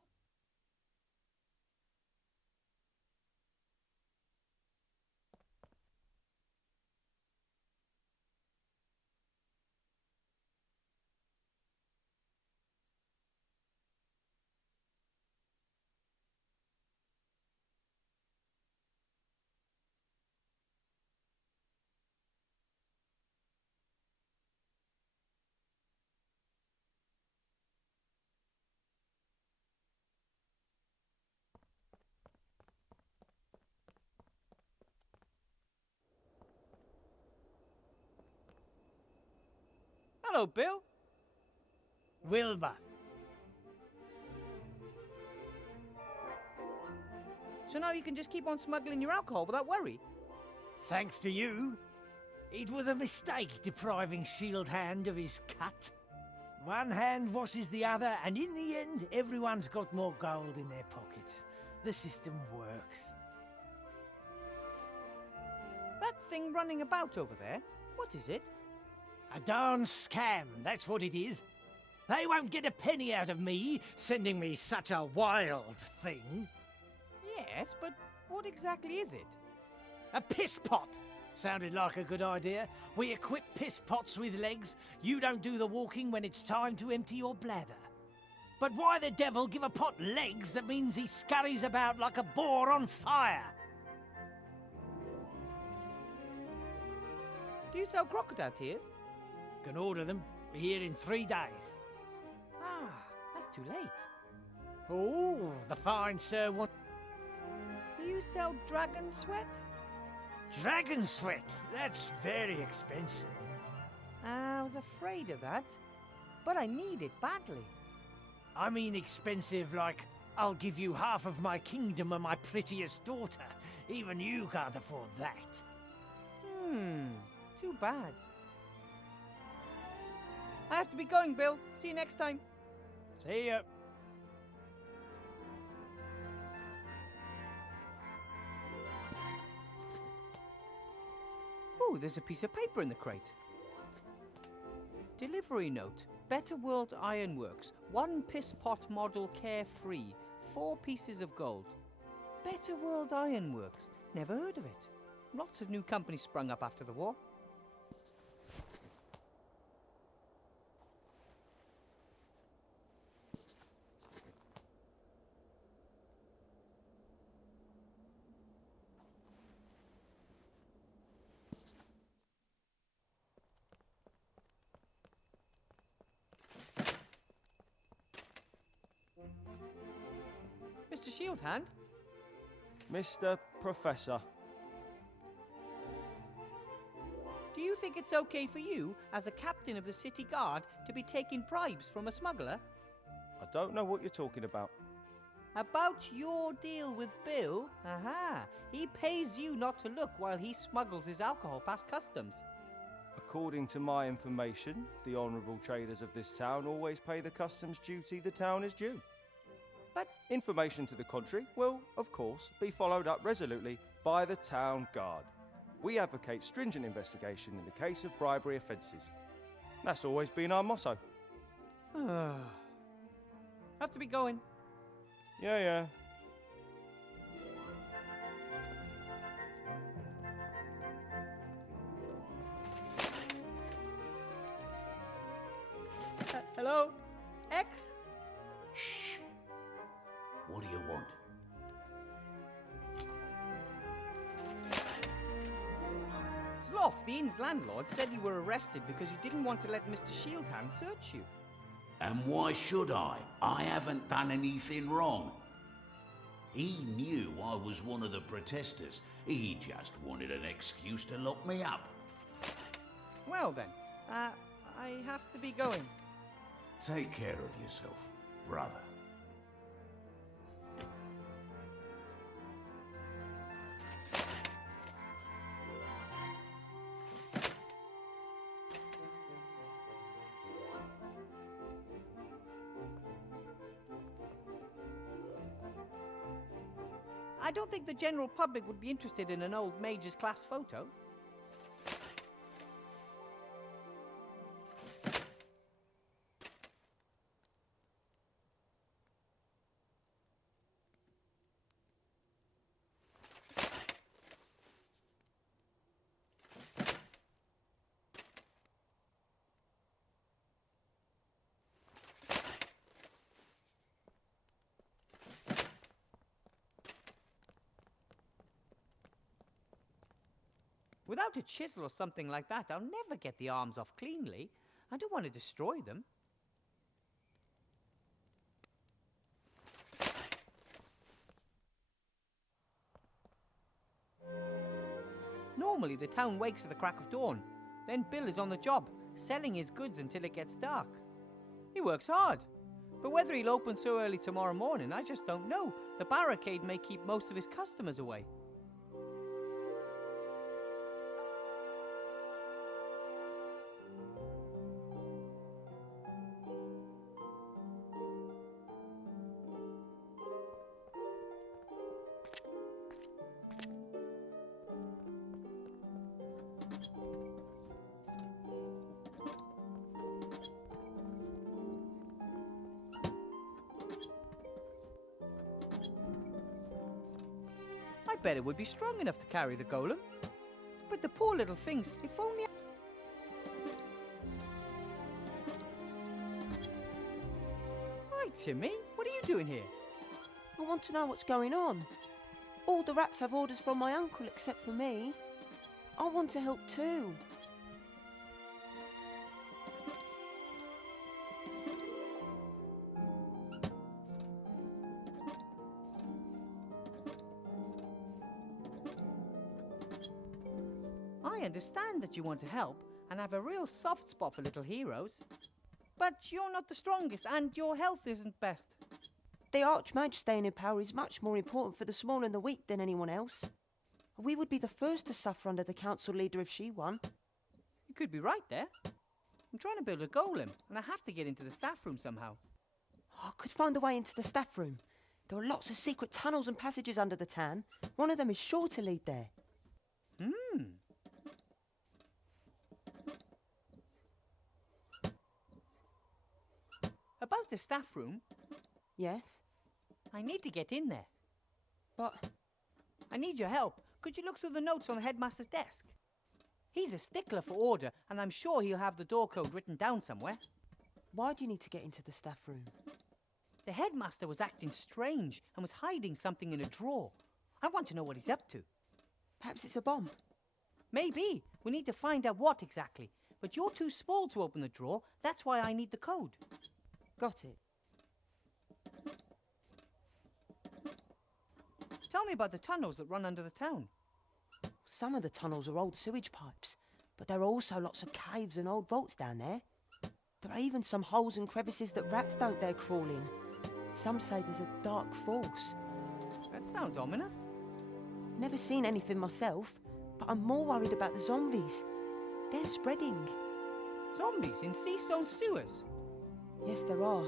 Hello, Bill. Wilbur. So now you can just keep on smuggling your alcohol without worry? Thanks to you. It was a mistake depriving Shield Hand of his cut. One hand washes the other, and in the end, everyone's got more gold in their pockets. The system works. That thing running about over there, what is it? A darn scam, that's what it is. They won't get a penny out of me, sending me such a wild thing. Yes, but what exactly is it? A piss pot! Sounded like a good idea. We equip piss pots with legs. You don't do the walking when it's time to empty your bladder. But why the devil give a pot legs that means he scurries about like a boar on fire? Do you sell crocodile tears? Can order them. Be here in 3 days. That's too late. Oh, the fine sir want... Do you sell dragon sweat? Dragon sweat? That's very expensive. I was afraid of that. But I need it badly. I mean expensive like, I'll give you half of my kingdom and my prettiest daughter. Even you can't afford that. Too bad. I have to be going, Bill. See you next time. See ya. Ooh, there's a piece of paper in the crate. Delivery note. Better World Ironworks. 1 piss pot model carefree. 4 pieces of gold. Better World Ironworks. Never heard of it. Lots of new companies sprung up after the war. Shieldhand. Mr. Professor. Do you think it's okay for you, as a captain of the city guard, to be taking bribes from a smuggler? I don't know what you're talking about. About your deal with Bill? Aha! He pays you not to look while he smuggles his alcohol past customs. According to my information, the honourable traders of this town always pay the customs duty the town is due. But information to the contrary will, of course, be followed up resolutely by the town guard. We advocate stringent investigation in the case of bribery offences. That's always been our motto. Have to be going. Yeah. Hello? X? Shh. What do you want? Sloth, the inn's landlord, said you were arrested because you didn't want to let Mr. Shieldhand search you. And why should I? I haven't done anything wrong. He knew I was one of the protesters. He just wanted an excuse to lock me up. Well then, I have to be going. Take care of yourself, brother. I don't think the general public would be interested in an old Mage's class photo. Without a chisel or something like that, I'll never get the arms off cleanly. I don't want to destroy them. Normally, the town wakes at the crack of dawn. Then Bill is on the job, selling his goods until it gets dark. He works hard. But whether he'll open so early tomorrow morning, I just don't know. The barricade may keep most of his customers away. I bet it would be strong enough to carry the golem. But the poor little things, if only... Hi, Timmy. What are you doing here? I want to know what's going on. All the rats have orders from my uncle except for me. I want to help too. I understand that you want to help and have a real soft spot for little heroes. But you're not the strongest and your health isn't best. The Archmage staying in power is much more important for the small and the weak than anyone else. We would be the first to suffer under the council leader if she won. You could be right there. I'm trying to build a golem and I have to get into the staff room somehow. I could find a way into the staff room. There are lots of secret tunnels and passages under the town. One of them is sure to lead there. About the staff room? Yes? I need to get in there. But... I need your help. Could you look through the notes on the headmaster's desk? He's a stickler for order, and I'm sure he'll have the door code written down somewhere. Why do you need to get into the staff room? The headmaster was acting strange and was hiding something in a drawer. I want to know what he's up to. Perhaps it's a bomb. Maybe. We need to find out what exactly. But you're too small to open the drawer. That's why I need the code. Got it. Tell me about the tunnels that run under the town. Some of the tunnels are old sewage pipes, but there are also lots of caves and old vaults down there. There are even some holes and crevices that rats don't dare crawl in. Some say there's a dark force. That sounds ominous. I've never seen anything myself, but I'm more worried about the zombies. They're spreading. Zombies in Seastone sewers? Yes, there are.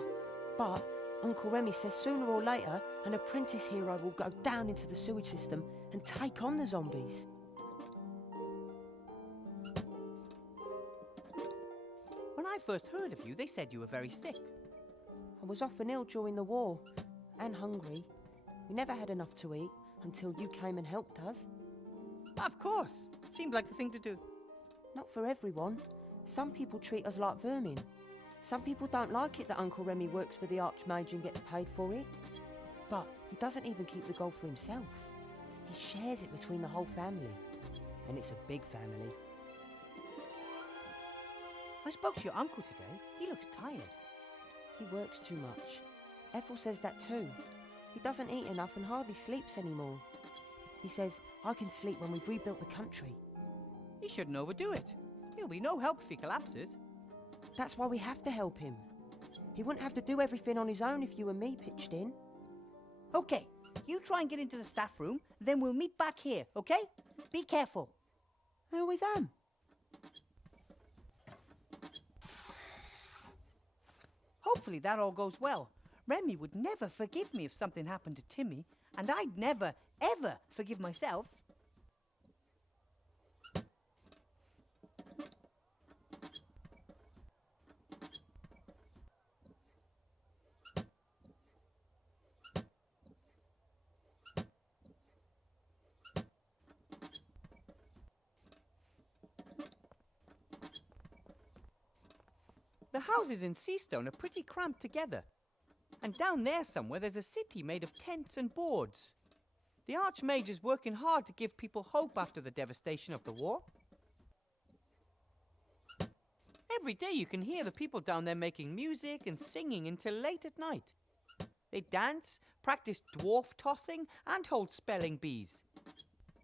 But Uncle Remy says sooner or later an apprentice hero will go down into the sewage system and take on the zombies. When I first heard of you, they said you were very sick. I was often ill during the war, and hungry. We never had enough to eat until you came and helped us. Of course. It seemed like the thing to do. Not for everyone. Some people treat us like vermin. Some people don't like it that Uncle Remy works for the Archmage and gets paid for it. But he doesn't even keep the gold for himself. He shares it between the whole family. And it's a big family. I spoke to your uncle today. He looks tired. He works too much. Ethel says that too. He doesn't eat enough and hardly sleeps anymore. He says, I can sleep when we've rebuilt the country. He shouldn't overdo it. He'll be no help if he collapses. That's why we have to help him. He wouldn't have to do everything on his own if you and me pitched in. Okay, you try and get into the staff room, then we'll meet back here, okay? Be careful. I always am. Hopefully that all goes well. Remy would never forgive me if something happened to Timmy, and I'd never, ever forgive myself. The houses in Seastone are pretty cramped together. And down there somewhere there's a city made of tents and boards. The Archmage is working hard to give people hope after the devastation of the war. Every day you can hear the people down there making music and singing until late at night. They dance, practice dwarf tossing and hold spelling bees.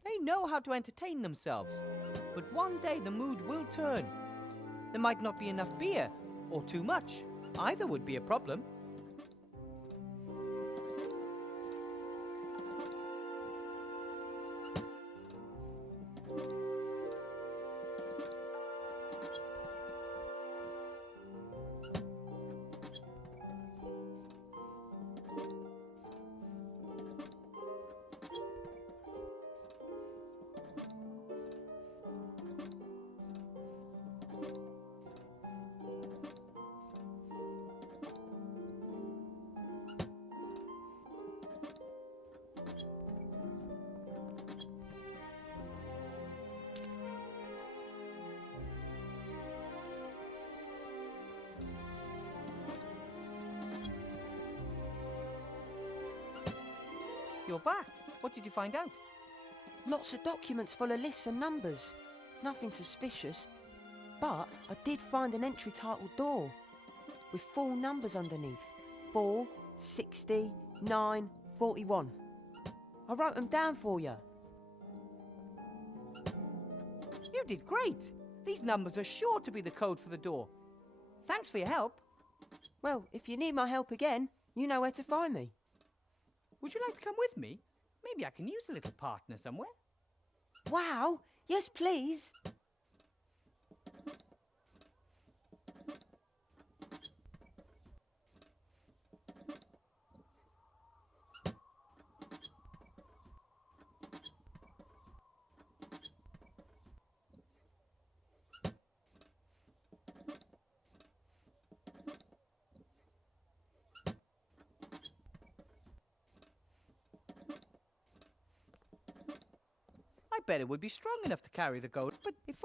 They know how to entertain themselves. But one day the mood will turn. There might not be enough beer, or too much. Either would be a problem. You're back. What did you find out? Lots of documents full of lists and numbers. Nothing suspicious. But I did find an entry titled door with 4 numbers underneath. 4, 60, 9, 41. I wrote them down for you. You did great. These numbers are sure to be the code for the door. Thanks for your help. Well, if you need my help again, you know where to find me. Would you like to come with me? Maybe I can use a little partner somewhere. Wow! Yes, please! I bet it would be strong enough to carry the goat, but if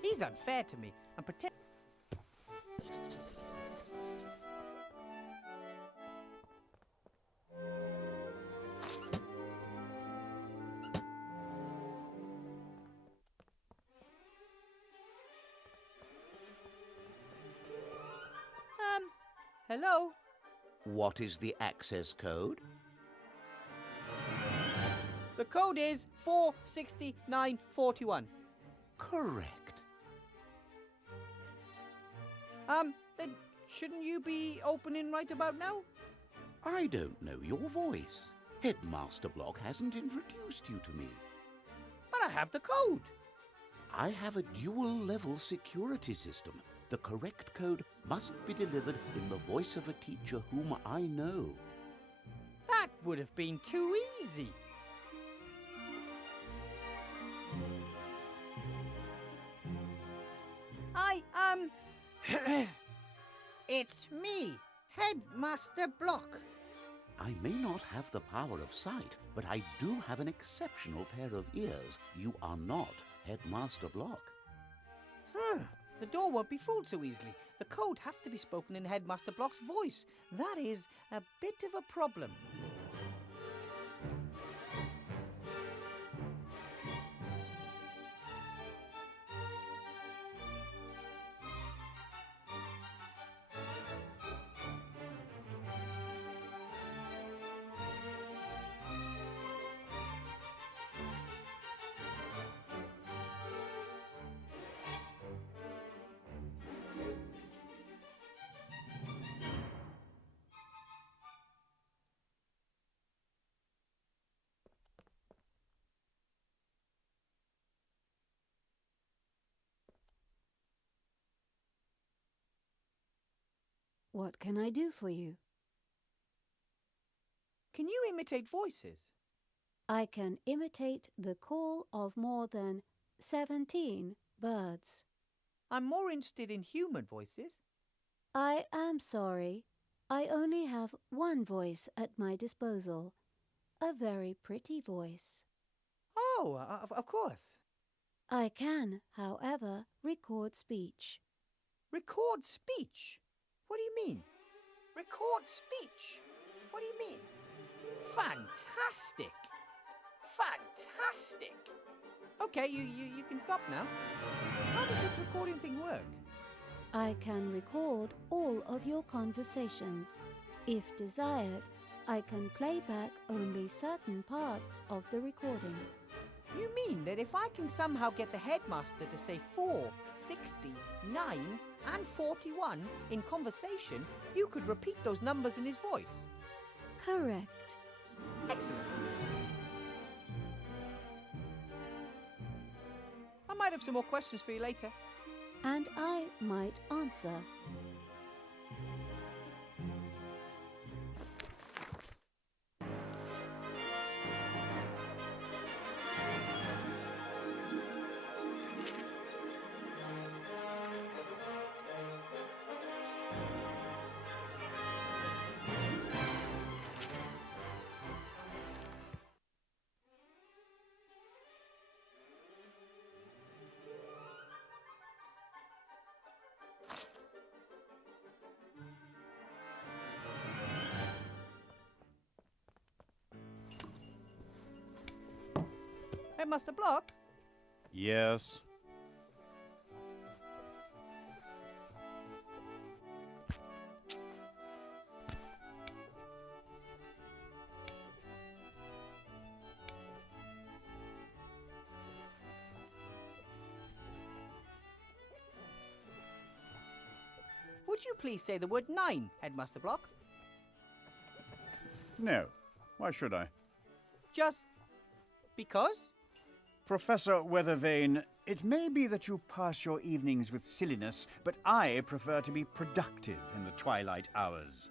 he's unfair to me and pretend. Hello? What is the access code? The code is 46941. Correct. Then shouldn't you be opening right about now? I don't know your voice. Headmaster Block hasn't introduced you to me. But I have the code. I have a dual-level security system. The correct code must be delivered in the voice of a teacher whom I know. That would have been too easy. It's me, Headmaster Block. I may not have the power of sight, but I do have an exceptional pair of ears. You are not Headmaster Block. The door won't be fooled so easily. The code has to be spoken in Headmaster Block's voice. That is a bit of a problem. What can I do for you? Can you imitate voices? I can imitate the call of more than 17 birds. I'm more interested in human voices. I am sorry. I only have one voice at my disposal. A very pretty voice. Oh, of course. I can, however, record speech. Record speech? What do you mean? Record speech? What do you mean? Fantastic! Fantastic! Okay, you can stop now. How does this recording thing work? I can record all of your conversations. If desired, I can play back only certain parts of the recording. You mean that if I can somehow get the headmaster to say 4, 60, 9 and 41 in conversation, you could repeat those numbers in his voice? Correct. Excellent. I might have some more questions for you later. And I might answer. Headmaster Block? Yes. Would you please say the word 9, Headmaster Block? No. Why should I? Just because? Professor Weathervane, it may be that you pass your evenings with silliness, but I prefer to be productive in the twilight hours.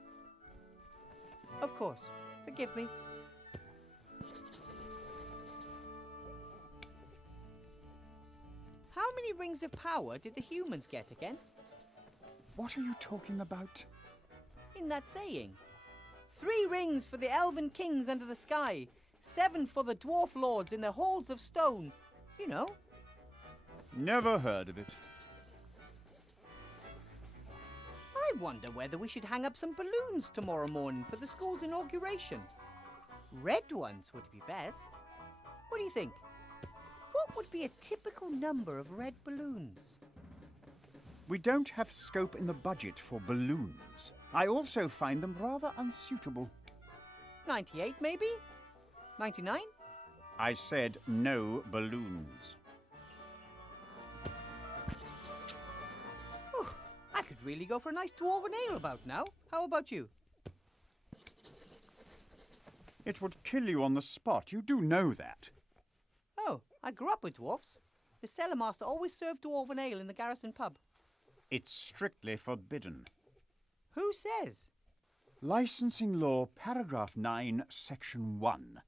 Of course. Forgive me. How many rings of power did the humans get again? What are you talking about? In that saying. 3 rings for the elven kings under the sky. 7 for the dwarf lords in their halls of stone. You know. Never heard of it. I wonder whether we should hang up some balloons tomorrow morning for the school's inauguration. Red ones would be best. What do you think? What would be a typical number of red balloons? We don't have scope in the budget for balloons. I also find them rather unsuitable. 98, maybe? 99? I said no balloons. Whew, I could really go for a nice dwarven ale about now. How about you? It would kill you on the spot. You do know that. Oh, I grew up with dwarfs. The cellar master always served dwarven ale in the garrison pub. It's strictly forbidden. Who says? Licensing Law, Paragraph 9, Section 1.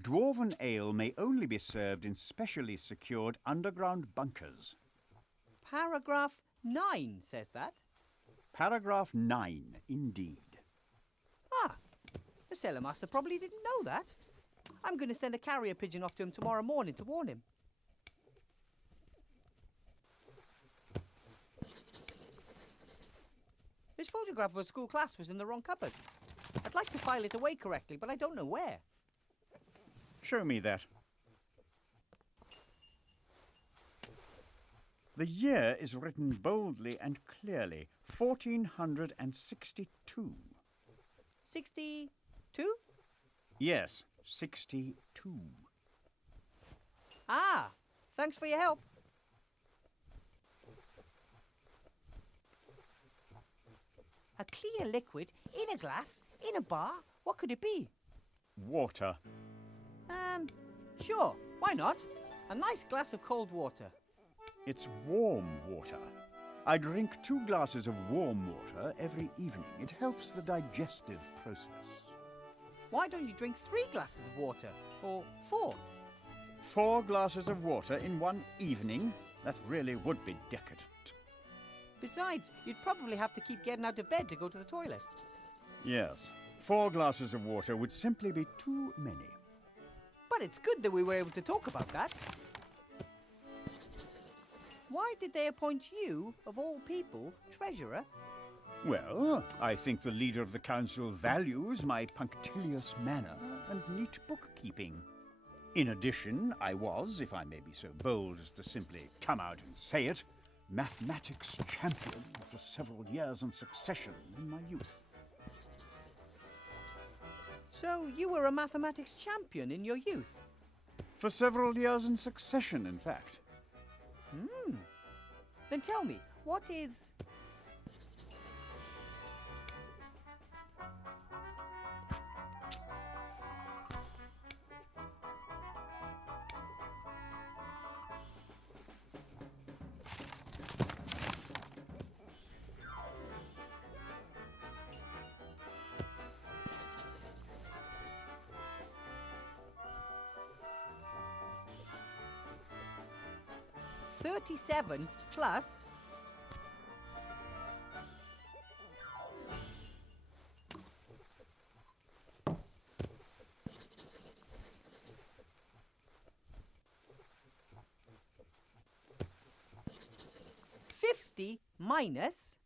Dwarven ale may only be served in specially secured underground bunkers. Paragraph 9 says that. Paragraph 9, indeed. Ah, the cellar master probably didn't know that. I'm going to send a carrier pigeon off to him tomorrow morning to warn him. This photograph of a school class was in the wrong cupboard. I'd like to file it away correctly, but I don't know where. Show me that. The year is written boldly and clearly. 1462. 62? Yes, 62. Ah, thanks for your help. A clear liquid in a glass, in a bar? What could it be? Water. Sure, why not? A nice glass of cold water. It's warm water. I drink 2 glasses of warm water every evening. It helps the digestive process. Why don't you drink 3 glasses of water? Or 4? 4 glasses of water in one evening? That really would be decadent. Besides, you'd probably have to keep getting out of bed to go to the toilet. Yes, 4 glasses of water would simply be too many. But it's good that we were able to talk about that. Why did they appoint you, of all people, treasurer? Well, I think the leader of the council values my punctilious manner and neat bookkeeping. In addition, I was, if I may be so bold as to simply come out and say it, mathematics champion for several years in succession in my youth. So you were a mathematics champion in your youth? For several years in succession, in fact. Then tell me, what is... $37 plus... $50 minus...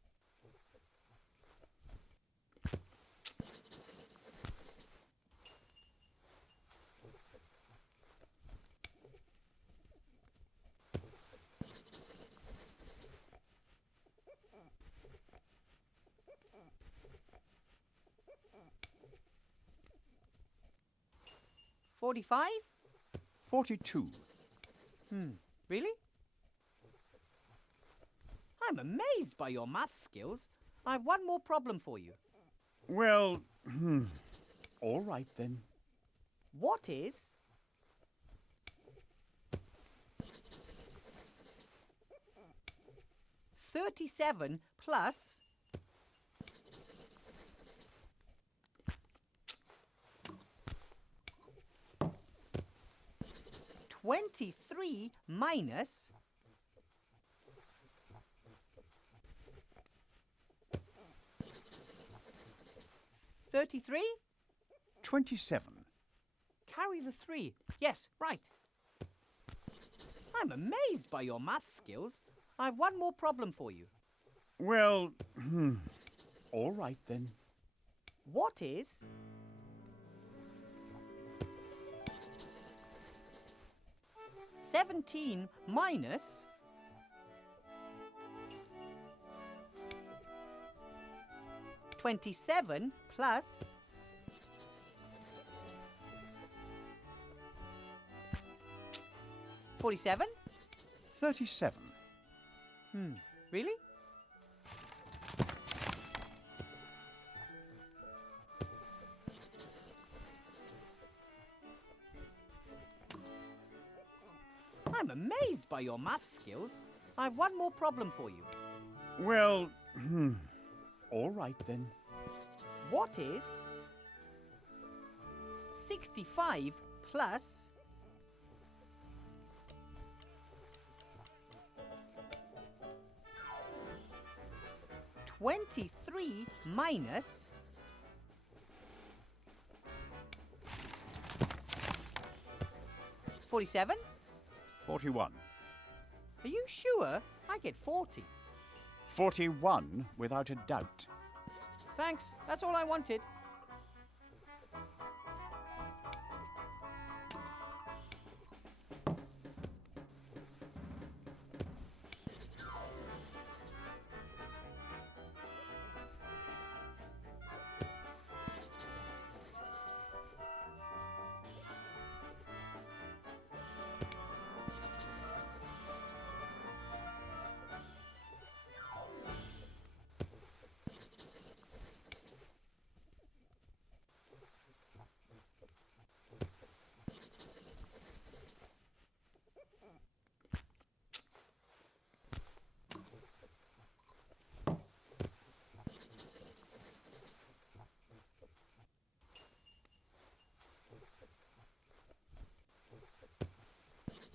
$45? 42. Really? I'm amazed by your math skills. I have one more problem for you. Well, all right then. What is... $37 plus... $23 minus... $33? 27. Carry the 3. Yes, right. I'm amazed by your math skills. I have one more problem for you. Well, all right then. What is... $17 minus... 27 plus... 47? 37. Really? I'm amazed by your math skills. I have one more problem for you. Well, all right then. What is 65 plus 23 minus 47? 41. Are you sure? I get 40. 41, without a doubt. Thanks, that's all I wanted.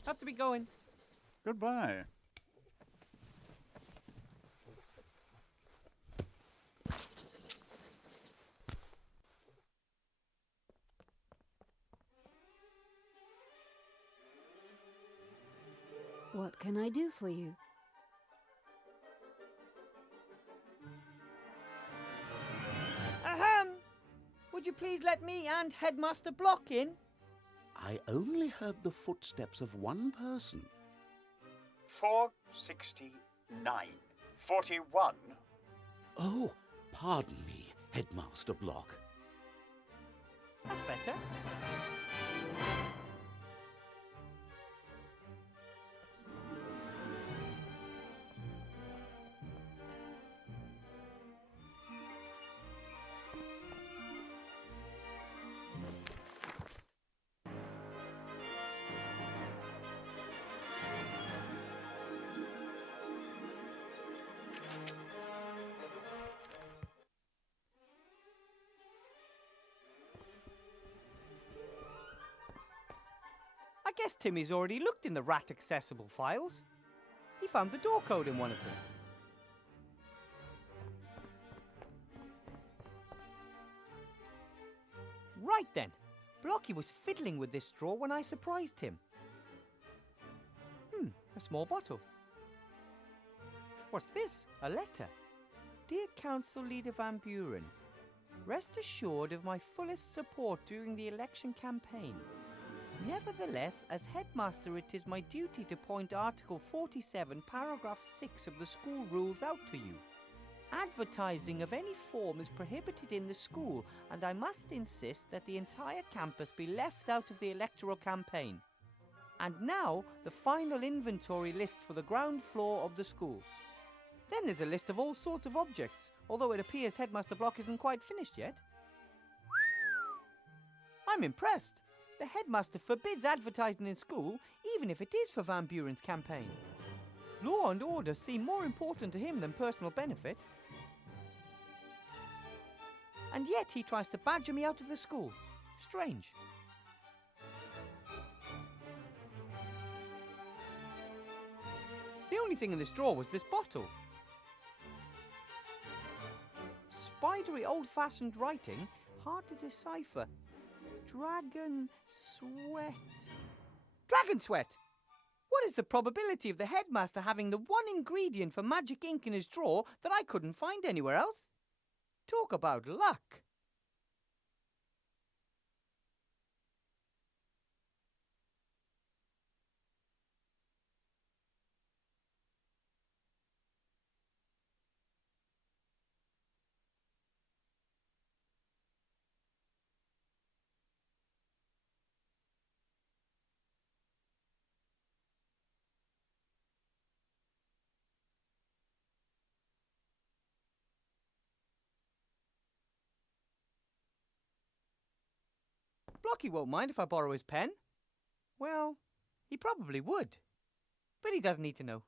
Have to be going. Goodbye. What can I do for you? Ahem! Would you please let me and Headmaster Block in? I only heard the footsteps of one person. 469. 41. Oh, pardon me, Headmaster Block. That's better. I guess Timmy's already looked in the rat-accessible files. He found the door code in one of them. Right then. Blocky was fiddling with this straw when I surprised him. A small bottle. What's this? A letter. Dear Council Leader Van Buren, rest assured of my fullest support during the election campaign. Nevertheless, as headmaster, it is my duty to point Article 47, Paragraph 6 of the school rules out to you. Advertising of any form is prohibited in the school, and I must insist that the entire campus be left out of the electoral campaign. And now, the final inventory list for the ground floor of the school. Then there's a list of all sorts of objects, although it appears Headmaster Block isn't quite finished yet. I'm impressed. The headmaster forbids advertising in school, even if it is for Van Buren's campaign. Law and order seem more important to him than personal benefit. And yet he tries to badger me out of the school. Strange. The only thing in this drawer was this bottle. Spidery old-fashioned writing, hard to decipher. Dragon sweat. Dragon sweat! What is the probability of the headmaster having the one ingredient for magic ink in his drawer that I couldn't find anywhere else? Talk about luck. Rocky won't mind if I borrow his pen. Well, he probably would. But he doesn't need to know.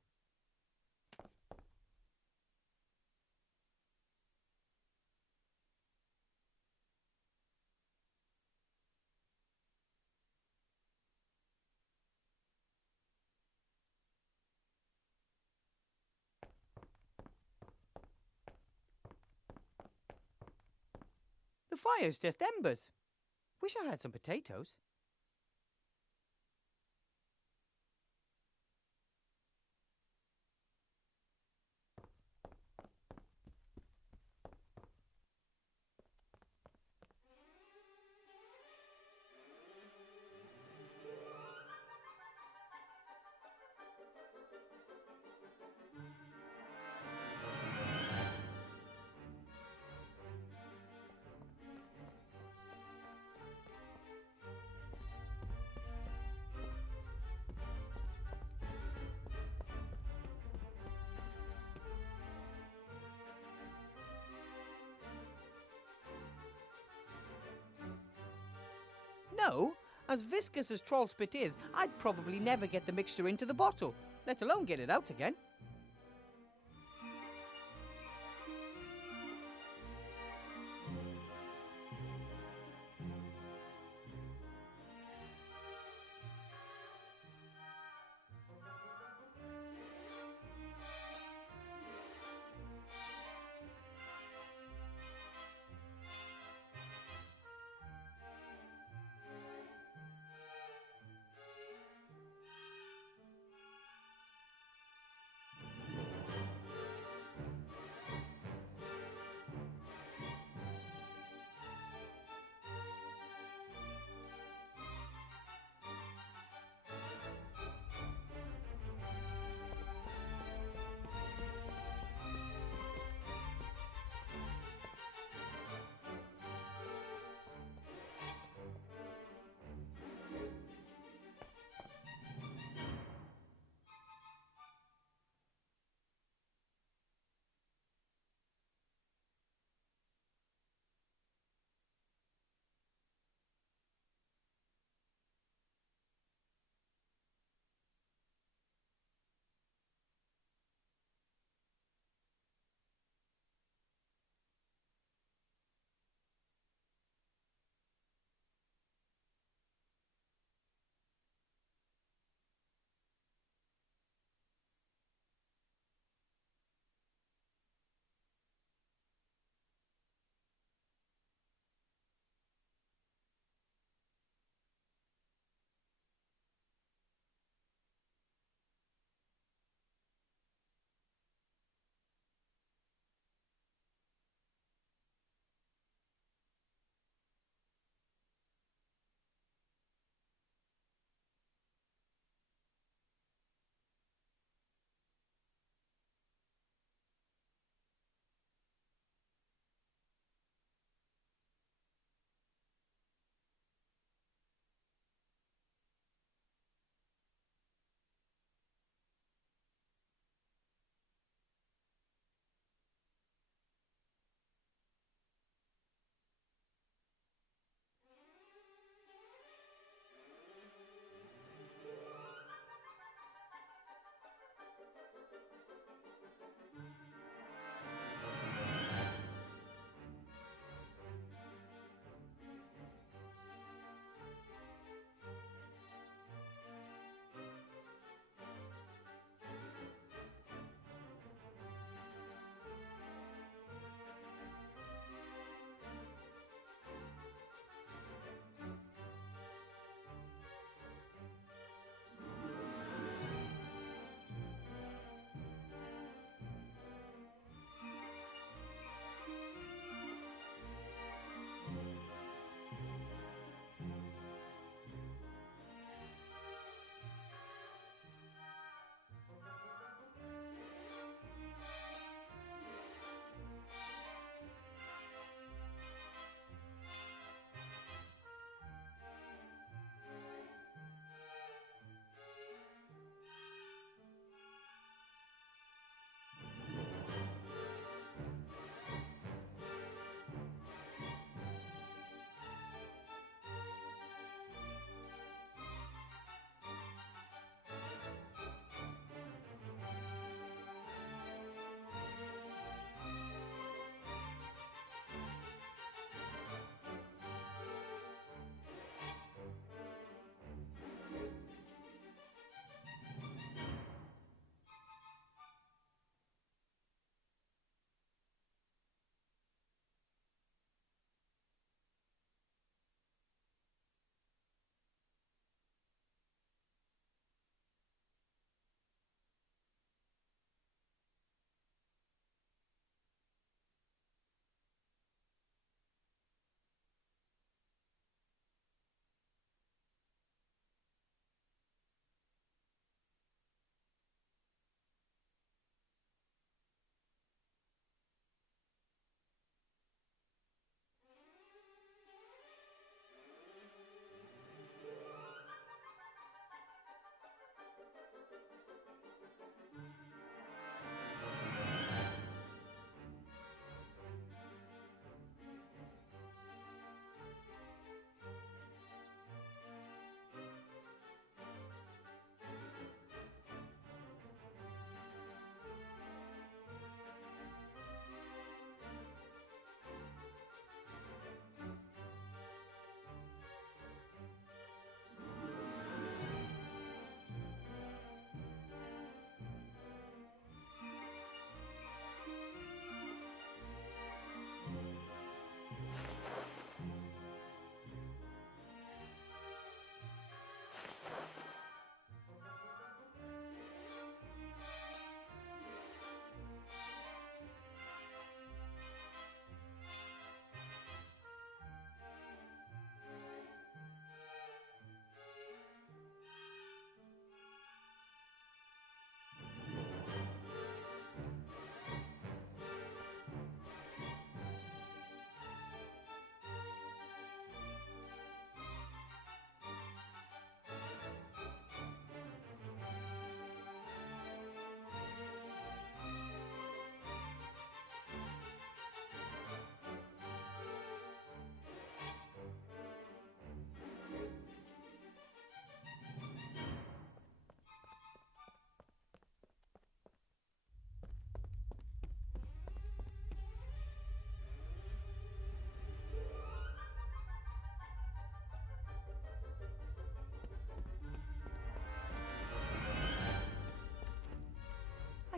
The fire's just embers. Wish I had some potatoes. No, as viscous as troll spit is, I'd probably never get the mixture into the bottle, let alone get it out again.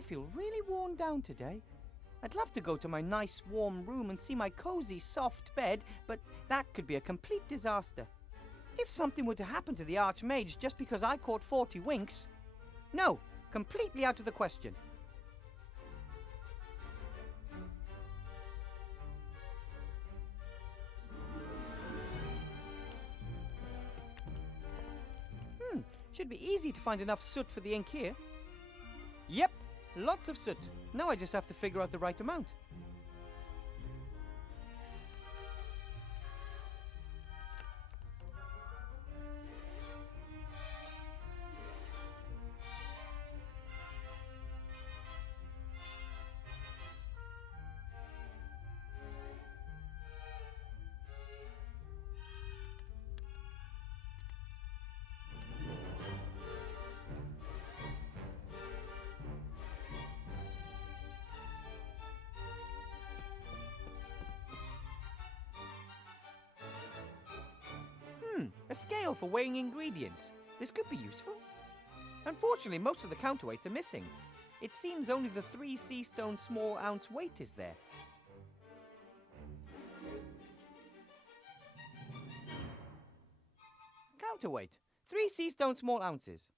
feel really worn down today. I'd love to go to my nice warm room and see my cozy soft bed, but that could be a complete disaster. If something were to happen to the Archmage just because I caught 40 winks, no, completely out of the question. Should be easy to find enough soot for the ink here. Yep, lots of soot. Now I just have to figure out the right amount. A scale for weighing ingredients. This could be useful. Unfortunately, most of the counterweights are missing. It seems only the 3 sea stone small ounce weight is there. Counterweight. 3 sea stone small ounces.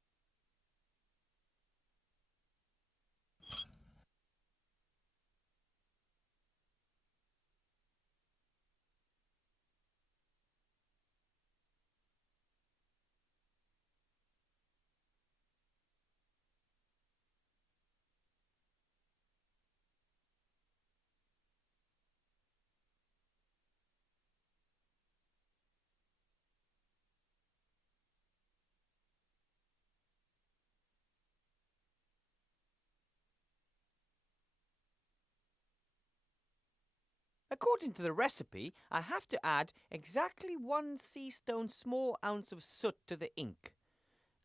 According to the recipe, I have to add exactly 1 sea stone small ounce of soot to the ink.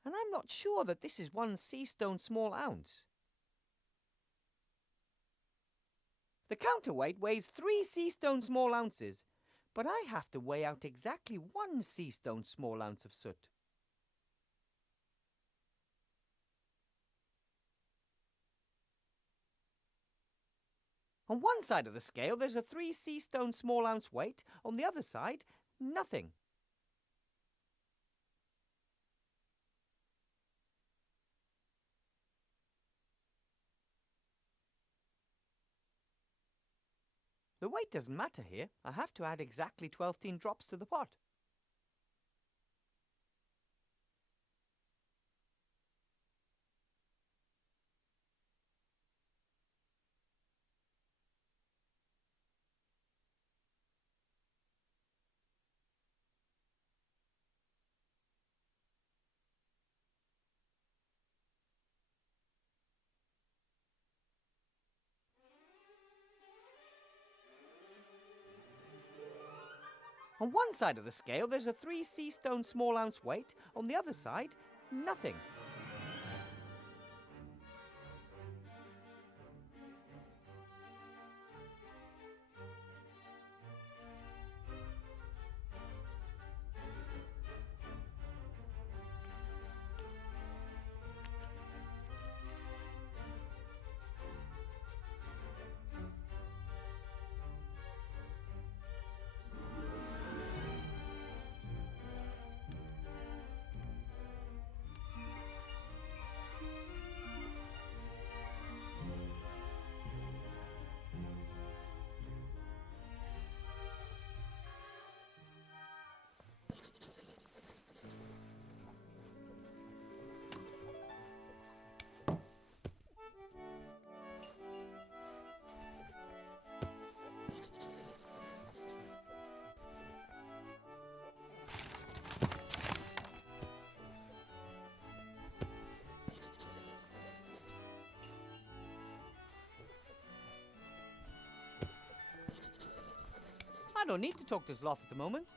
And I'm not sure that this is 1 sea stone small ounce. The counterweight weighs 3 sea stone small ounces, but I have to weigh out exactly 1 sea stone small ounce of soot. On one side of the scale, there's a 3 sea stone small ounce weight. On the other side, nothing. The weight doesn't matter here. I have to add exactly 12 drops to the pot. On one side of the scale, there's a 3 sea stone small ounce weight. On the other side, nothing. I don't need to talk to Zloth at the moment.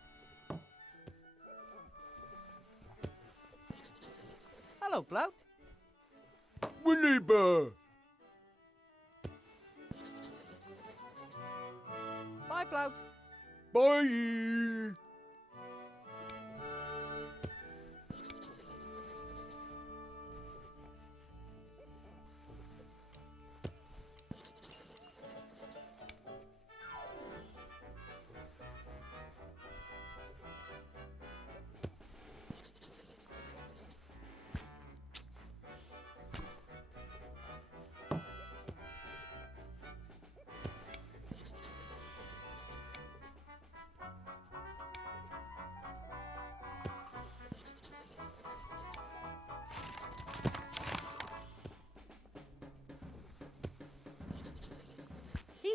Hello, Blout. Willy Bear! Bye, Blout. Bye!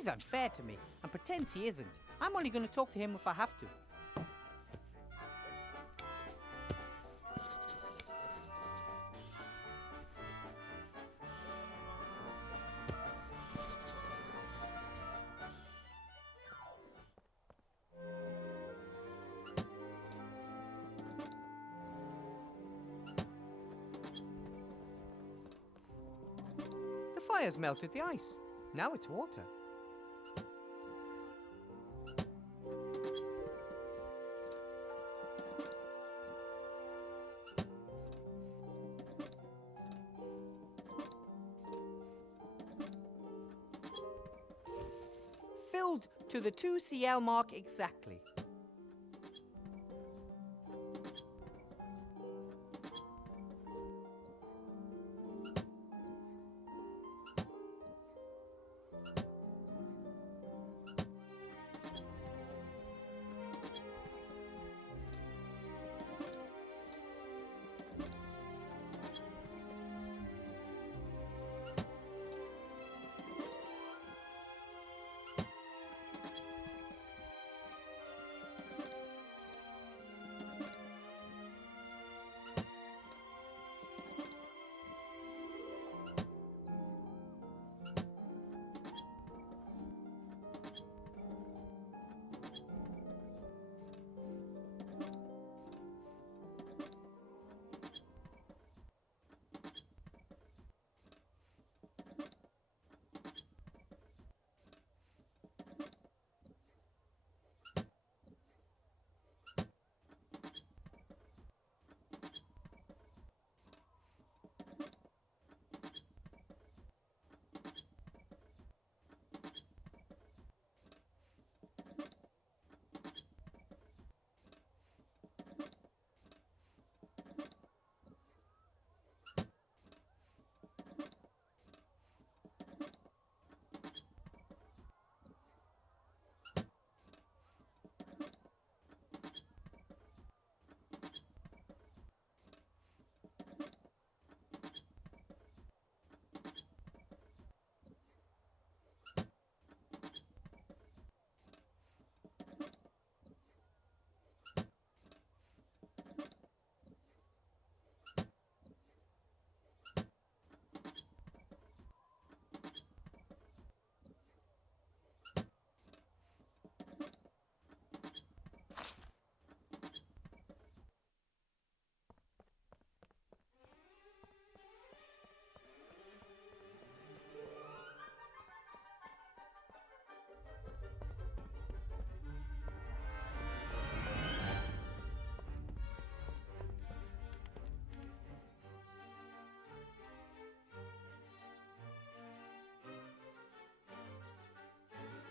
He's unfair to me and pretends he isn't. I'm only going to talk to him if I have to. The fire's melted the ice. Now it's water. Filled to the 2cl mark exactly.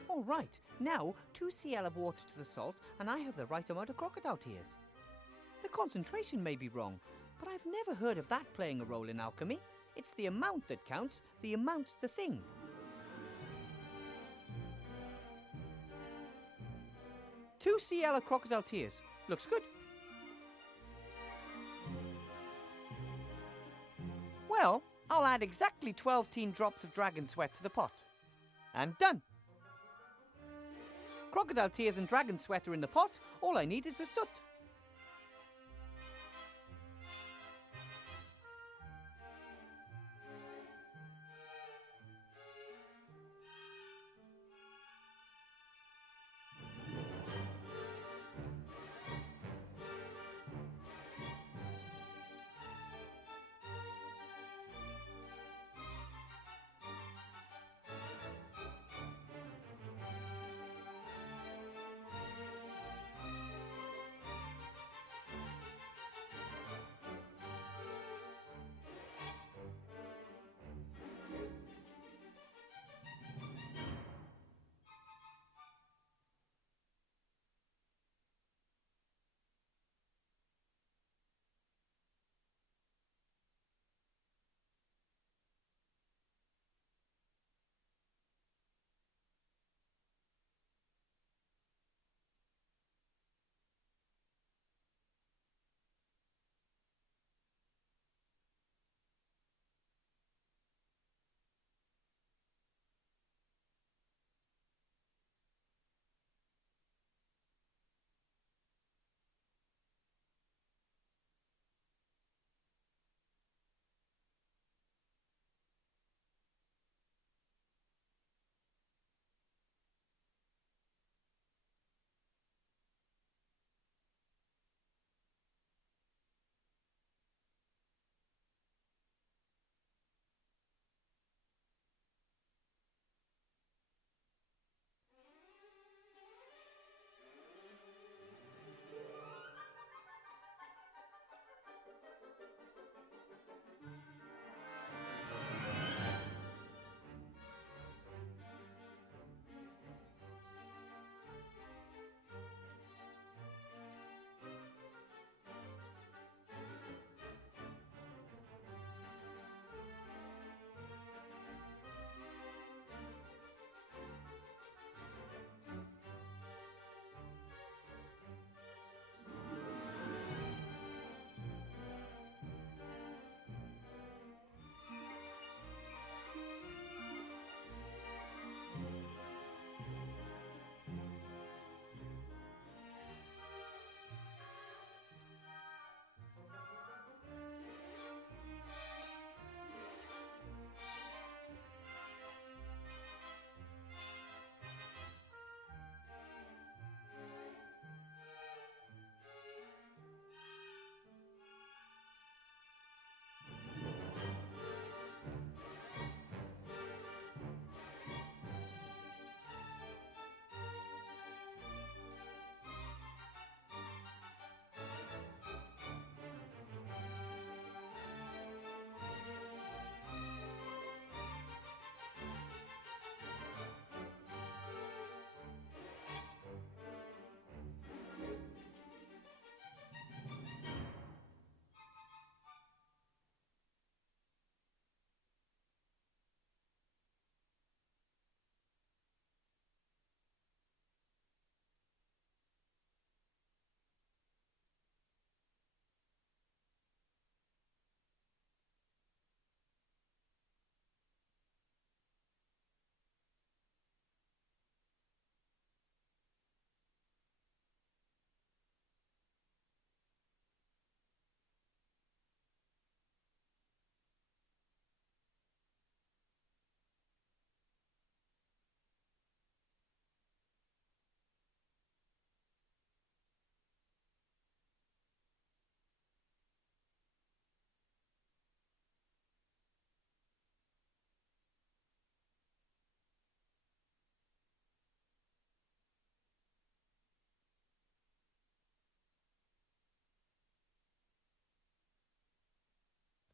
All right, now 2cl of water to the salt, and I have the right amount of crocodile tears. The concentration may be wrong, but I've never heard of that playing a role in alchemy. It's the amount that counts, the amount's the thing. Two CL of crocodile tears. Looks good. Well, I'll add exactly 12 drops of dragon sweat to the pot. And done. Crocodile tears and dragon sweat are in the pot. All I need is the soot.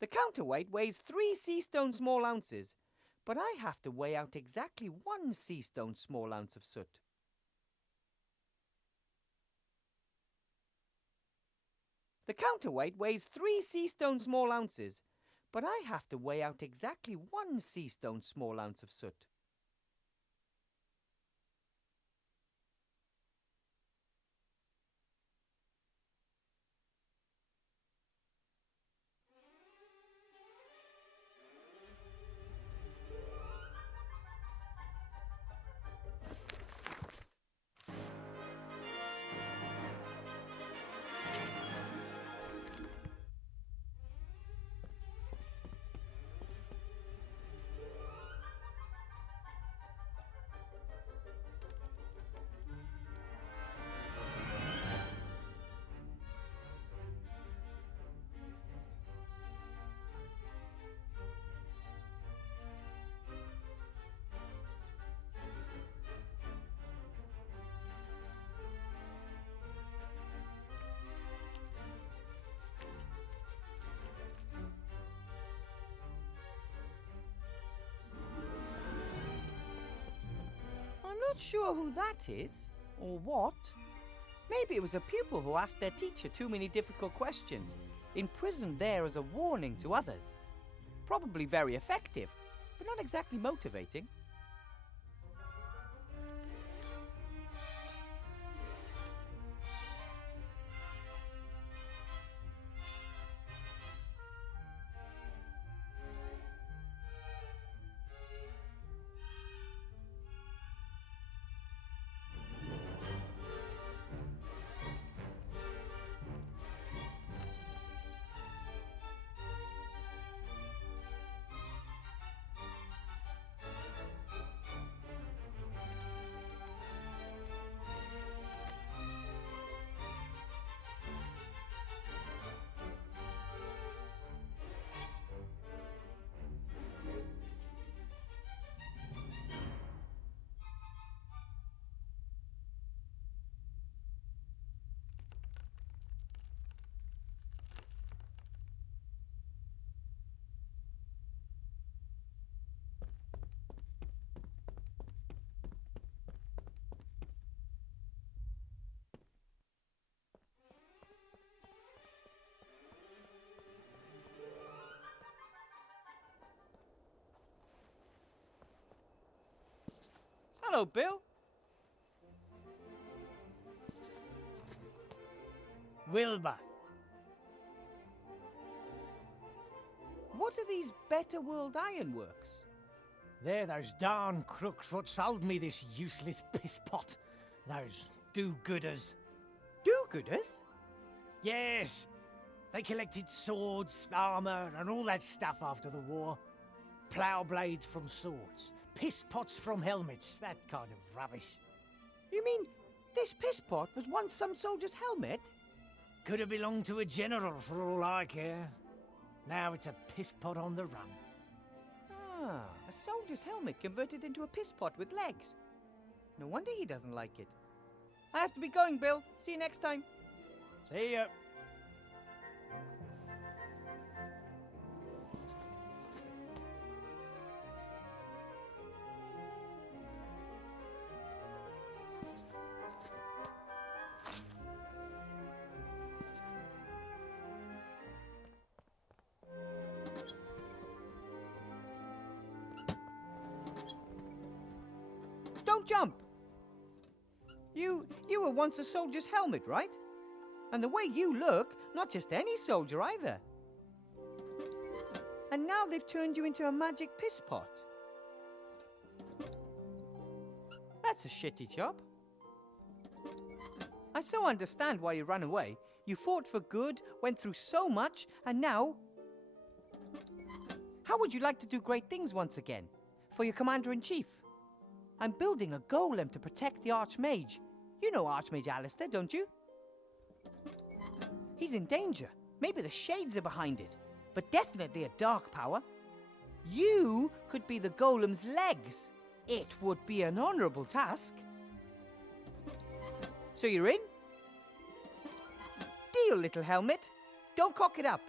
The counterweight weighs 3 sea stone small ounces, but I have to weigh out exactly 1 sea stone small ounce of soot. The counterweight weighs 3 sea stone small ounces, but I have to weigh out exactly 1 sea stone small ounce of soot. I'm not sure who that is, or what. Maybe it was a pupil who asked their teacher too many difficult questions, imprisoned there as a warning to others. Probably very effective, but not exactly motivating. Hello, Bill. Wilbur. What are these Better World Ironworks? They're those darn crooks what sold me this useless pisspot. Those do-gooders. Do-gooders? Yes. They collected swords, armour, and all that stuff after the war. Plough blades from swords, pisspots from helmets, that kind of rubbish. You mean this pisspot was once some soldier's helmet? Could have belonged to a general for all I care. Now it's a pisspot on the run. Ah, a soldier's helmet converted into a pisspot with legs. No wonder he doesn't like it. I have to be going, Bill. See you next time. See ya. Don't jump! You were once a soldier's helmet, right? And the way you look, not just any soldier either. And now they've turned you into a magic pisspot. That's a shitty job. I so understand why you ran away. You fought for good, went through so much, and now... How would you like to do great things once again? For your Commander-in-Chief? I'm building a golem to protect the Archmage. You know Archmage Alistair, don't you? He's in danger. Maybe the Shades are behind it. But definitely a dark power. You could be the golem's legs. It would be an honourable task. So you're in? Deal, little helmet. Don't cock it up.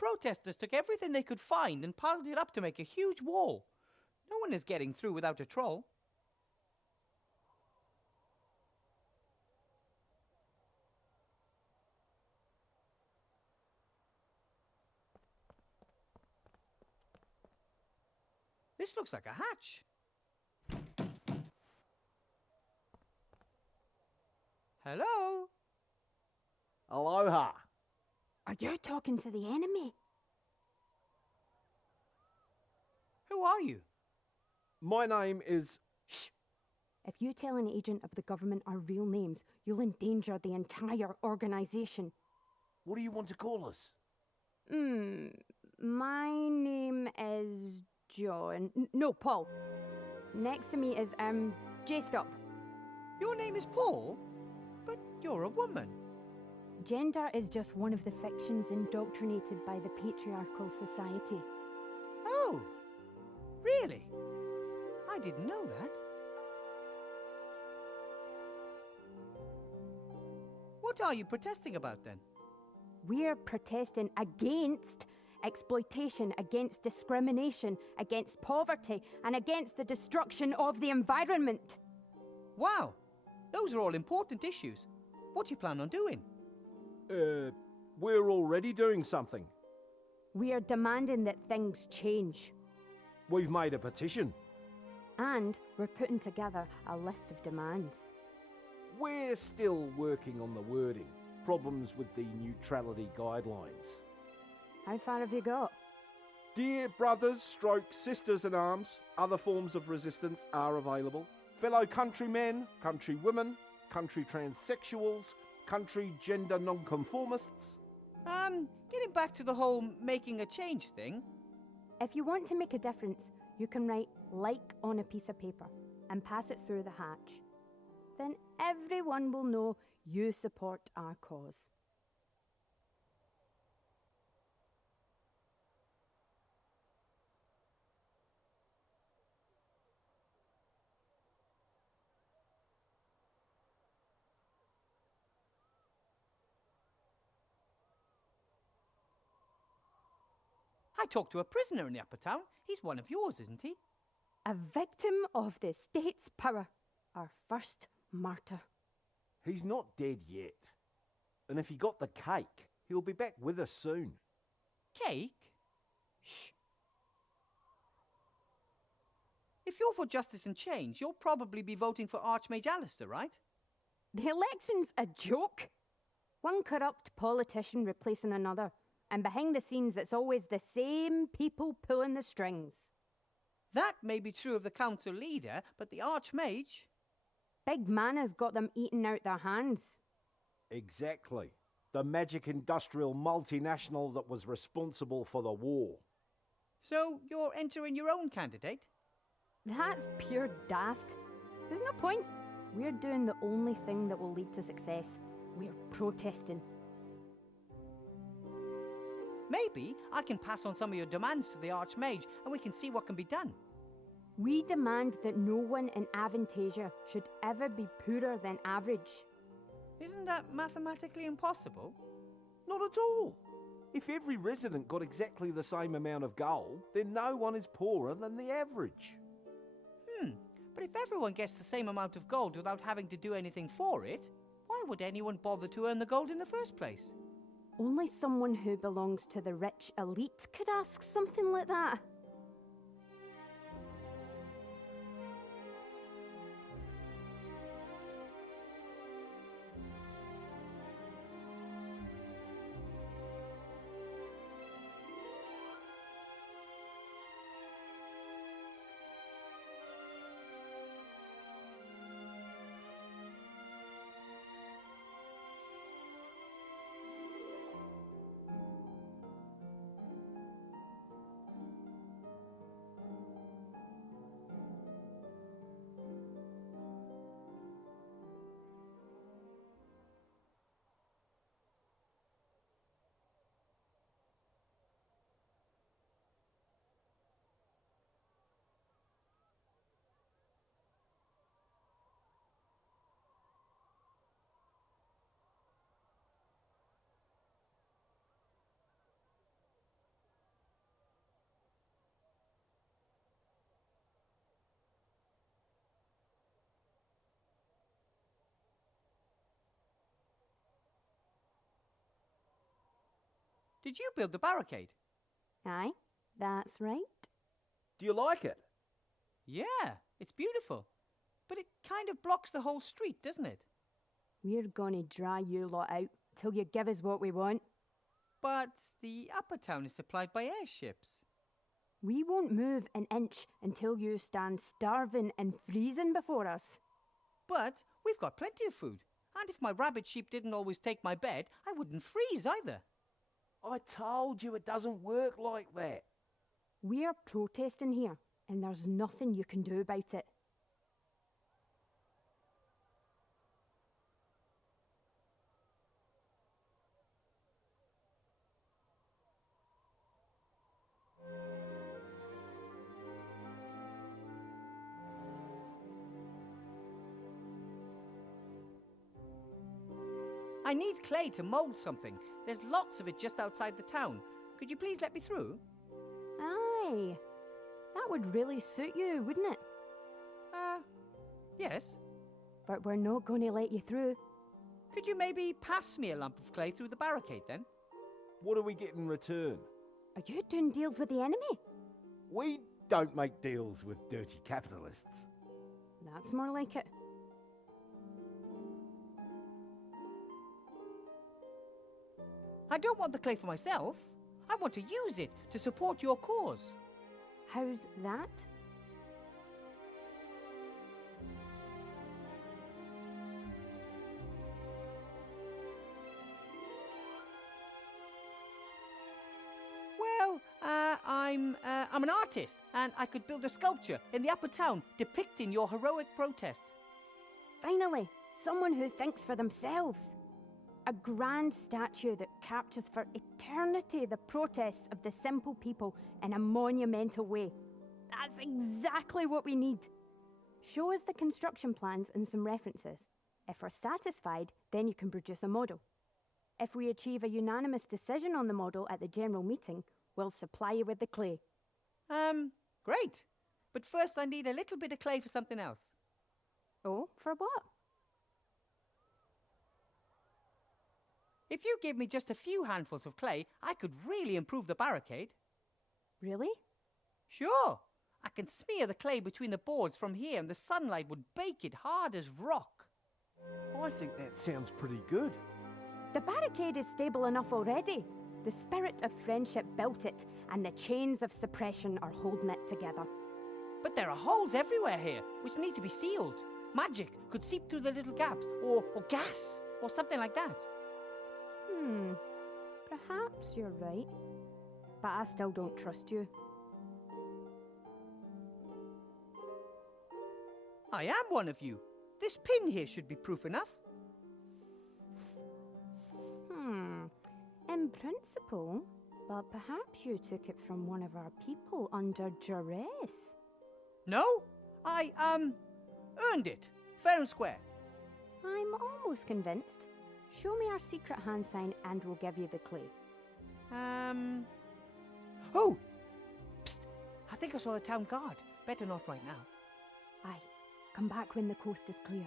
protesters took everything they could find and piled it up to make a huge wall. No one is getting through without a troll. This looks like a hatch. Hello? Aloha. Are you talking to the enemy? Who are you? My name is... Shh! If you tell an agent of the government our real names, you'll endanger the entire organisation. What do you want to call us? My name is John. No, Paul. Next to me is, J-Stop. Your name is Paul? But you're a woman. Gender is just one of the fictions indoctrinated by the patriarchal society. Oh, really? I didn't know that. What are you protesting about then? We're protesting against exploitation, against discrimination, against poverty, and against the destruction of the environment. Wow, those are all important issues. What do you plan on doing? We're already doing something. We are demanding that things change. We've made a petition. And we're putting together a list of demands. We're still working on the wording. Problems with the neutrality guidelines. How far have you got? Dear brothers, sisters in arms, other forms of resistance are available. Fellow countrymen, countrywomen, country transsexuals, country gender nonconformists. Getting back to the whole making a change thing. If you want to make a difference, you can write "like" on a piece of paper and pass it through the hatch. Then everyone will know you support our cause. I talked to a prisoner in the upper town. He's one of yours, isn't he? A victim of the state's power. Our first martyr. He's not dead yet. And if he got the cake, he'll be back with us soon. Cake? Shh. If you're for justice and change, you'll probably be voting for Archmage Alistair, right? The election's a joke. One corrupt politician replacing another. And behind the scenes, it's always the same people pulling the strings. That may be true of the council leader, but the Archmage... Big Mana's got them eating out their hands. Exactly. The magic industrial multinational that was responsible for the war. So you're entering your own candidate? That's pure daft. There's no point. We're doing the only thing that will lead to success. We're protesting. Maybe I can pass on some of your demands to the Archmage and we can see what can be done. We demand that no one in Avantasia should ever be poorer than average. Isn't that mathematically impossible? Not at all. If every resident got exactly the same amount of gold, then no one is poorer than the average. But if everyone gets the same amount of gold without having to do anything for it, why would anyone bother to earn the gold in the first place? Only someone who belongs to the rich elite could ask something like that. Did you build the barricade? Aye, that's right. Do you like it? Yeah, it's beautiful. But it kind of blocks the whole street, doesn't it? We're gonna dry you lot out till you give us what we want. But the upper town is supplied by airships. We won't move an inch until you stand starving and freezing before us. But we've got plenty of food. And if my rabbit sheep didn't always take my bed, I wouldn't freeze either. I told you it doesn't work like that. We're protesting here, and there's nothing you can do about it. I need clay to mould something. There's lots of it just outside the town. Could you please let me through? Aye, that would really suit you, wouldn't it? Yes. But we're not going to let you through. Could you maybe pass me a lump of clay through the barricade then? What do we get in return? Are you doing deals with the enemy? We don't make deals with dirty capitalists. That's more like it. I don't want the clay for myself. I want to use it to support your cause. How's that? Well, I'm an artist, and I could build a sculpture in the upper town depicting your heroic protest. Finally, someone who thinks for themselves. A grand statue that captures for eternity the protests of the simple people in a monumental way. That's exactly what we need. Show us the construction plans and some references. If we're satisfied, then you can produce a model. If we achieve a unanimous decision on the model at the general meeting, we'll supply you with the clay. Great. But first I need a little bit of clay for something else. Oh, for what? If you give me just a few handfuls of clay, I could really improve the barricade. Really? Sure. I can smear the clay between the boards from here and the sunlight would bake it hard as rock. I think that sounds pretty good. The barricade is stable enough already. The spirit of friendship built it, and the chains of suppression are holding it together. But there are holes everywhere here, which need to be sealed. Magic could seep through the little gaps, or gas, or something like that. Perhaps you're right. But I still don't trust you. I am one of you. This pin here should be proof enough. In principle, but perhaps you took it from one of our people under duress. No, I, earned it. Fair and square. I'm almost convinced. Show me our secret hand sign and we'll give you the clay. Oh! Psst! I think I saw the town guard. Better not right now. Aye. Come back when the coast is clear.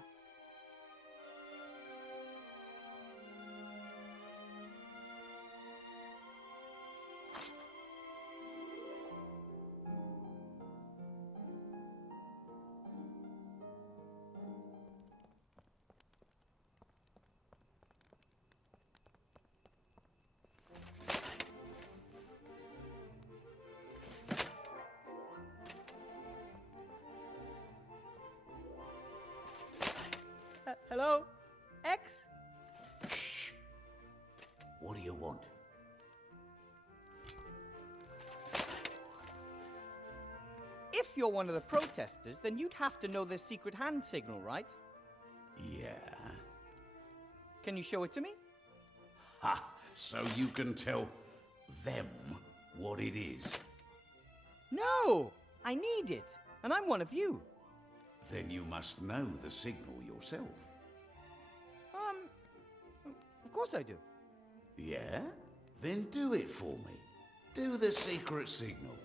Hello? X? What do you want? If you're one of the protesters, then you'd have to know the secret hand signal, right? Yeah. Can you show it to me? Ha! So you can tell them what it is. No! I need it, and I'm one of you. Then you must know the signal yourself. Of course I do. Yeah? Then do it for me. Do the secret signal.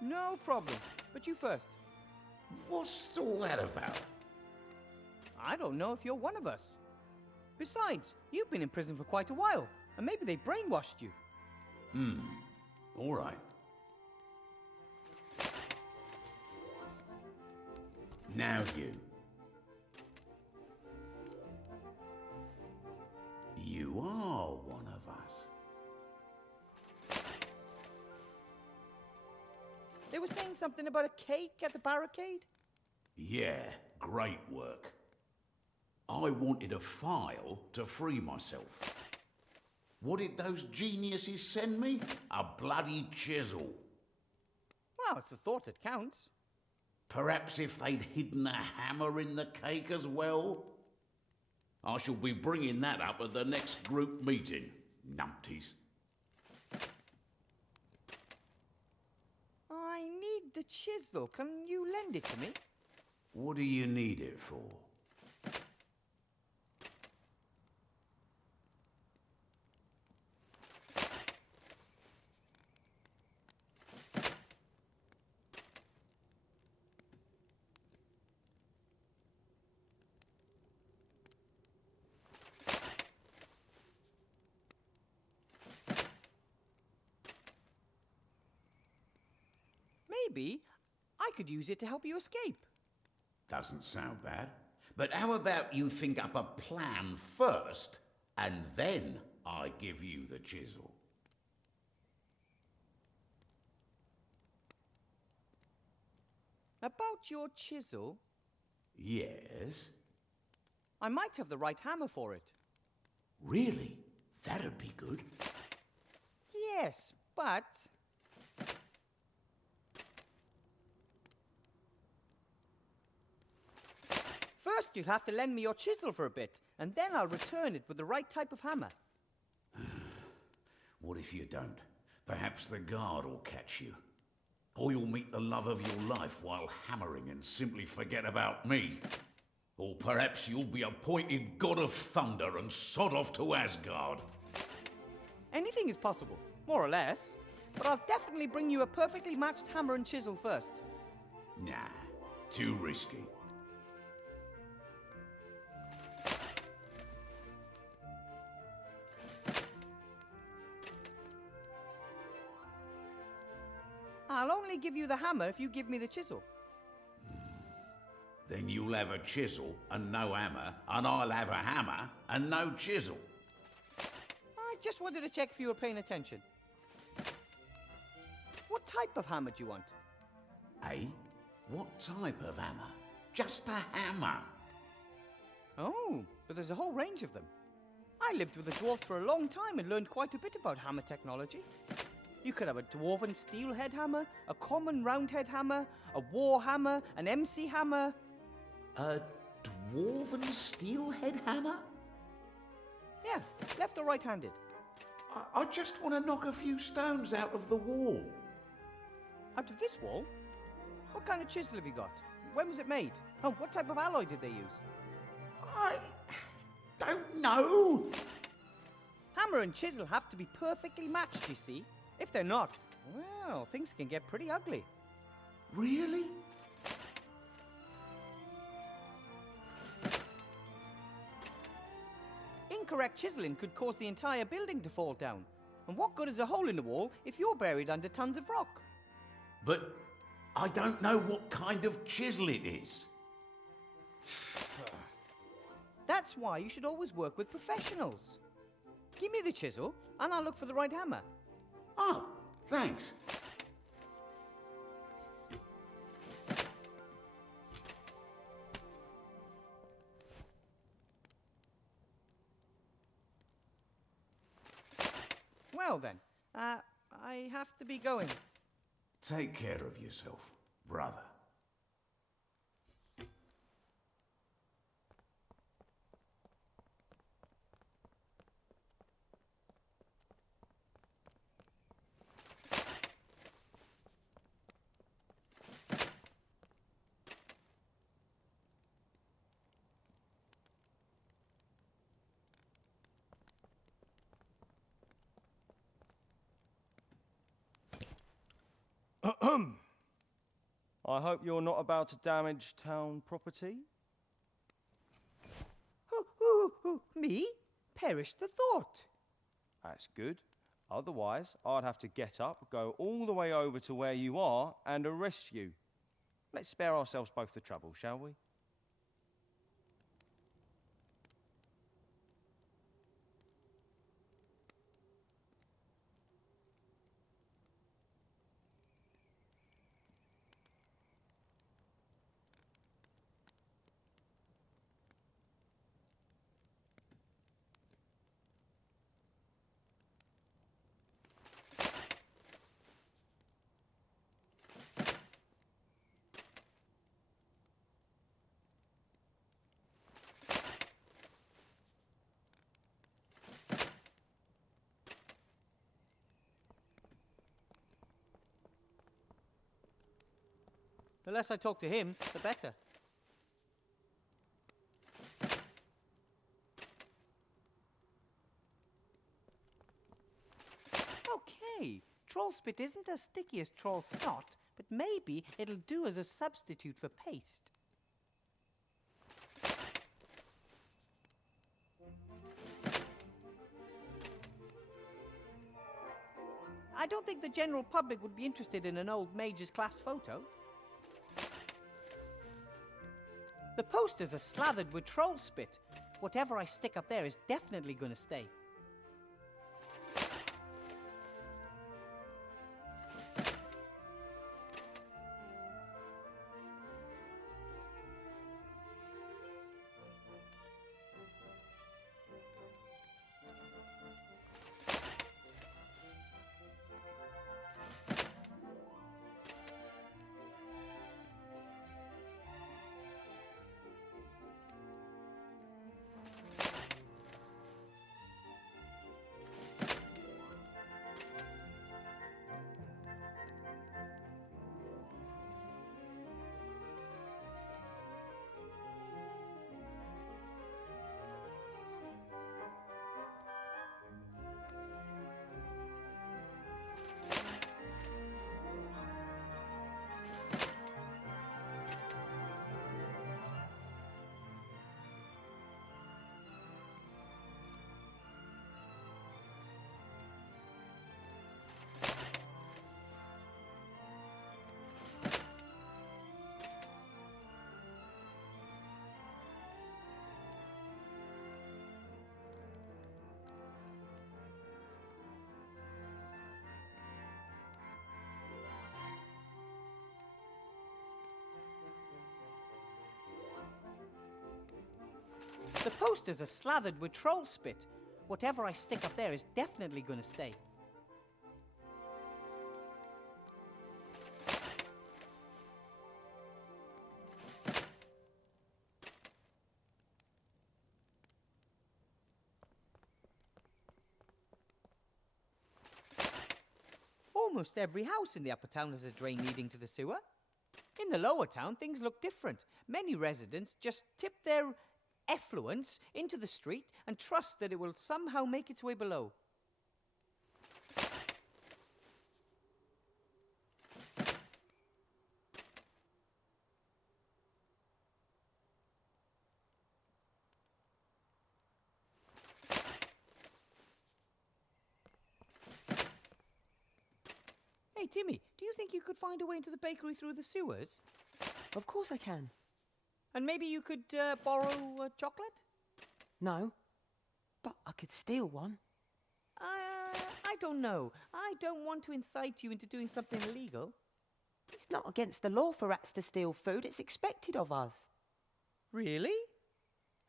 No problem. But you first. What's all that about? I don't know if you're one of us. Besides, you've been in prison for quite a while, and maybe they brainwashed you. All right. Now you. You are one of us. They were saying something about a cake at the barricade? Yeah, great work. I wanted a file to free myself. What did those geniuses send me? A bloody chisel. Well, it's the thought that counts. Perhaps if they'd hidden a hammer in the cake as well? I shall be bringing that up at the next group meeting, numpties. I need the chisel. Can you lend it to me? What do you need it for? Maybe I could use it to help you escape. Doesn't sound bad. But how about you think up a plan first, and then I give you the chisel? About your chisel, Yes? I might have the right hammer for it. Really? That'd be good. Yes, but... First, you'll have to lend me your chisel for a bit, and then I'll return it with the right type of hammer. What if you don't? Perhaps the guard will catch you. Or you'll meet the love of your life while hammering and simply forget about me. Or perhaps you'll be appointed God of Thunder and sod off to Asgard. Anything is possible, more or less. But I'll definitely bring you a perfectly matched hammer and chisel first. Nah, too risky. I'll only give you the hammer if you give me the chisel. Then you'll have a chisel and no hammer, and I'll have a hammer and no chisel. I just wanted to check if you were paying attention. What type of hammer do you want? Eh? What type of hammer? Just a hammer. Oh, but there's a whole range of them. I lived with the dwarfs for a long time and learned quite a bit about hammer technology. You could have a dwarven steelhead hammer, a common roundhead hammer, a war hammer, an MC hammer. A dwarven steelhead hammer? Yeah, left or right-handed. I just want to knock a few stones out of the wall. Out of this wall? What kind of chisel have you got? When was it made? Oh, what type of alloy did they use? I don't know. Hammer and chisel have to be perfectly matched, you see. If they're not, well, things can get pretty ugly. Really? Incorrect chiseling could cause the entire building to fall down. And what good is a hole in the wall if you're buried under tons of rock? But I don't know what kind of chisel it is. That's why you should always work with professionals. Give me the chisel, and I'll look for the right hammer. Oh, thanks. Well then, I have to be going. Take care of yourself, brother. I hope you're not about to damage town property. Me? Perish the thought. That's good. Otherwise, I'd have to get up, go all the way over to where you are, and arrest you. Let's spare ourselves both the trouble, shall we? The less I talk to him, the better. Okay, troll spit isn't as sticky as troll snot, but maybe it'll do as a substitute for paste. I don't think the general public would be interested in an old mage's class photo. The posters are slathered with troll spit. Whatever I stick up there is definitely going to stay. The posters are slathered with troll spit. Whatever I stick up there is definitely going to stay. Almost every house in the upper town has a drain leading to the sewer. In the lower town, things look different. Many residents just tip their effluence into the street and trust that it will somehow make its way below. Hey, Timmy, do you think you could find a way into the bakery through the sewers? Of course I can. And maybe you could borrow a chocolate? No, but I could steal one. I don't know. I don't want to incite you into doing something illegal. It's not against the law for rats to steal food. It's expected of us. Really?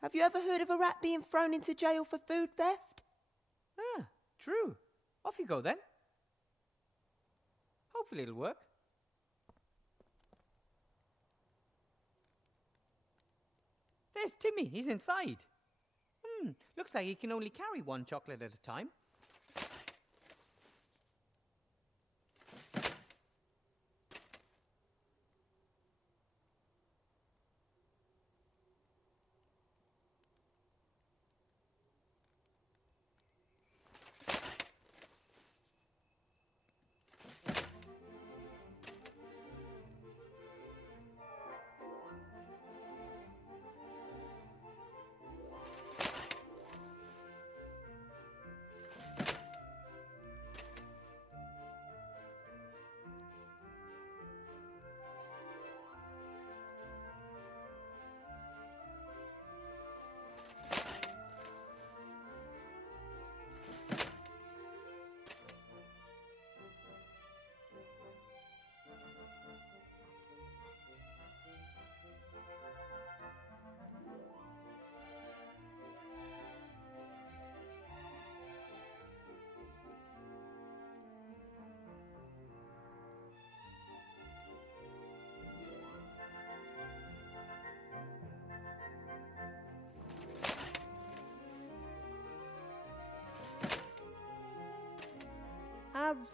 Have you ever heard of a rat being thrown into jail for food theft? Ah, true. Off you go then. Hopefully it'll work. There's Timmy. He's inside. Looks like he can only carry one chocolate at a time.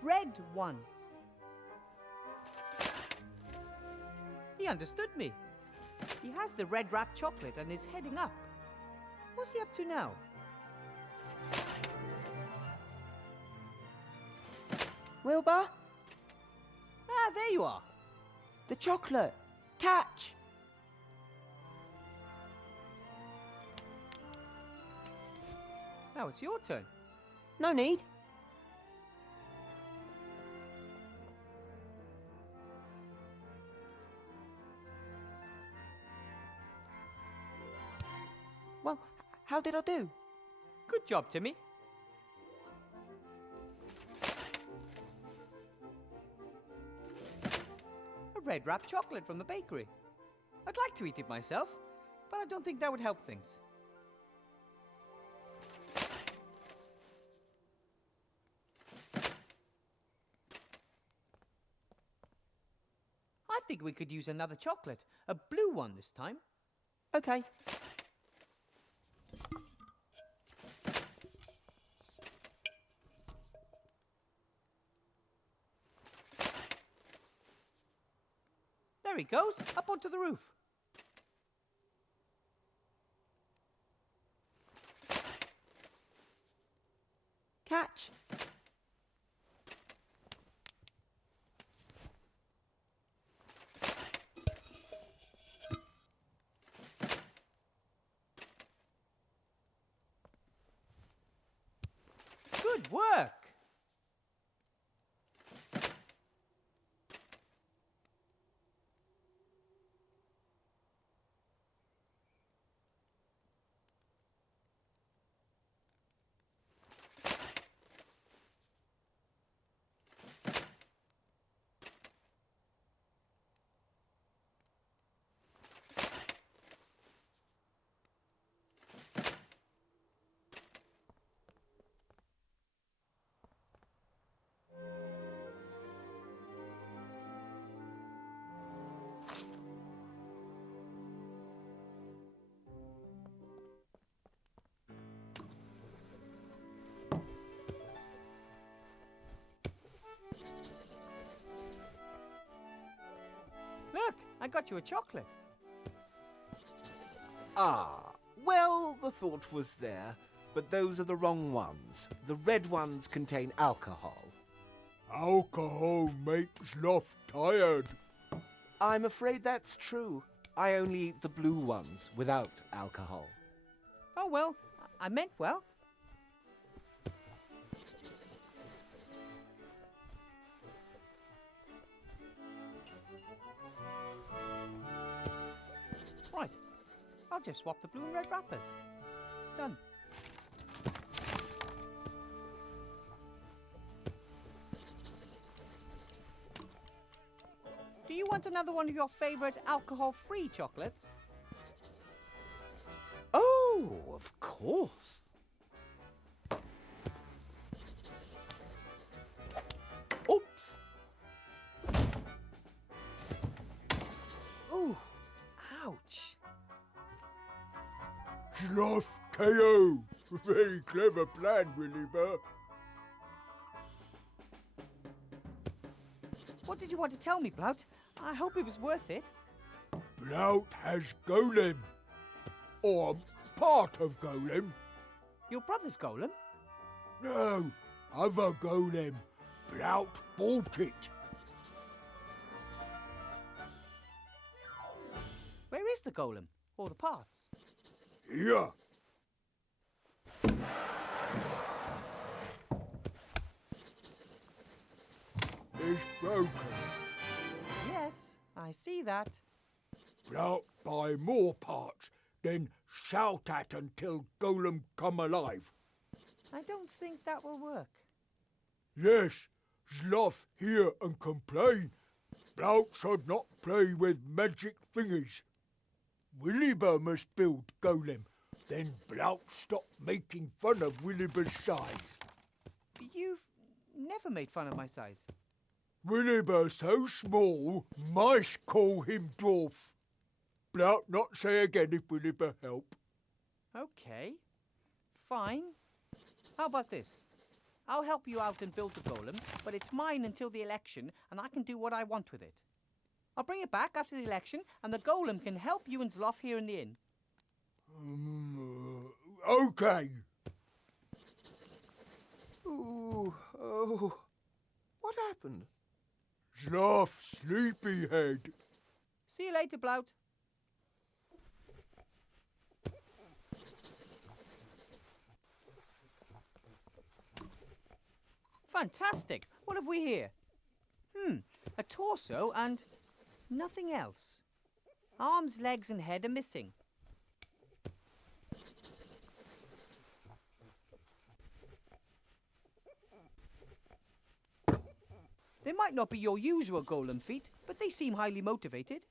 red one. He understood me. He has the red wrapped chocolate and is heading up. What's he up to now? Wilbur? Ah, there you are. The chocolate. Catch! Now it's your turn. No need. Well, how did I do? Good job, Timmy. A red wrapped chocolate from the bakery. I'd like to eat it myself, but I don't think that would help things. I think we could use another chocolate. A blue one this time. Okay. There he goes, up onto the roof. Catch. Good work. Look, I got you a chocolate. Ah, well, the thought was there, but those are the wrong ones. The red ones contain alcohol. Alcohol makes love tired. I'm afraid that's true. I only eat the blue ones without alcohol. Oh, well, I meant well. Right, I'll just swap the blue and red wrappers. Done. Do you want another one of your favorite alcohol-free chocolates? Oh, of course. Oops. Ooh, ouch. Sloth KO. Very clever plan, Willy Burr. What did you want to tell me, Blout? I hope it was worth it. Blout has Golem. Or part of Golem. Your brother's golem? No, other Golem. Blout bought it. Where is the golem? Or the parts? Here. It's broken. Yes, I see that. Blout buy more parts, then shout at until Golem come alive. I don't think that will work. Yes, Sloth hear and complain. Blout should not play with magic thingies. Williber must build Golem, then Blout stop making fun of Williber's size. You've never made fun of my size. Williber so small, mice call him dwarf. Blout not say again if Williber help. Okay, fine. How about this? I'll help you out and build the golem, but it's mine until the election, and I can do what I want with it. I'll bring it back after the election, and the golem can help you and Zloff here in the inn. Okay. Ooh, oh. What happened? Zloff, sleepyhead. See you later, Blout. Fantastic. What have we here? A torso and nothing else. Arms, legs and head are missing. They might not be your usual golem feat, but they seem highly motivated.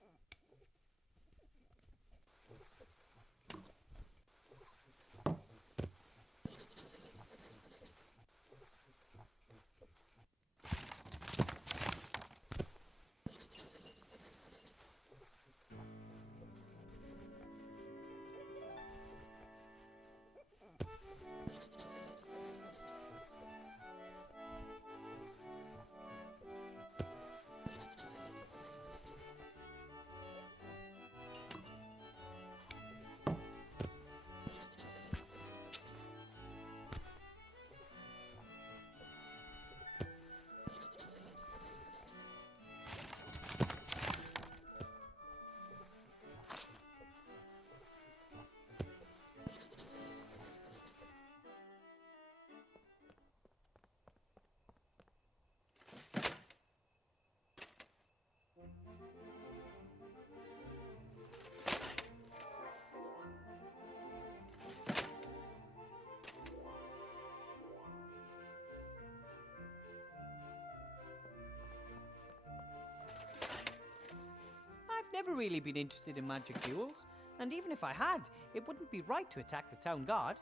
I've never really been interested in magic duels, and even if I had, it wouldn't be right to attack the town guard.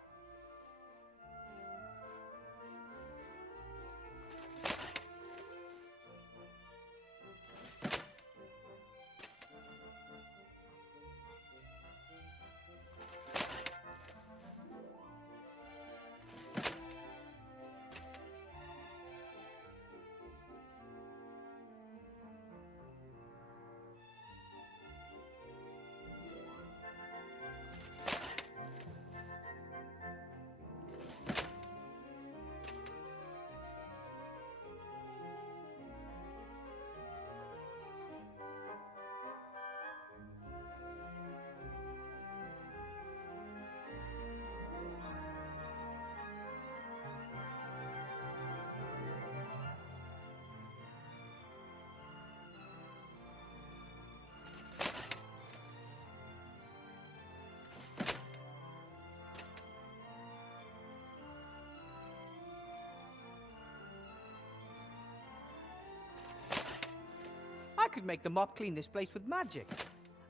I could make the mop clean this place with magic,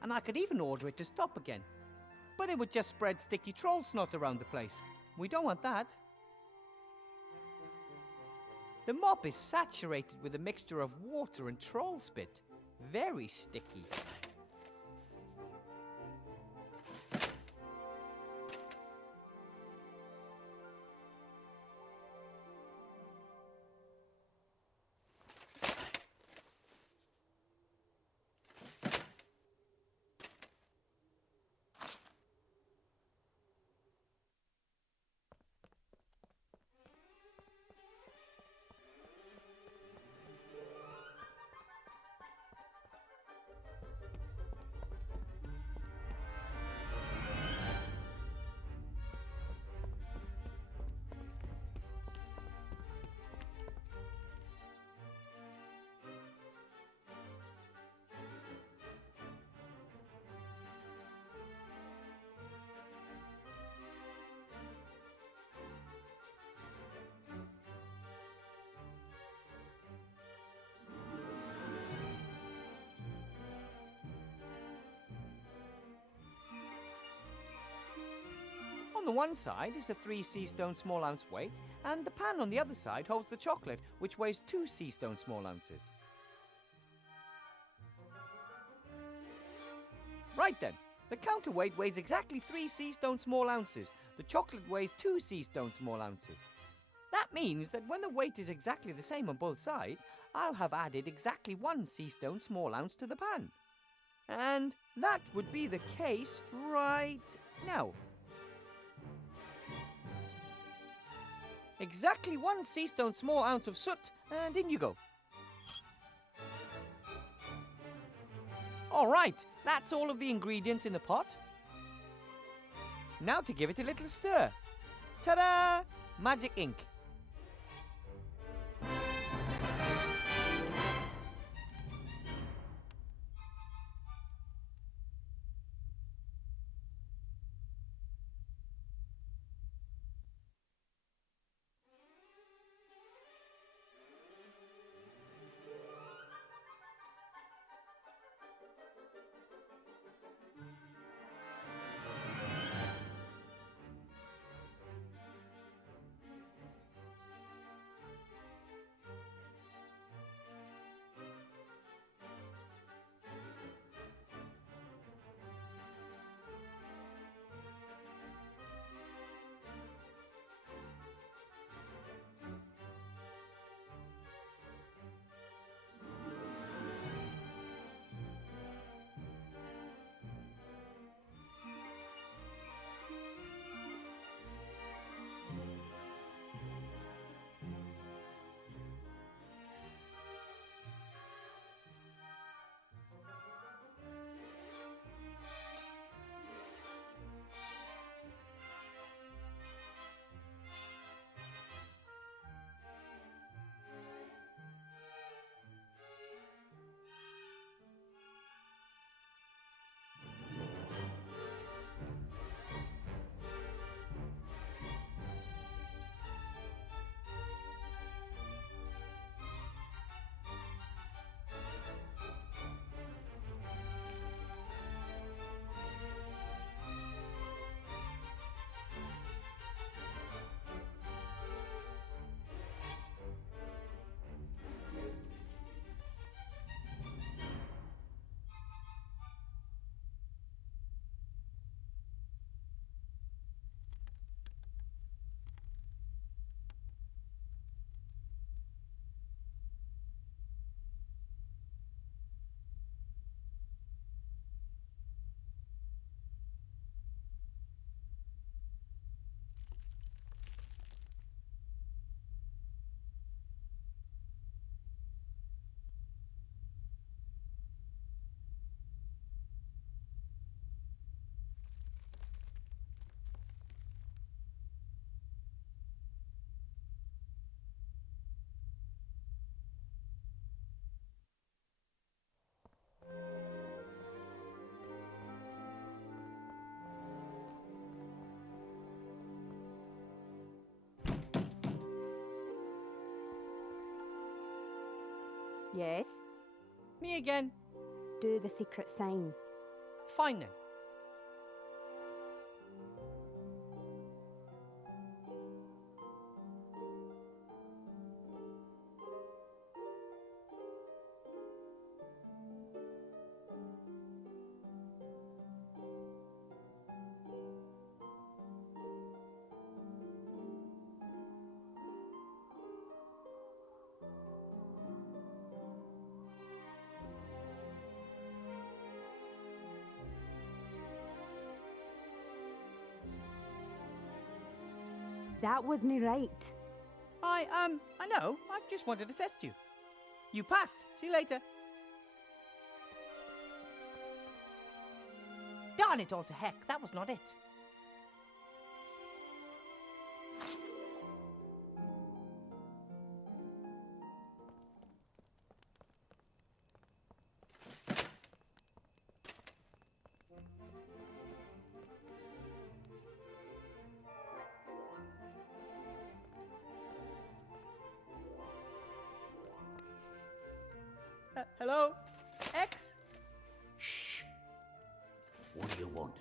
and I could even order it to stop again. But it would just spread sticky troll snot around the place. We don't want that. The mop is saturated with a mixture of water and troll spit. Very sticky. On the one side is the 3 sea stone small ounce weight, and the pan on the other side holds the chocolate, which weighs 2 sea stone small ounces. Right then, the counterweight weighs exactly 3 sea stone small ounces. The chocolate weighs 2 sea stone small ounces. That means that when the weight is exactly the same on both sides, I'll have added exactly 1 sea stone small ounce to the pan. And that would be the case right now. Exactly 1 sea stone small ounce of soot, and in you go. All right, that's all of the ingredients in the pot. Now to give it a little stir. Ta-da! Magic ink. Yes? Me again. Do the secret sign. Fine then. That wasn't right. I know. I just wanted to test you. You passed. See you later. Darn it all to heck. That was not it. Hello? X? Shh. What do you want?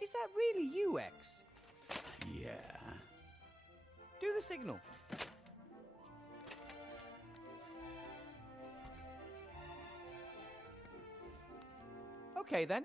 Is that really you, X? Yeah. Do the signal. Okay then.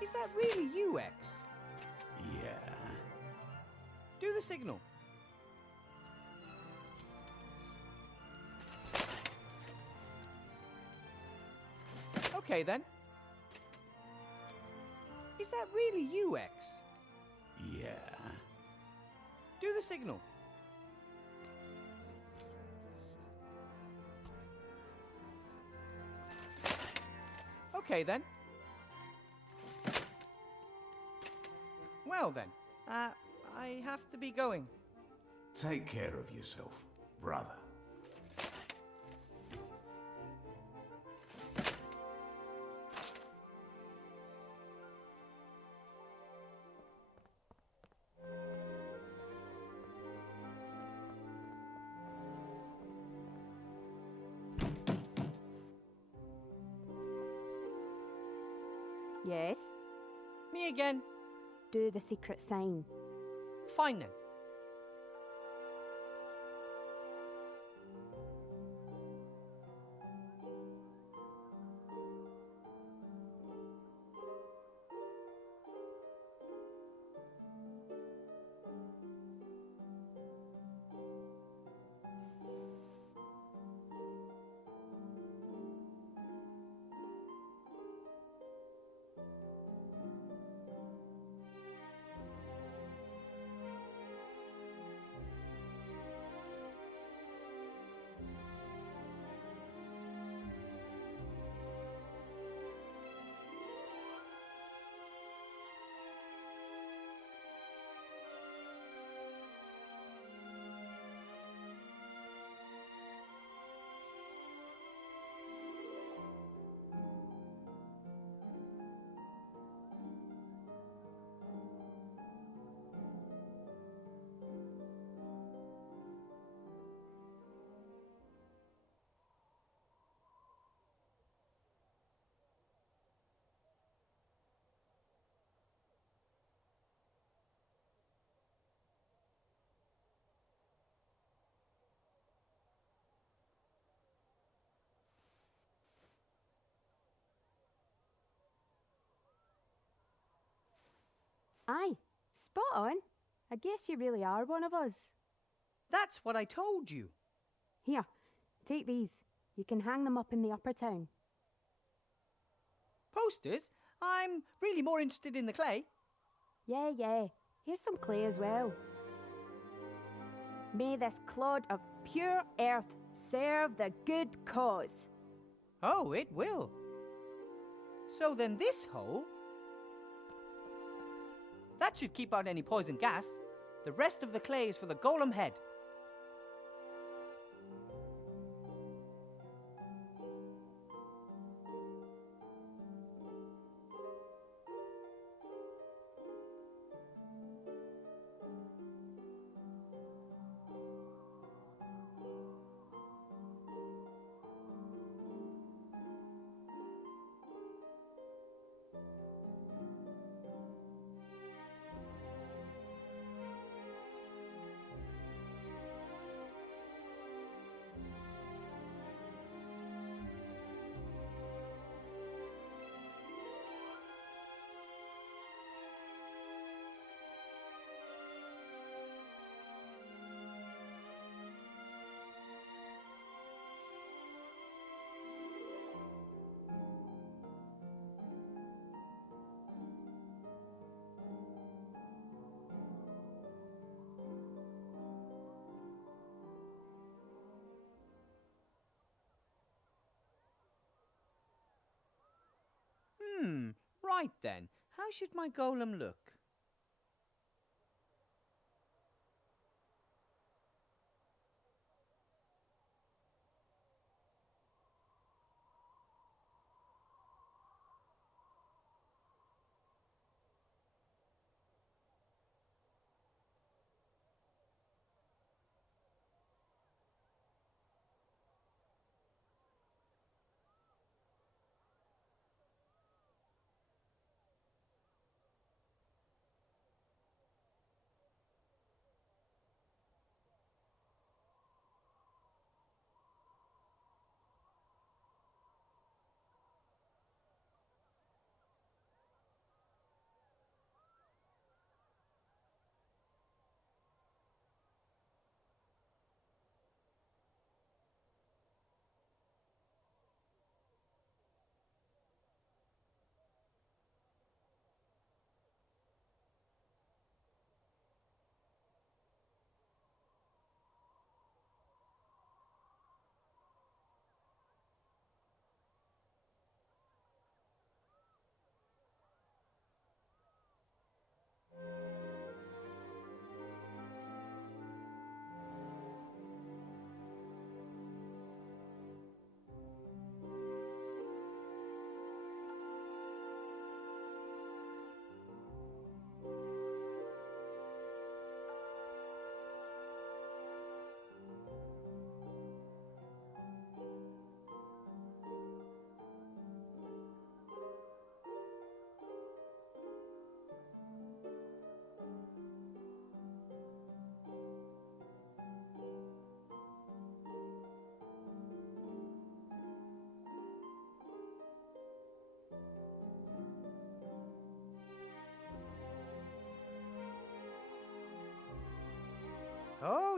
Is that really you, X? Yeah. Do the signal. Okay then. Is that really you, X? Yeah. Do the signal. Okay then. Well then, I have to be going. Take care of yourself, brother. Yes? Me again. Do the secret sign. Fine then. Aye, spot on. I guess you really are one of us. That's what I told you. Here, take these. You can hang them up in the upper town. Posters? I'm really more interested in the clay. Yeah. Here's some clay as well. May this clod of pure earth serve the good cause. Oh, it will. So then this hole... that should keep out any poison gas. The rest of the clay is for the golem head. Right then. How should my golem look?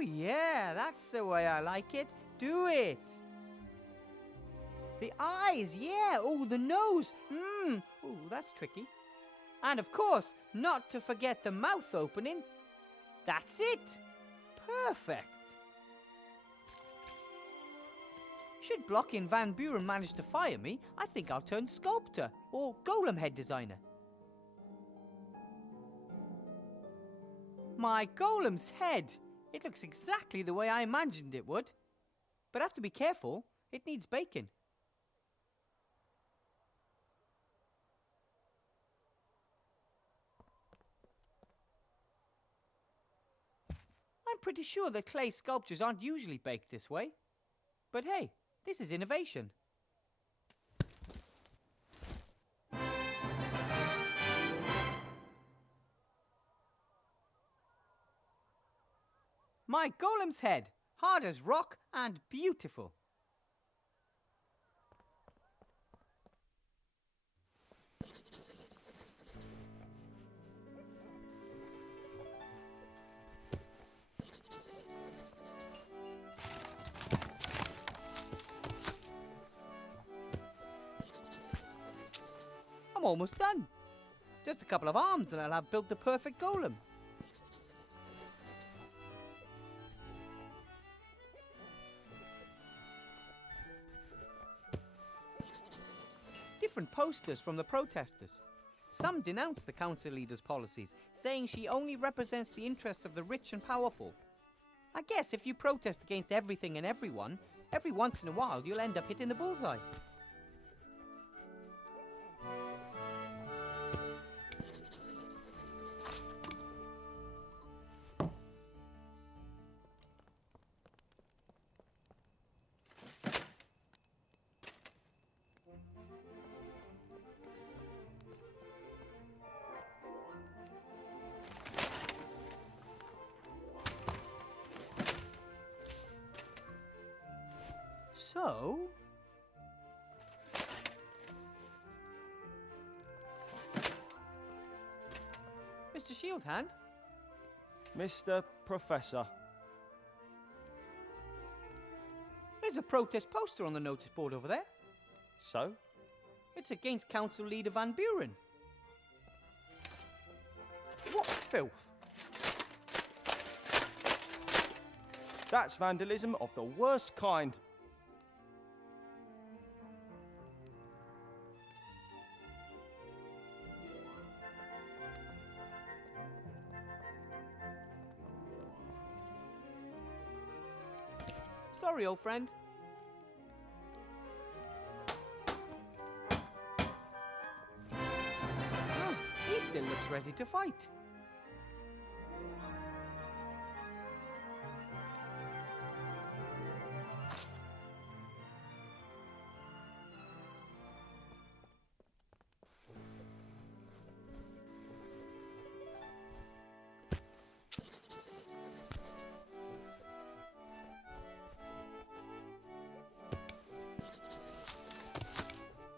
Oh yeah, that's the way I like it. Do it. The eyes, yeah. Oh, the nose. Oh, that's tricky. And of course, not to forget the mouth opening. That's it. Perfect. Should blocking Van Buren manage to fire me, I think I'll turn sculptor or golem head designer. My golem's head. It looks exactly the way I imagined it would. But I have to be careful. It needs bacon. I'm pretty sure that clay sculptures aren't usually baked this way. But hey, this is innovation. My golem's head, hard as rock and beautiful. I'm almost done. Just a couple of arms and I'll have built the perfect golem. Different posters from the protesters. Some denounce the council leader's policies, saying she only represents the interests of the rich and powerful. I guess if you protest against everything and everyone, every once in a while you'll end up hitting the bullseye. So... Mr. Shieldhand? Mr. Professor. There's a protest poster on the notice board over there. So? It's against Council Leader Van Buren. What filth! That's vandalism of the worst kind. Sorry, old friend. Oh, he still looks ready to fight.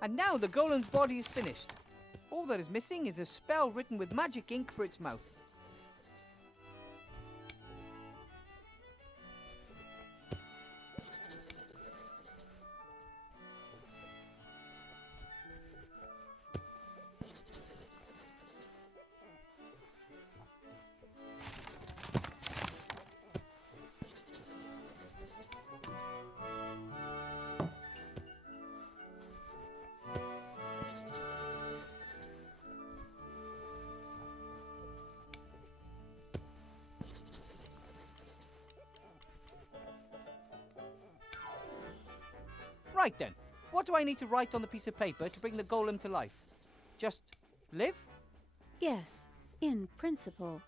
And now the golem's body is finished. All that is missing is the spell written with magic ink for its mouth. Right then, what do I need to write on the piece of paper to bring the golem to life? Just live? Yes, in principle.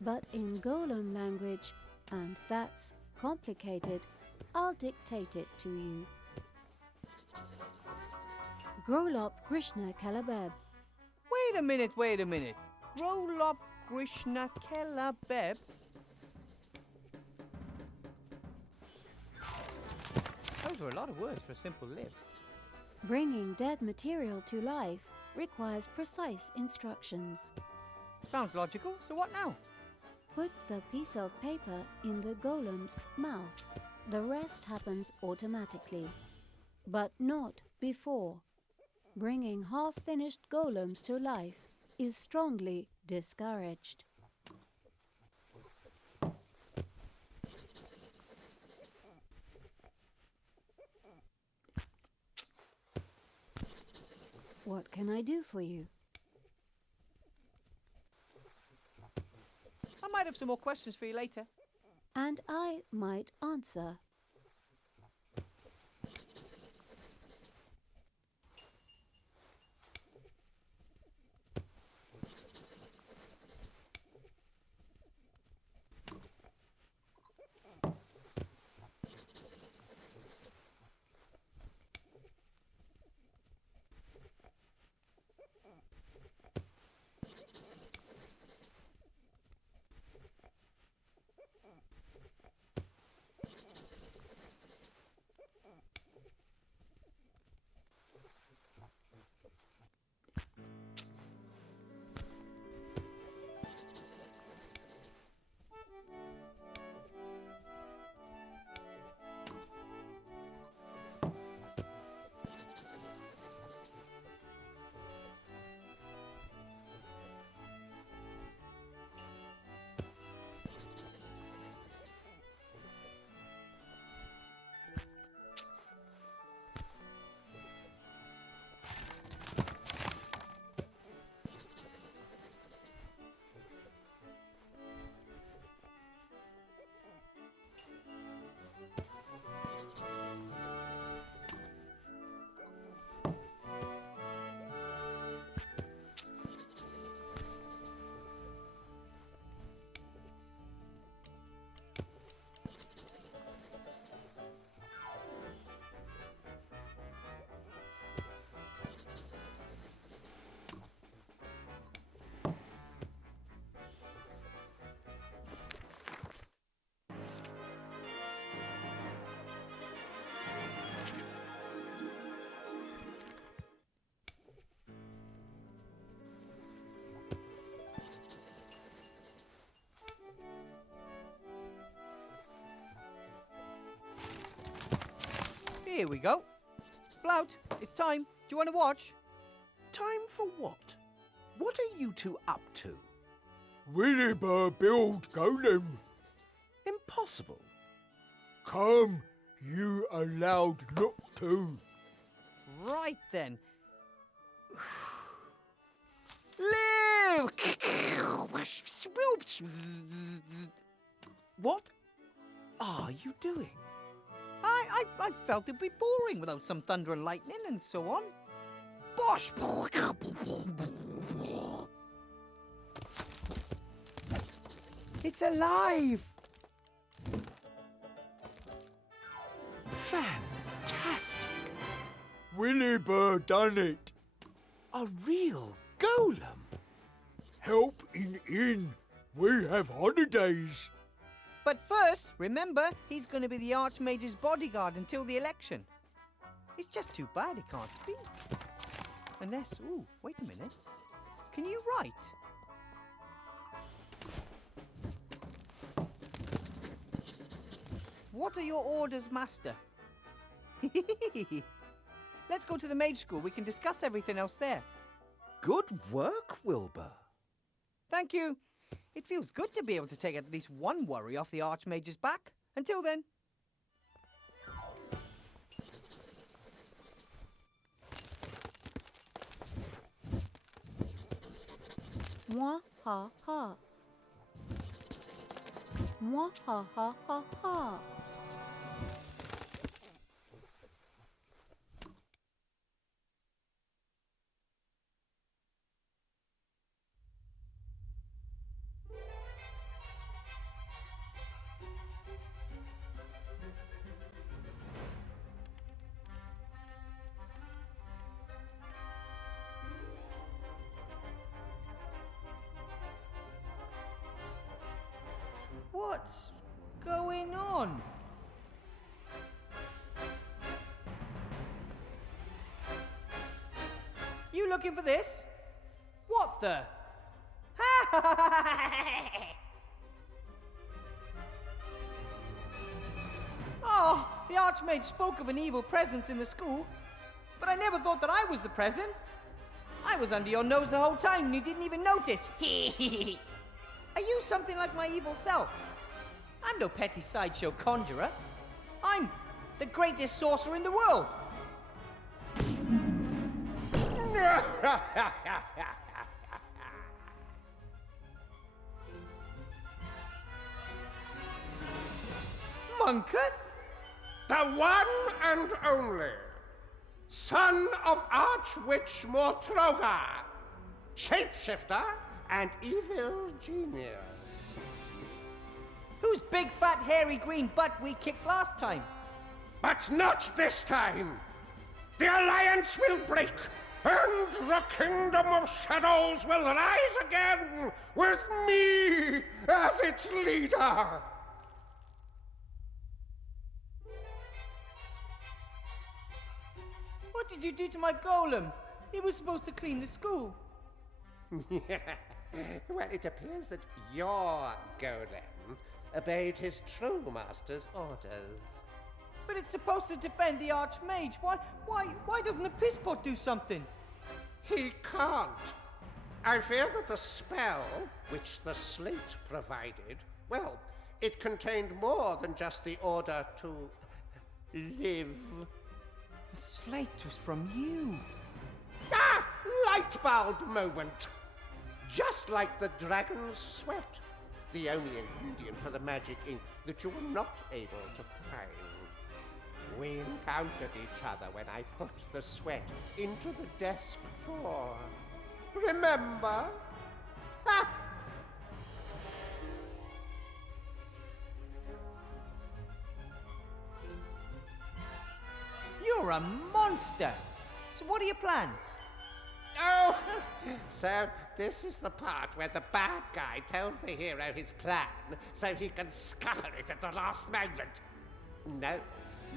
But in golem language, and that's complicated, I'll dictate it to you. Grolop Krishna Kalabeb. Wait a minute. Grolop Krishna Kalabeb? Those were a lot of words for a simple live. Bringing dead material to life requires precise instructions. Sounds logical, so what now? Put the piece of paper in the golem's mouth. The rest happens automatically, but not before. Bringing half-finished golems to life is strongly discouraged. What can I do for you? I might have some more questions for you later. And I might answer. Here we go. Blout, it's time. Do you want to watch? Time for what? What are you two up to? Williber build golem. Impossible. Come, you allowed look to. Right then. Live! What are you doing? I felt it'd be boring without some thunder and lightning and so on. Bosh! It's alive! Fantastic! Williber done it. A real golem! Help in inn. We have holidays. But first, remember, he's going to be the Archmage's bodyguard until the election. It's just too bad he can't speak. Unless, ooh, wait a minute. Can you write? What are your orders, Master? Let's go to the mage school. We can discuss everything else there. Good work, Wilbur. Thank you. It feels good to be able to take at least one worry off the Archmage's back. Until then. Mwah ha ha. Mwah ha ha ha ha. What's going on? You looking for this? What the? Archmage spoke of an evil presence in the school, but I never thought that I was the presence. I was under your nose the whole time and you didn't even notice. Are you something like my evil self? I'm no petty sideshow conjurer. I'm the greatest sorcerer in the world. Monkus? The one and only son of Archwitch Mortroga, shapeshifter and evil genius. Whose big fat hairy green butt we kicked last time? But not this time. The alliance will break, and the kingdom of shadows will rise again with me as its leader. What did you do to my golem? He was supposed to clean the school. Well, it appears that your golem obeyed his true master's orders. But it's supposed to defend the Archmage. Why doesn't the pisspot do something? He can't. I fear that the spell, which the slate provided, well, it contained more than just the order to live. The slate was from you. Ah! Light bulb moment! Just like the dragon's sweat, the only ingredient for the magic ink that you were not able to find. We encountered each other when I put the sweat into the desk drawer. Remember? Ah! You're a monster. So what are your plans? Oh, so this is the part where the bad guy tells the hero his plan so he can scupper it at the last moment. No,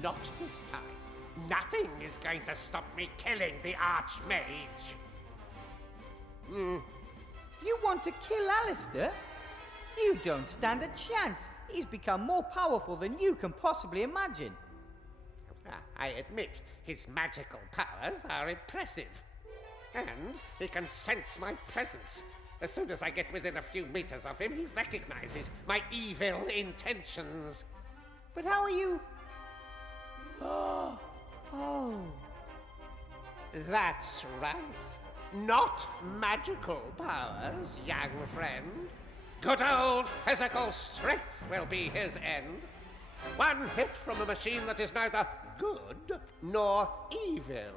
not this time. Nothing is going to stop me killing the Archmage. You want to kill Alistair? You don't stand a chance. He's become more powerful than you can possibly imagine. I admit his magical powers are impressive. And he can sense my presence. As soon as I get within a few meters of him, he recognizes my evil intentions. But how are you? Oh. That's right. Not magical powers, young friend. Good old physical strength will be his end. One hit from a machine that is neither good nor evil.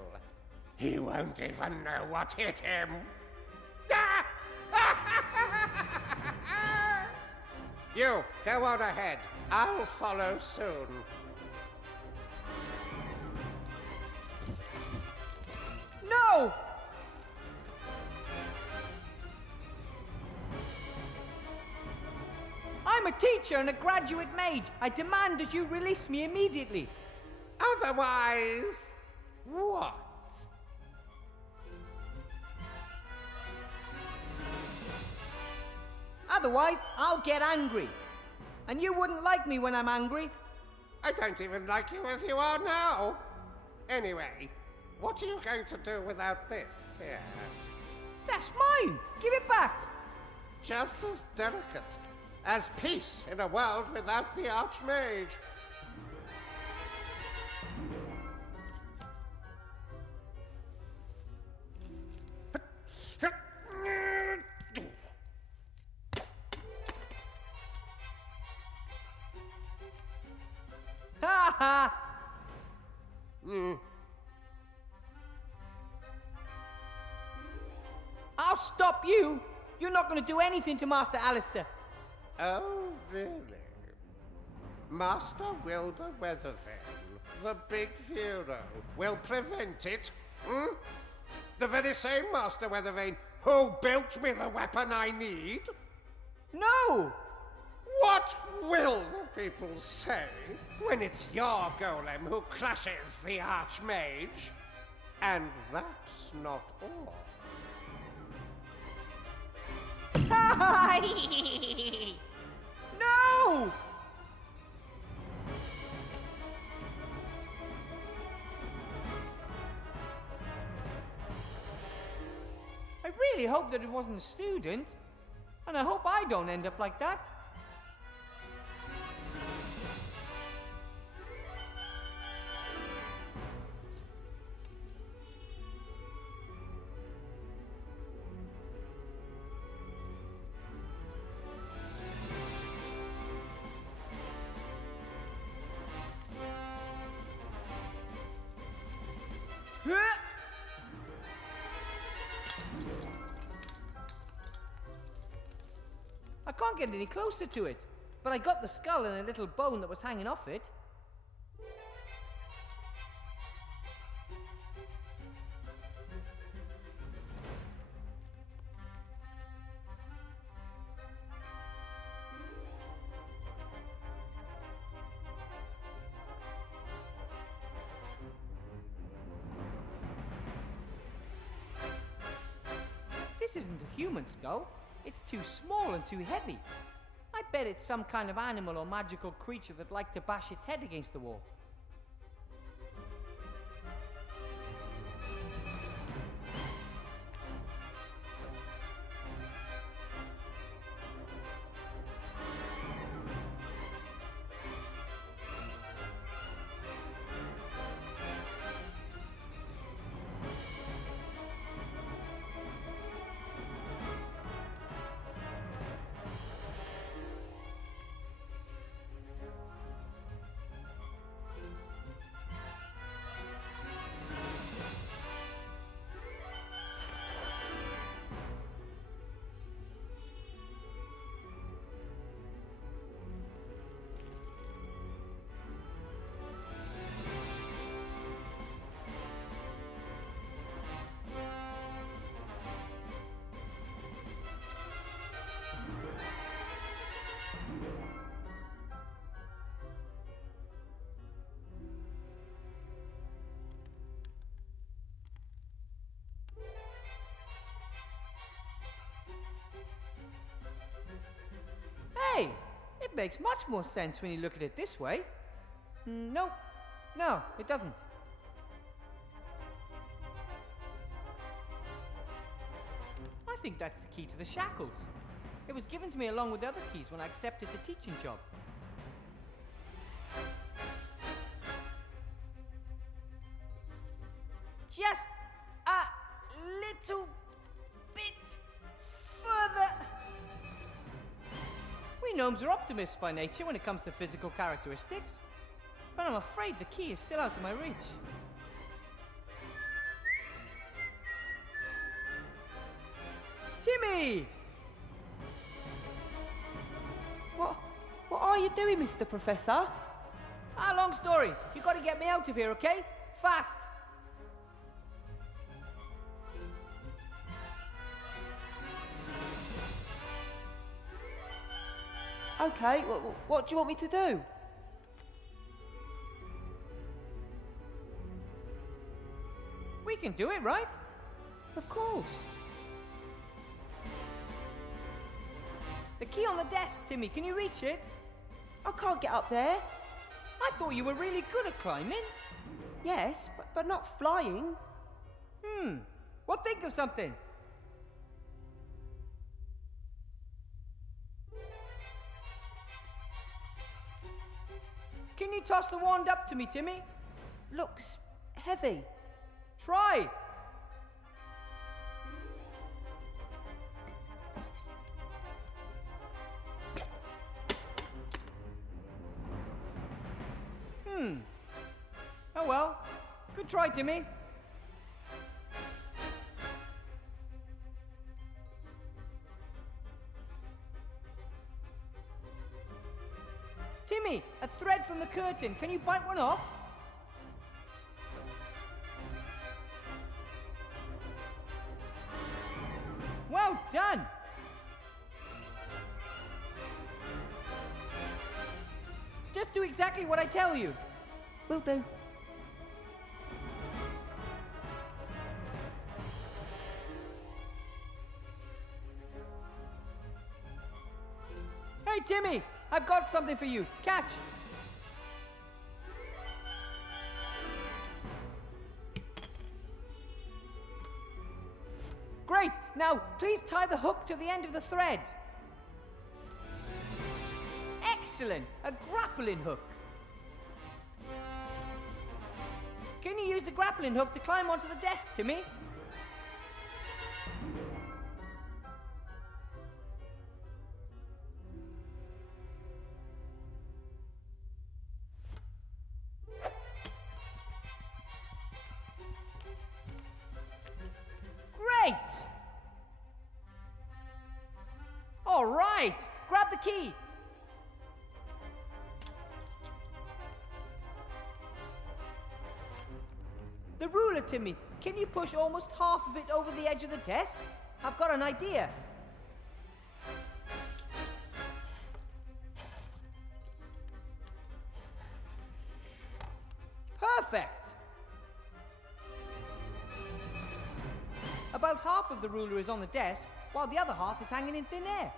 He won't even know what hit him. You, go on ahead. I'll follow soon. No! I'm a teacher and a graduate mage. I demand that you release me immediately. Otherwise, what? Otherwise, I'll get angry. And you wouldn't like me when I'm angry. I don't even like you as you are now. Anyway, what are you going to do without this here? That's mine! Give it back! Just as delicate as peace in a world without the Archmage. Ha ha! I'll stop you! You're not going to do anything to Master Alistair. Oh, really? Master Wilbur Weathervale, the big hero, will prevent it? The very same Master Weathervane who built me the weapon I need? No! What will the people say when it's your golem who crushes the Archmage? And that's not all. No! really hope that it wasn't a student. And I hope I don't end up like that. I can't get any closer to it, but I got the skull and a little bone that was hanging off it. This isn't a human skull. It's too small and too heavy. I bet it's some kind of animal or magical creature that liked to bash its head against the wall. Hey, it makes much more sense when you look at it this way. Nope. No, it doesn't. I think that's the key to the shackles. It was given to me along with the other keys when I accepted the teaching job. Just a little bit further. We gnomes are optimists by nature when it comes to physical characteristics, but I'm afraid the key is still out of my reach. Timmy! What are you doing, Mr. Professor? Long story. You gotta get me out of here, okay? Fast! Okay, what do you want me to do? We can do it, right? Of course. The key on the desk, Timmy. Can you reach it? I can't get up there. I thought you were really good at climbing. Yes, but not flying. Well, think of something. Can you toss the wand up to me, Timmy? Looks heavy. Try! Oh well. Good try, Timmy. Timmy, a thread from the curtain. Can you bite one off? Well done! Just do exactly what I tell you. Will do. Hey, Timmy! I've got something for you. Catch! Great! Now, please tie the hook to the end of the thread. Excellent! A grappling hook. Can you use the grappling hook to climb onto the desk, Timmy? Great! All right, grab the key. The ruler, Timmy. Can you push almost half of it over the edge of the desk? I've got an idea. Perfect! About half of the ruler is on the desk, while the other half is hanging in thin air.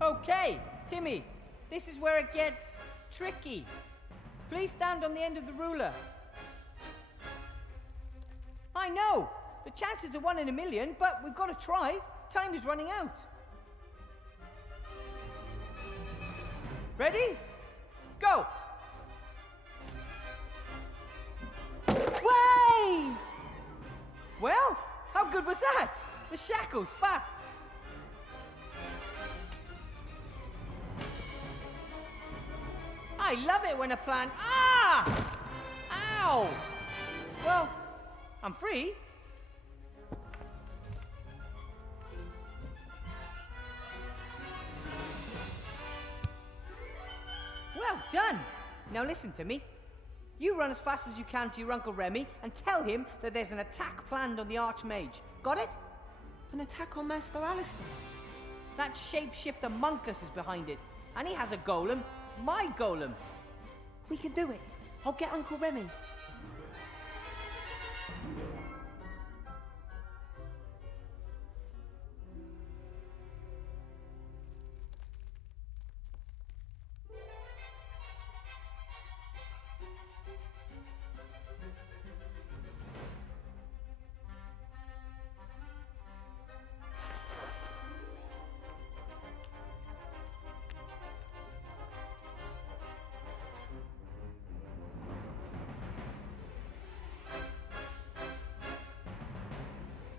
Okay, Timmy, this is where it gets tricky. Please stand on the end of the ruler. I know, the chances are 1 in a million, but we've got to try. Time is running out. Ready? Go! Way! Well, how good was that? The shackles, fast! I love it when a plan... Ah! Ow! Well, I'm free. Well done! Now listen to me. You run as fast as you can to your Uncle Remy and tell him that there's an attack planned on the Archmage. Got it? An attack on Master Alistair? That shapeshifter Monkus is behind it, and he has a golem. My golem. We can do it. I'll get Uncle Remy.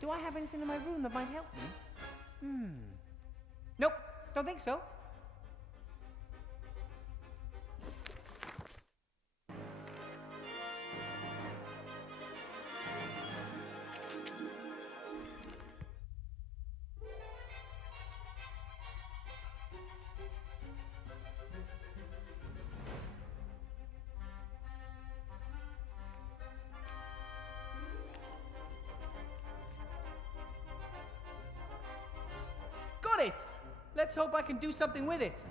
Do I have anything in my room that might help me? Nope, don't think so. Got it! Let's hope I can do something with it.